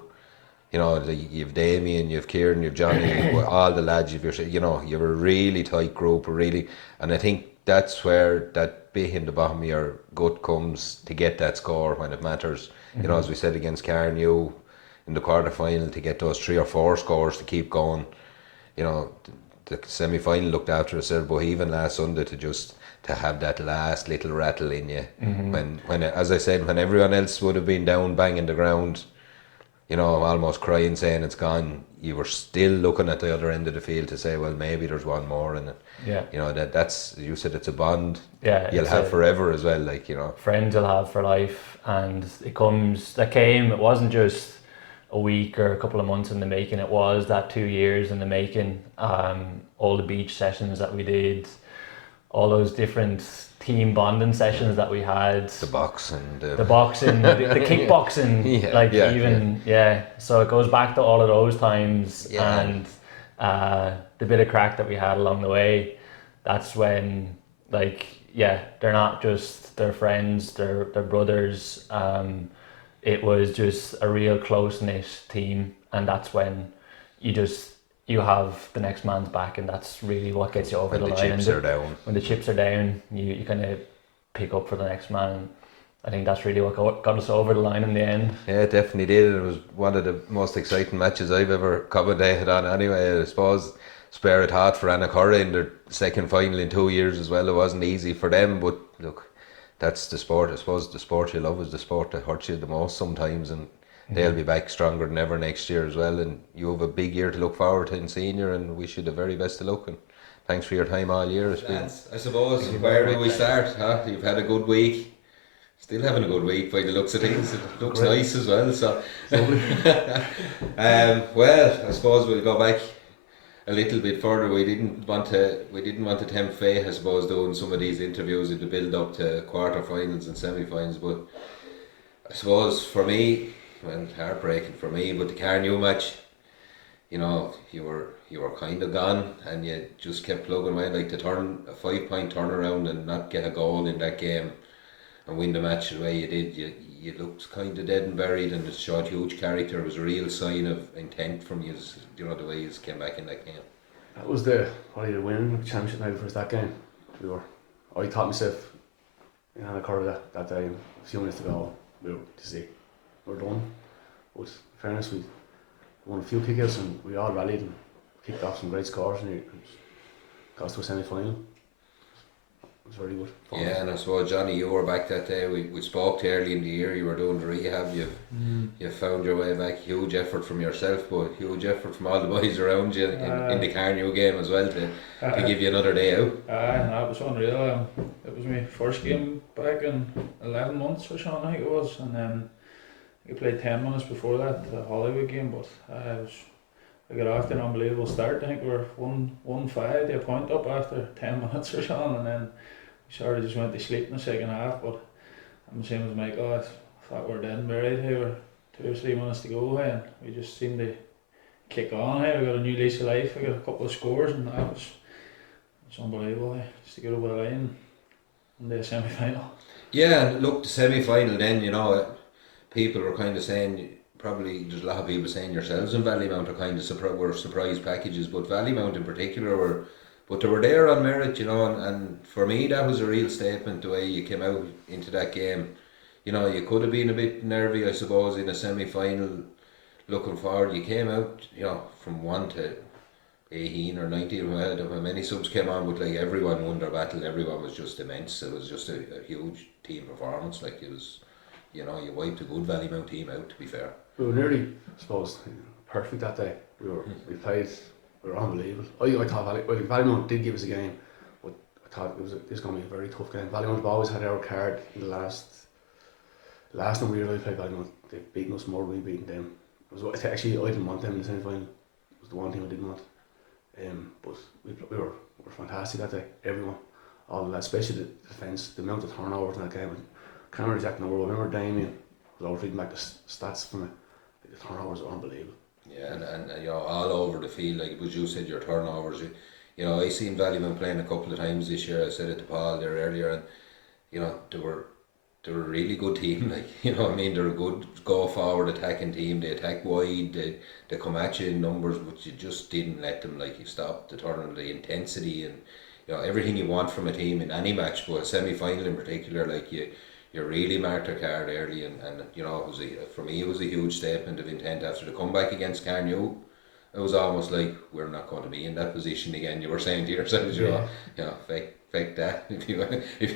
You know, you've Damien, you've Kieran, you've Johnny, all the lads, you know, you're a really tight group, really. And I think that's where that bit in the bottom of your gut comes to get that score when it matters. You know, as we said against Carnew in the quarter final, to get those 3 or 4 scores to keep going. You know, the semi final looked after itself, but even last Sunday to have that last little rattle in you when as I said, when everyone else would have been down banging the ground, you know, almost crying, saying it's gone, you were still looking at the other end of the field to say, well, maybe there's one more in it. Yeah. You know, that's, you said it's a bond. Yeah. You'll have forever as well, like, you know. Friends you'll have for life, and it wasn't just a week or a couple of months in the making, it was that 2 years in the making. All the beach sessions that we did, all those different team bonding sessions that we had, the boxing, the kickboxing, so it goes back to all of those times, and the bit of crack that we had along the way. That's when, like, they're not just their friends, they're brothers. It was just a real close-knit team, and that's when you have the next man's back, and that's really what gets you over the line. When the chips are down, you kind of pick up for the next man. I think that's really what got us over the line in the end. Yeah, it definitely did. It was one of the most exciting matches I've ever commentated on anyway. I suppose spare it hot for Aughrim in their second final in 2 years as well. It wasn't easy for them, but look, that's the sport. I suppose the sport you love is the sport that hurts you the most sometimes, and they'll be back stronger than ever next year as well, and you have a big year to look forward to in senior, and wish you the very best of luck, and thanks for your time all year. It's been, I suppose, where do we start? You've had a good week, still having a good week by the looks of things. It looks nice as well, so well, I suppose we'll go back a little bit further. We didn't want to tempt fate, I suppose, doing some of these interviews in the build up to quarter-finals and semi-finals, but I suppose for me, well, heartbreaking for me, but the Carnew match, you know, you were kind of gone, and you just kept plugging away. Like, to turn a 5-point turnaround and not get a goal in that game and win the match the way you did, you looked kind of dead and buried, and it showed huge character. It was a real sign of intent from you, you know, the way you came back in that game. That was the winning championship night for us that game. I thought myself in Aughrim that day, a few minutes to go, we're done. But in fairness, we won a few kickouts and we all rallied and kicked off some great scores, and it got us to a semi-final. It was very good. Yeah, and I suppose, Johnny, you were back that day. We spoke early in the year. You were doing the rehab. You've found your way back. Huge effort from yourself, but huge effort from all the boys around you in the Carnew game as well to give you another day out. It was unreal. It was my first game back in 11 months or so, I think it was, and then I played 10 minutes before that, the Hollywood game, but I got off to an unbelievable start. I think we were 1-5, they a point up after 10 minutes or so, and then we sort of just went to sleep in the second half. But I'm the same as Michael, I thought we were dead and buried here. We were 2 or 3 minutes to go, and we just seemed to kick on here. We got a new lease of life, we got a couple of scores, and that was unbelievable, just to get over the line in the semi-final. Yeah, and look, the semi-final then, you know, people were kind of saying, probably there's a lot of people saying yourselves in Ballymount are kind of were surprise packages, but Ballymount in particular they were there on merit, you know, and for me that was a real statement the way you came out into that game. You know, you could have been a bit nervy, I suppose, in a semi-final looking forward. You came out, you know, from 1 to 18 or 19, how many subs came on, but like everyone won their battle, everyone was just immense. It was just a huge team performance. Like, it was, you know, you wiped a good Ballymount team out, to be fair. We were nearly, I suppose, perfect that day. We were unbelievable. I thought Ballymount did give us a game, but I thought this was going to be a very tough game. Ballymount have always had our card in the last number of years I played Ballymount. They've beaten us more than we've beaten them. Actually, I didn't want them in the semi-final. It was the one team I didn't want. But we were fantastic that day. Everyone, all that, especially the defence, the amount of turnovers in that game. I can't remember the exact number, but I remember Damien, I was reading back the stats from it, the turnovers are unbelievable. Yeah, and you know, all over the field, like as you said, your turnovers. You know, I seen Ballymun playing a couple of times this year. I said it to Paul there earlier, and you know, they were a really good team. Like, you know what I mean, they're a good go forward attacking team. They attack wide. They come at you in numbers, but you just didn't let them. Like, you stopped the turn, the intensity, and you know everything you want from a team in any match, but a semi-final in particular. Like, you really marked their card early, and you know, for me it was a huge statement of intent after the comeback against Carnew. It was almost like, we're not going to be in that position again. You were saying to yourselves, you know, fake that if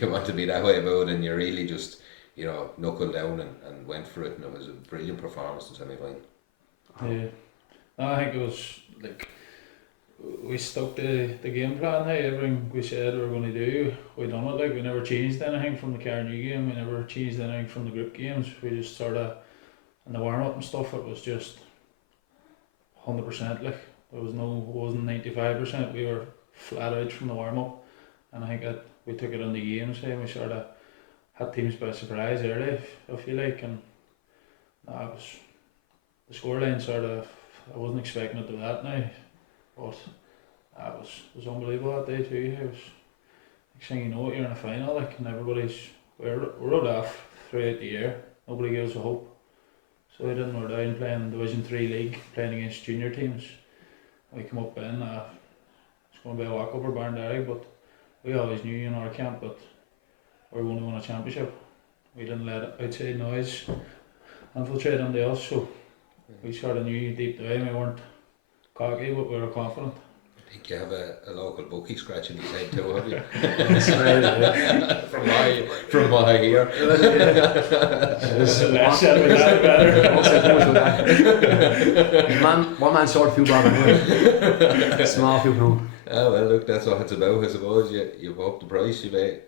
you want to be that way about it, and you really just, you know, knuckled down and went for it, and it was a brilliant performance in semi-final. Yeah, no, I think it was like we stuck to the game plan. Hey, everything we said we were going to do, we done it. Like, we never changed anything from the Carnegie game. We never changed anything from the group games. We just sort of, in the warm up and stuff, it was just 100%. Like, it wasn't 95%. We were flat out from the warm up, and I think that we took it on the games. Hey, we sort of had teams by surprise early, I feel like, and it was the scoreline sort of, I wasn't expecting it to that now, but it was unbelievable that day too. It was, next thing you know, you're in a final, like, and we're rode off throughout the year. Nobody gives a hope. So we didn't, we're down playing Division 3 league, playing against junior teams. We come up in, it's going to be a walk over Barndarrig, but we always knew in our camp that we were going to win a championship. We didn't let outside noise infiltrate into us, so we sort of knew deep down. We weren't cocky, but we were confident. I think you have a local bookie scratching his head too, have you? From what I hear. One man short, few bob anyway. Small, few pound. Oh well, look, that's what it's about. I suppose you've upped the price. You may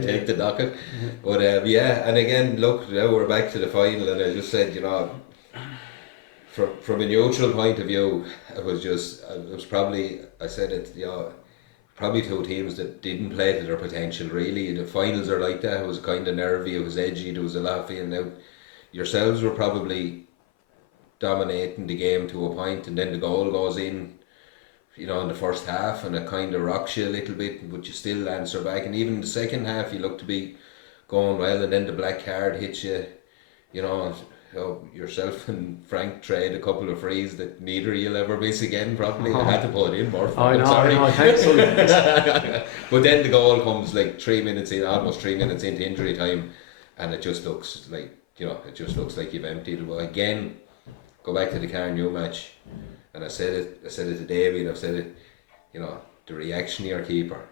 take the docket, but yeah. And again, look, now we're back to the final, and I just said, you know, from a neutral point of view, it was probably, I said it, you know, probably two teams that didn't play to their potential. Really, the finals are like that. It was kind of nervy. It was edgy. There was a lot of feeling out. Yourselves were probably dominating the game to a point, and then the goal goes in, you know, in the first half, and it kind of rocks you a little bit, but you still answer back. And even in the second half, you look to be going well, and then the black card hits you, you know. Yourself and Frank trade a couple of frees that neither you'll ever miss again, probably. I had to put it in more. I'm sorry. Thanks. But then the goal comes like almost 3 minutes into injury time, and it just looks like, you know, you've emptied it. But again, go back to the Carnew match, and I said it to Davey, and I've said it, you know, the reaction of your keeper,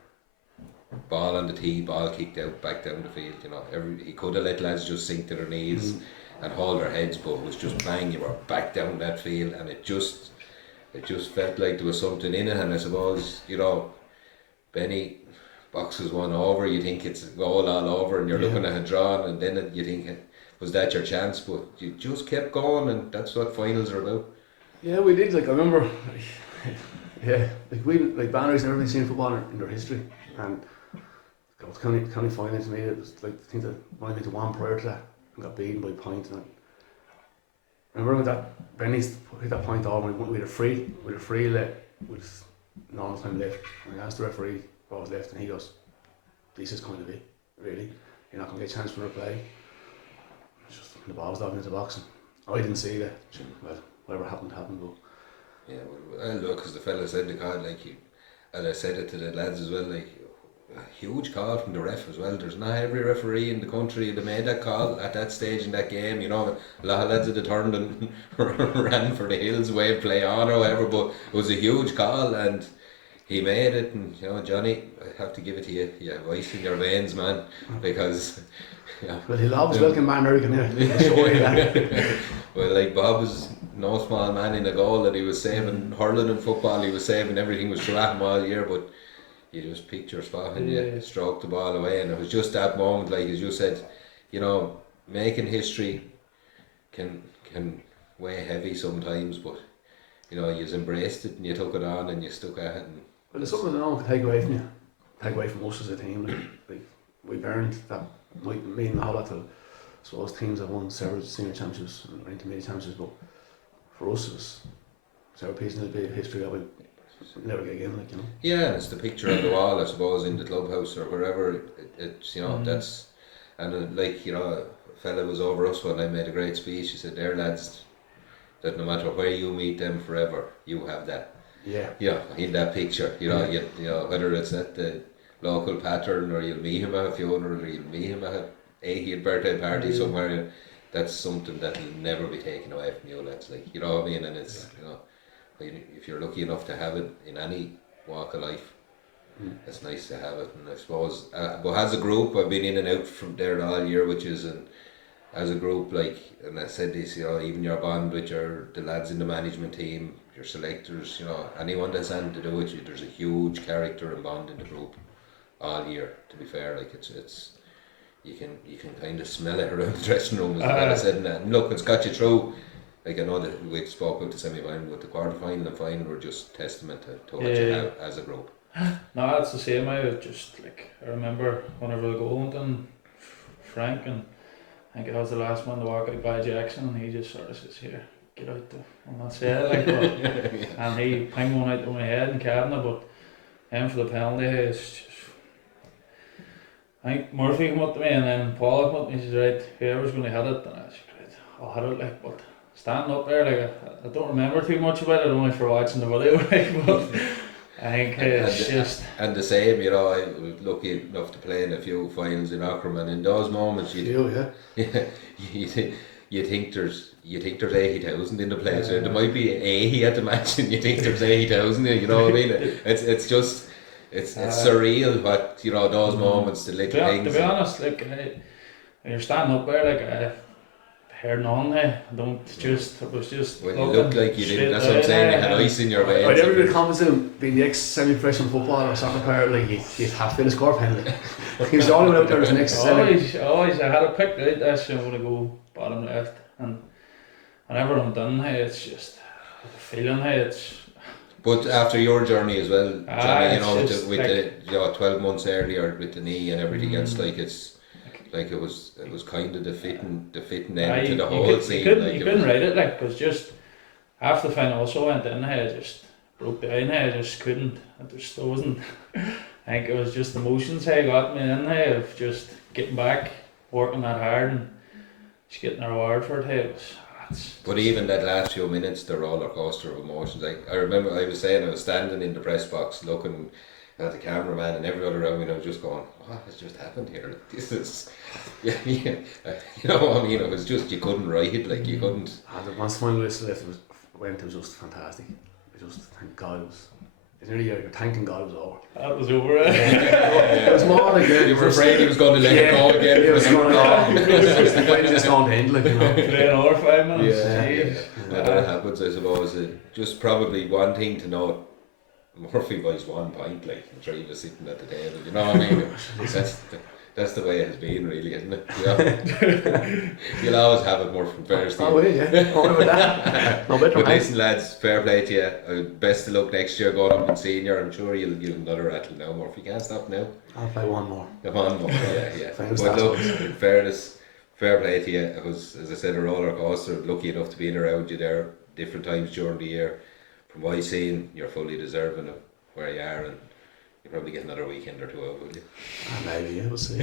ball on the tee, ball kicked out, back down the field, you know, he could have let lads just sink to their knees and hold their heads, but was just bang, you were back down that field, and it just felt like there was something in it. And I suppose, you know, Benny boxes one over, you think it's a goal all over, and you're looking at a draw, and then you think, was that your chance? But you just kept going, and that's what finals are about. Yeah, we did. Like, I remember, like Barndarrig's never been seen football in their history, and county final to me, it was like, I think that when I went to one prior to that, and got beaten by a point. And I remember when that Benny's hit that point over, and we had a free with normal time left, and I asked the referee what was left, and he goes, "This is going to be really, you're not going to get a chance for a play." It's just the ball was diving into the box, and I didn't see that. Well, whatever happened, but yeah, well, look, as the fella said, the card, like, and I said it to the lads as well, like, a huge call from the ref as well. There's not every referee in the country that made that call at that stage in that game. You know, a lot of lads had turned and ran for the hills, waved play on or whatever, but it was a huge call, and he made it. And you know, Johnny, I have to give it to you. You have ice in your veins, man, because well, he'll always welcome Barndarrig here. Well, like, Bob was no small man in a goal, and he was saving hurling and football. He was saving everything, was through at him all year, but you just picked your spot and you stroked the ball away, and it was just that moment, like as you said, you know, making history can weigh heavy sometimes, but you know, you embraced it and you took it on and you stuck at it. Well, there's something that no one can take away from you. take away from us as a team. Like we've earned that might mean a whole lot to, so those teams that won several senior championships or intermediate championships, but for us it was several pieces of history that we never get again, like, you know. Yeah, and it's the picture on the wall, I suppose, in the clubhouse or wherever. It's you know that's, and like, you know, a fella was over us when I made a great speech. He said, "They're lads that no matter where you meet them forever, you have that." Yeah. Yeah, in that picture, you know, you know, whether it's at the local pattern or you'll meet him at a funeral or you'll meet him at a 80th birthday party somewhere. That's something that will never be taken away from you, lads. Like, you know what I mean? And it's, you know, if you're lucky enough to have it in any walk of life, it's nice to have it. And I suppose, but as a group, I've been in and out from there all year, which is, and as a group, like, and I said this, you know, even your bond with the lads in the management team, your selectors, you know, anyone that's anything to do with you, there's a huge character and bond in the group all year. To be fair, like, it's you can kind of smell it around the dressing room, as well as said that. And look, it's got you through. Like, I know that we spoke about the semi-final, but the quarter-final and final were just testament to what you have as a group. No, it's the same. I just, like, I remember whenever the goal went in, Frank, and I think I was the last one to walk out by Jackson, and he just sort of says, "Here, get out there." And that's it, like, but, and he pinged one out of my head in cabinet, but him for the penalty, it's just, I think Murphy came up to me and then Paul came up to me and says, "Right, whoever's going to hit it," and I said, "Great, I'll hit it," like, but standing up there, like, I don't remember too much about it, only for watching the video, like, but I think it's just... And the same, you know, I was lucky enough to play in a few finals in Aughrim, and in those moments you think there's 80,000 in the place, or there might be 80 at the match and you think there's 80,000, you know what I mean? It's just, it's surreal, what, you know, those moments, the little things. To be honest, like, when you're standing up there, like, I heard none, it was just... Well, you look like you didn't, that's what I'm saying, you had ice in your veins. I'd never been confident being the ex-semi-professional footballer or soccer player, like, you'd have to win a score penalty. He was the only one out there as an ex-semi. Always, I had it picked out, that's I'm going to go bottom left, and whenever I'm done, hey, it's just the feeling, hey, it's... But after your journey as well, Johnny, you know, with like, the you know, 12 months earlier with the knee and everything else, like, it's like it was kind of the fitting end to the whole scene. You couldn't write it, like, because just after the final also went in, I just broke down, I just couldn't, I wasn't, I think it was just the emotions I got me in of just getting back, working that hard and just getting a reward for it. But even that last few minutes, the roller coaster of emotions. I remember I was standing in the press box looking at the cameraman and everyone around me, and I was just going, "What has just happened here? Like, this is, yeah, you know what I mean? It was just, you couldn't write it, like, you couldn't." And once the final whistle left, it was just fantastic. I just thank God it was. It's nearly you're thanking God it was over. That was over. It was more like you were afraid he was going to let it go again. It was going to go. It was just going to end, like, you know. Playing over 5 minutes. Yeah. That happens, I suppose. Just probably one thing to note. Murphy buys 1 pint, like, and Trey was sitting at the table, you know what I mean? That's the way it has been, really, isn't it? You know? You'll always have it, Murphy, fair to you. Oh, yeah. All about that. No better. But listen, lads, fair play to you. Best of luck next year going up in senior. I'm sure you'll give another rattle now, Murphy. Can't stop now. I'll play one more. One more, yeah. But look, in fairness, fair play to you. It was, as I said, a roller coaster. Lucky enough to be around you there different times during the year. From what I've seen, you're fully deserving of where you are, and you'll probably get another weekend or two out, will you? Maybe, yeah, we'll see.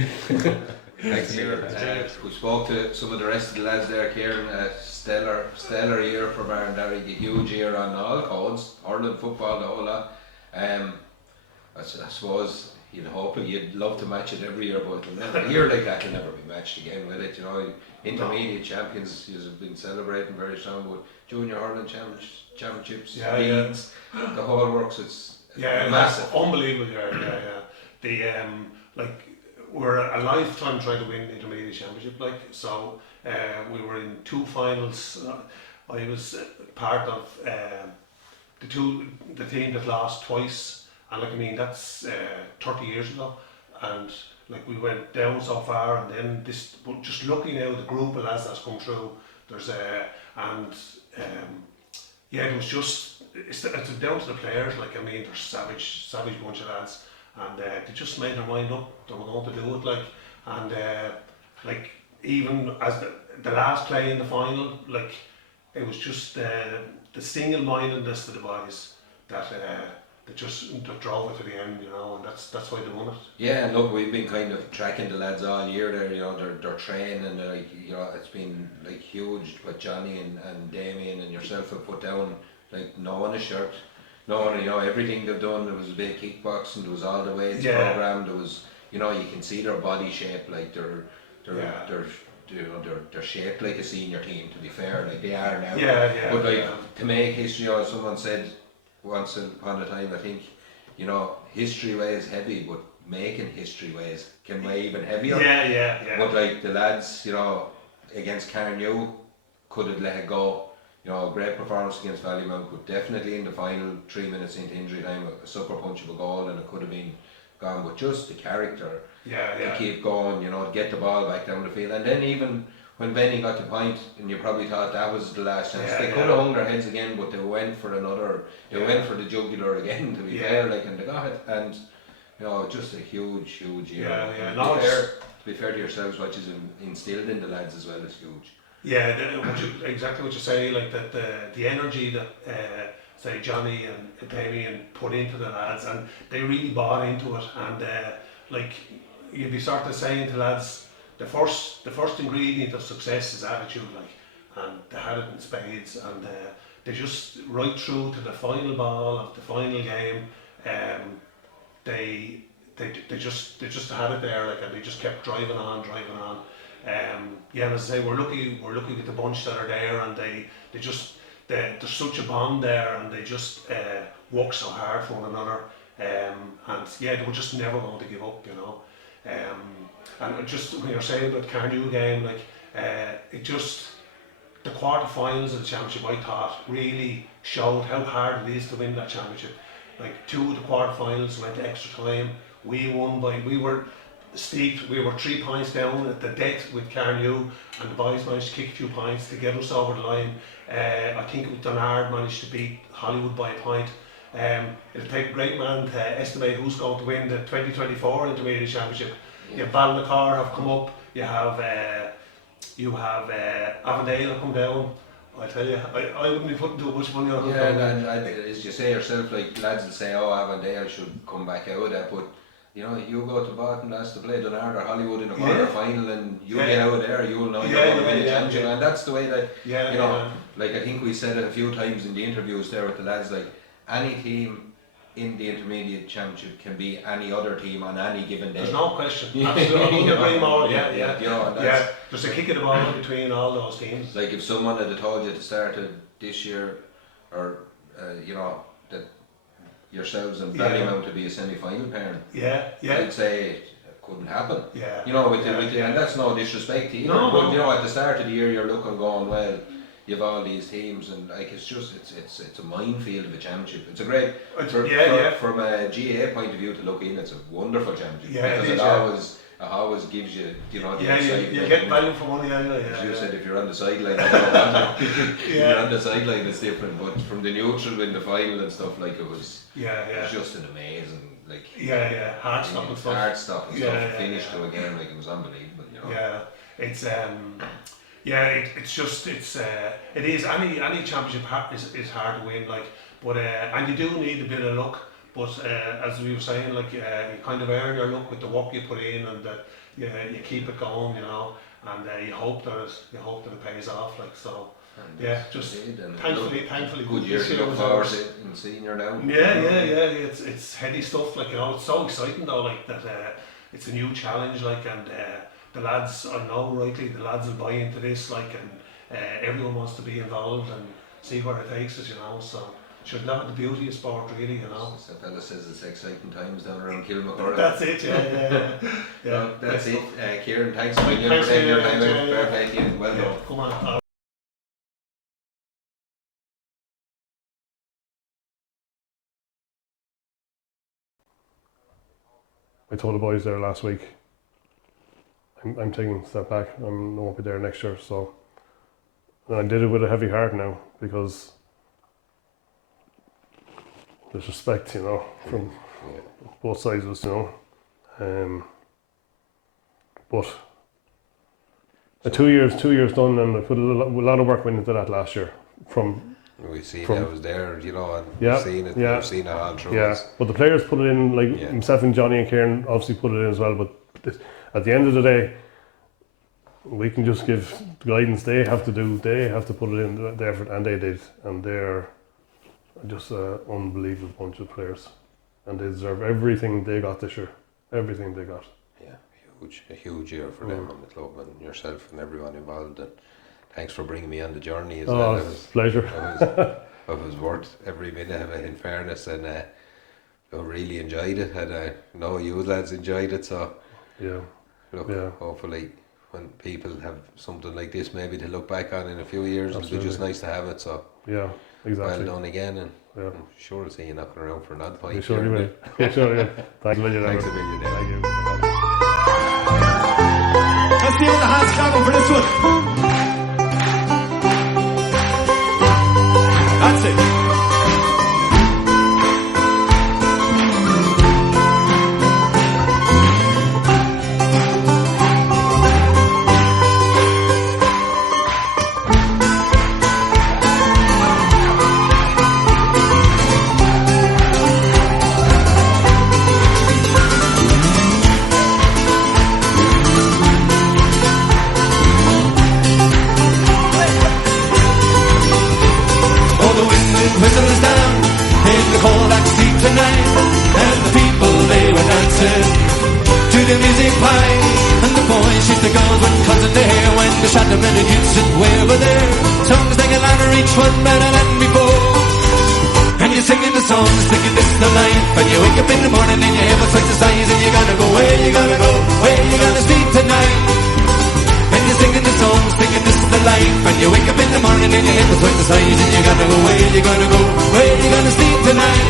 Thanks, Kieran. We spoke to some of the rest of the lads there, Kieran. Stellar year for Barndarrig, a huge year on all codes, Ireland football, the whole lot. I suppose you'd love to match it every year, but a year like that will never be matched again, will it? You know, intermediate champions have been celebrating very strong, but junior Ireland championships, leagues, the whole works. It's massive. That's unbelievable. Yeah. Like, we're a lifetime trying to win the intermediate championship. Like, so we were in 2 finals. I was part of the team that lost twice, and like, I mean, that's 30 years ago, and like, we went down so far, and then this. But just looking now, the group of lads that's come through, there's it was just, it's down to the players. Like, I mean, there's savage bunch of lads, and they just made their mind up they were going to do it, like, and like even as the last play in the final, like it was just the single-mindedness of the boys that that drove it to the end, you know, and that's why they won it. Yeah, and look, we've been kind of tracking the lads all year there, you know, they're training, and like, you know, it's been like huge what Johnny and Damien and yourself have put down, like no one a shirt, no one, you know, everything they've done. There was a bit of kickboxing, there was all the weights program, there was, you know, you can see their body shape, like they're you know, they're shaped like a senior team, to be fair, like they are now. But like to make history, or someone said once upon a time, I think, you know, history weighs heavy, but making history weighs can weigh even heavier. But like the lads, you know, against Carnew, could have let it go. You know, great performance against Ballymount, but definitely in the final 3 minutes into injury time, a sucker punch of a goal, and it could have been gone. But just the character to keep going, you know, get the ball back down the field, and then even when Benny got the point, and you probably thought that was the last chance, they could have hung their heads again, but they went for another. They went for the jugular again, to be fair, like, and they got it. And you know, just a huge year. To be fair to yourselves, what you've instilled in the lads as well is huge. Yeah, exactly what you say, like that the energy that say Johnny and Damien put into the lads, and they really bought into it, and like you'd be sort of saying to lads, the first ingredient of success is attitude, like, and they had it in spades, and they just right through to the final ball of the final game, they just had it there, like, and they just kept driving on. Yeah, as I say, we're lucky with the bunch that are there, and there's such a bond there, and they just work so hard for one another, and yeah, they were just never going to give up, you know. And just when you're saying about the Carnew game, like it just, the quarterfinals of the championship, I thought really showed how hard it is to win that championship. Like 2 of the quarterfinals went to extra time. We were steeped, we were 3 points down at the death with Carnew, and the boys managed to kick a few points to get us over the line. I think Dunard managed to beat Hollywood by a point. It'll take a great man to estimate who's going to win the 2024 Intermediate Championship. You have Ballinacor have come up, you have Avondale come down. I tell you, I wouldn't be putting too much money on it. And as you say yourself, like lads will say, oh, Avondale should come back out of that, but you know, you go to Barton last to play Dunard or Hollywood in the quarter final, and you get out of there, you'll know you're going to win the championship, and that's the way that, you know, like I think we said it a few times in the interviews there with the lads, like any team in the Intermediate Championship can be any other team on any given day. There's no question. Absolutely. You know, there's a kick of the ball between all those teams. Like if someone had told you at the start of this year, or you know, that yourselves and Ballymount to be a semi-final parent, I'd say it couldn't happen. You know, and that's no disrespect to either. But you know, at the start of the year, you're looking, going, well, you've all these teams, and like it's a minefield of a championship. It's a great from a GAA point of view to look in. It's a wonderful championship because it always gives you, you know, the you get value for money anyway. As you said, if you're on the sideline, if you're on the sideline, it's different. But from the neutral in the final and stuff, like it was just an amazing, like heart-stopping stuff. Finished to again, like it was unbelievable. You know. It's it is any championship is hard to win, like, but and you do need a bit of luck, but as we were saying, like you kind of earn your luck with the work you put in, and that you keep it going, you know, and you hope that it pays off, like, so. Just thankfully good year to look forward to in senior now. It's heady stuff, like, you know, it's so exciting though, like that it's a new challenge, like, and the lads, I know rightly, the lads will buy into this, like, and everyone wants to be involved and see where it takes us, you know, so should not the beauty of sport, really, you know. As the fella says, it's exciting times down around Kilmacurra. That's it, that's it. Kieran, thanks a million for taking your time out. Fair play to you. Well done. Come on. I told the boys there last week, I'm taking a step back. I won't be there next year, so. And I did it with a heavy heart now, because there's respect, you know, from both sides of us, you know. But 2 years done, and I put a lot of work went into that last year. We see that was there, you know, and yeah, we've seen it. Yeah, we've seen it all through. Yeah, but the players put it in, like himself and Johnny and Kieran obviously put it in as well. But at the end of the day, we can just give the guidance they have to do. They have to put it in the effort, and they did, and they're just an unbelievable bunch of players, and they deserve everything they got this year. Everything they got. Yeah, a huge year for them and the club and yourself and everyone involved. And thanks for bringing me on the journey as well. It was a pleasure. It was worth every minute of it, in fairness, and I really enjoyed it, and I know you lads enjoyed it. So hopefully when people have something like this maybe to look back on in a few years, it'll be just nice to have it. So exactly. Well done again, and I'm sure I'll see you knocking around for another pint. Sure you will. Sure you will. Thanks a million. Thanks a million. Thank you. Let's give the hands clapping for this one. That's it. Whistle is down in the cold black street tonight, and the people they were dancing to the music pie, and the boys shoot the girls with cuts in their hair when they shot them and the youths sit way over there. Songs taking louder, each one better than before, and you're singing the songs thinking this is the life, and you wake up in the morning and your hair looks like the size, and you gotta go where you gotta go, where you gonna sleep tonight. And you're singing the songs thinking this is the life, and you wake up in the morning and your head was like the size, and you gotta go where you gonna go, where you gonna sleep tonight,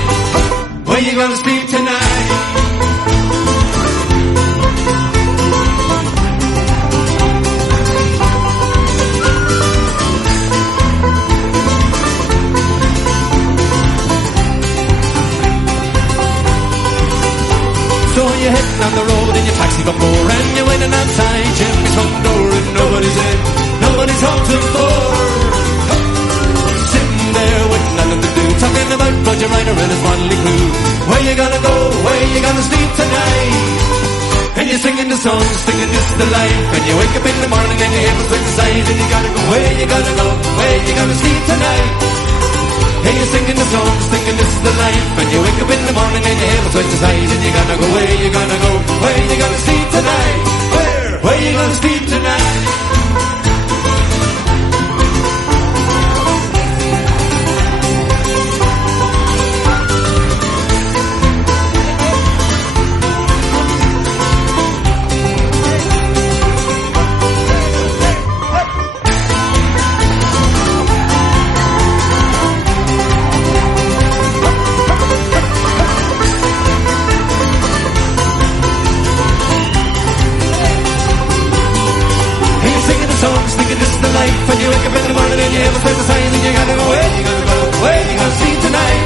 where you gonna sleep tonight. So you're heading on the road in your taxi got more, and you're waiting outside Jimmy's front door, and nobody's in, nobody's home till 4. Sitting there with nothing to do, talking about Roger Ryder and his motley crew. Where you gonna go, where you gonna sleep tonight? And you're singing the songs, thinking this is the life, and you wake up in the morning and your head was like the size, and you gotta go, where you gonna go, where you gonna sleep tonight? And you're singing the songs, thinking this is the life, and you wake up in the morning and your head was like the size, and you gotta go, where you gonna go, where you gonna sleep tonight? Where you gonna sleep tonight? Thinking this is the life, and you wake up in the morning and you have a sense of size, and you gotta go, where you gonna go, where you gonna sleep tonight?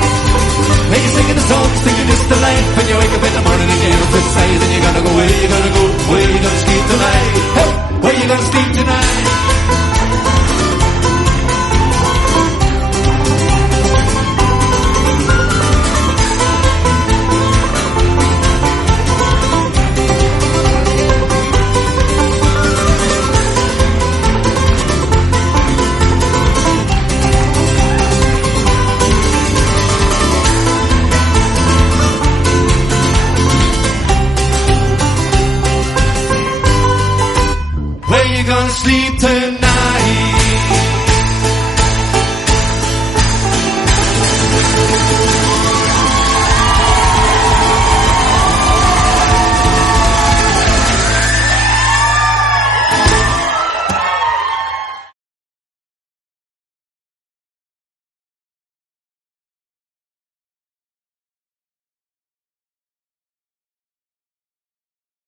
When you're singing the songs, thinking this is the life, and you wake up in the morning and you have a sense of size, and you gotta go, where you gonna go, where you gonna sleep tonight? Hey, where you gonna sleep tonight? Where you gonna sleep tonight?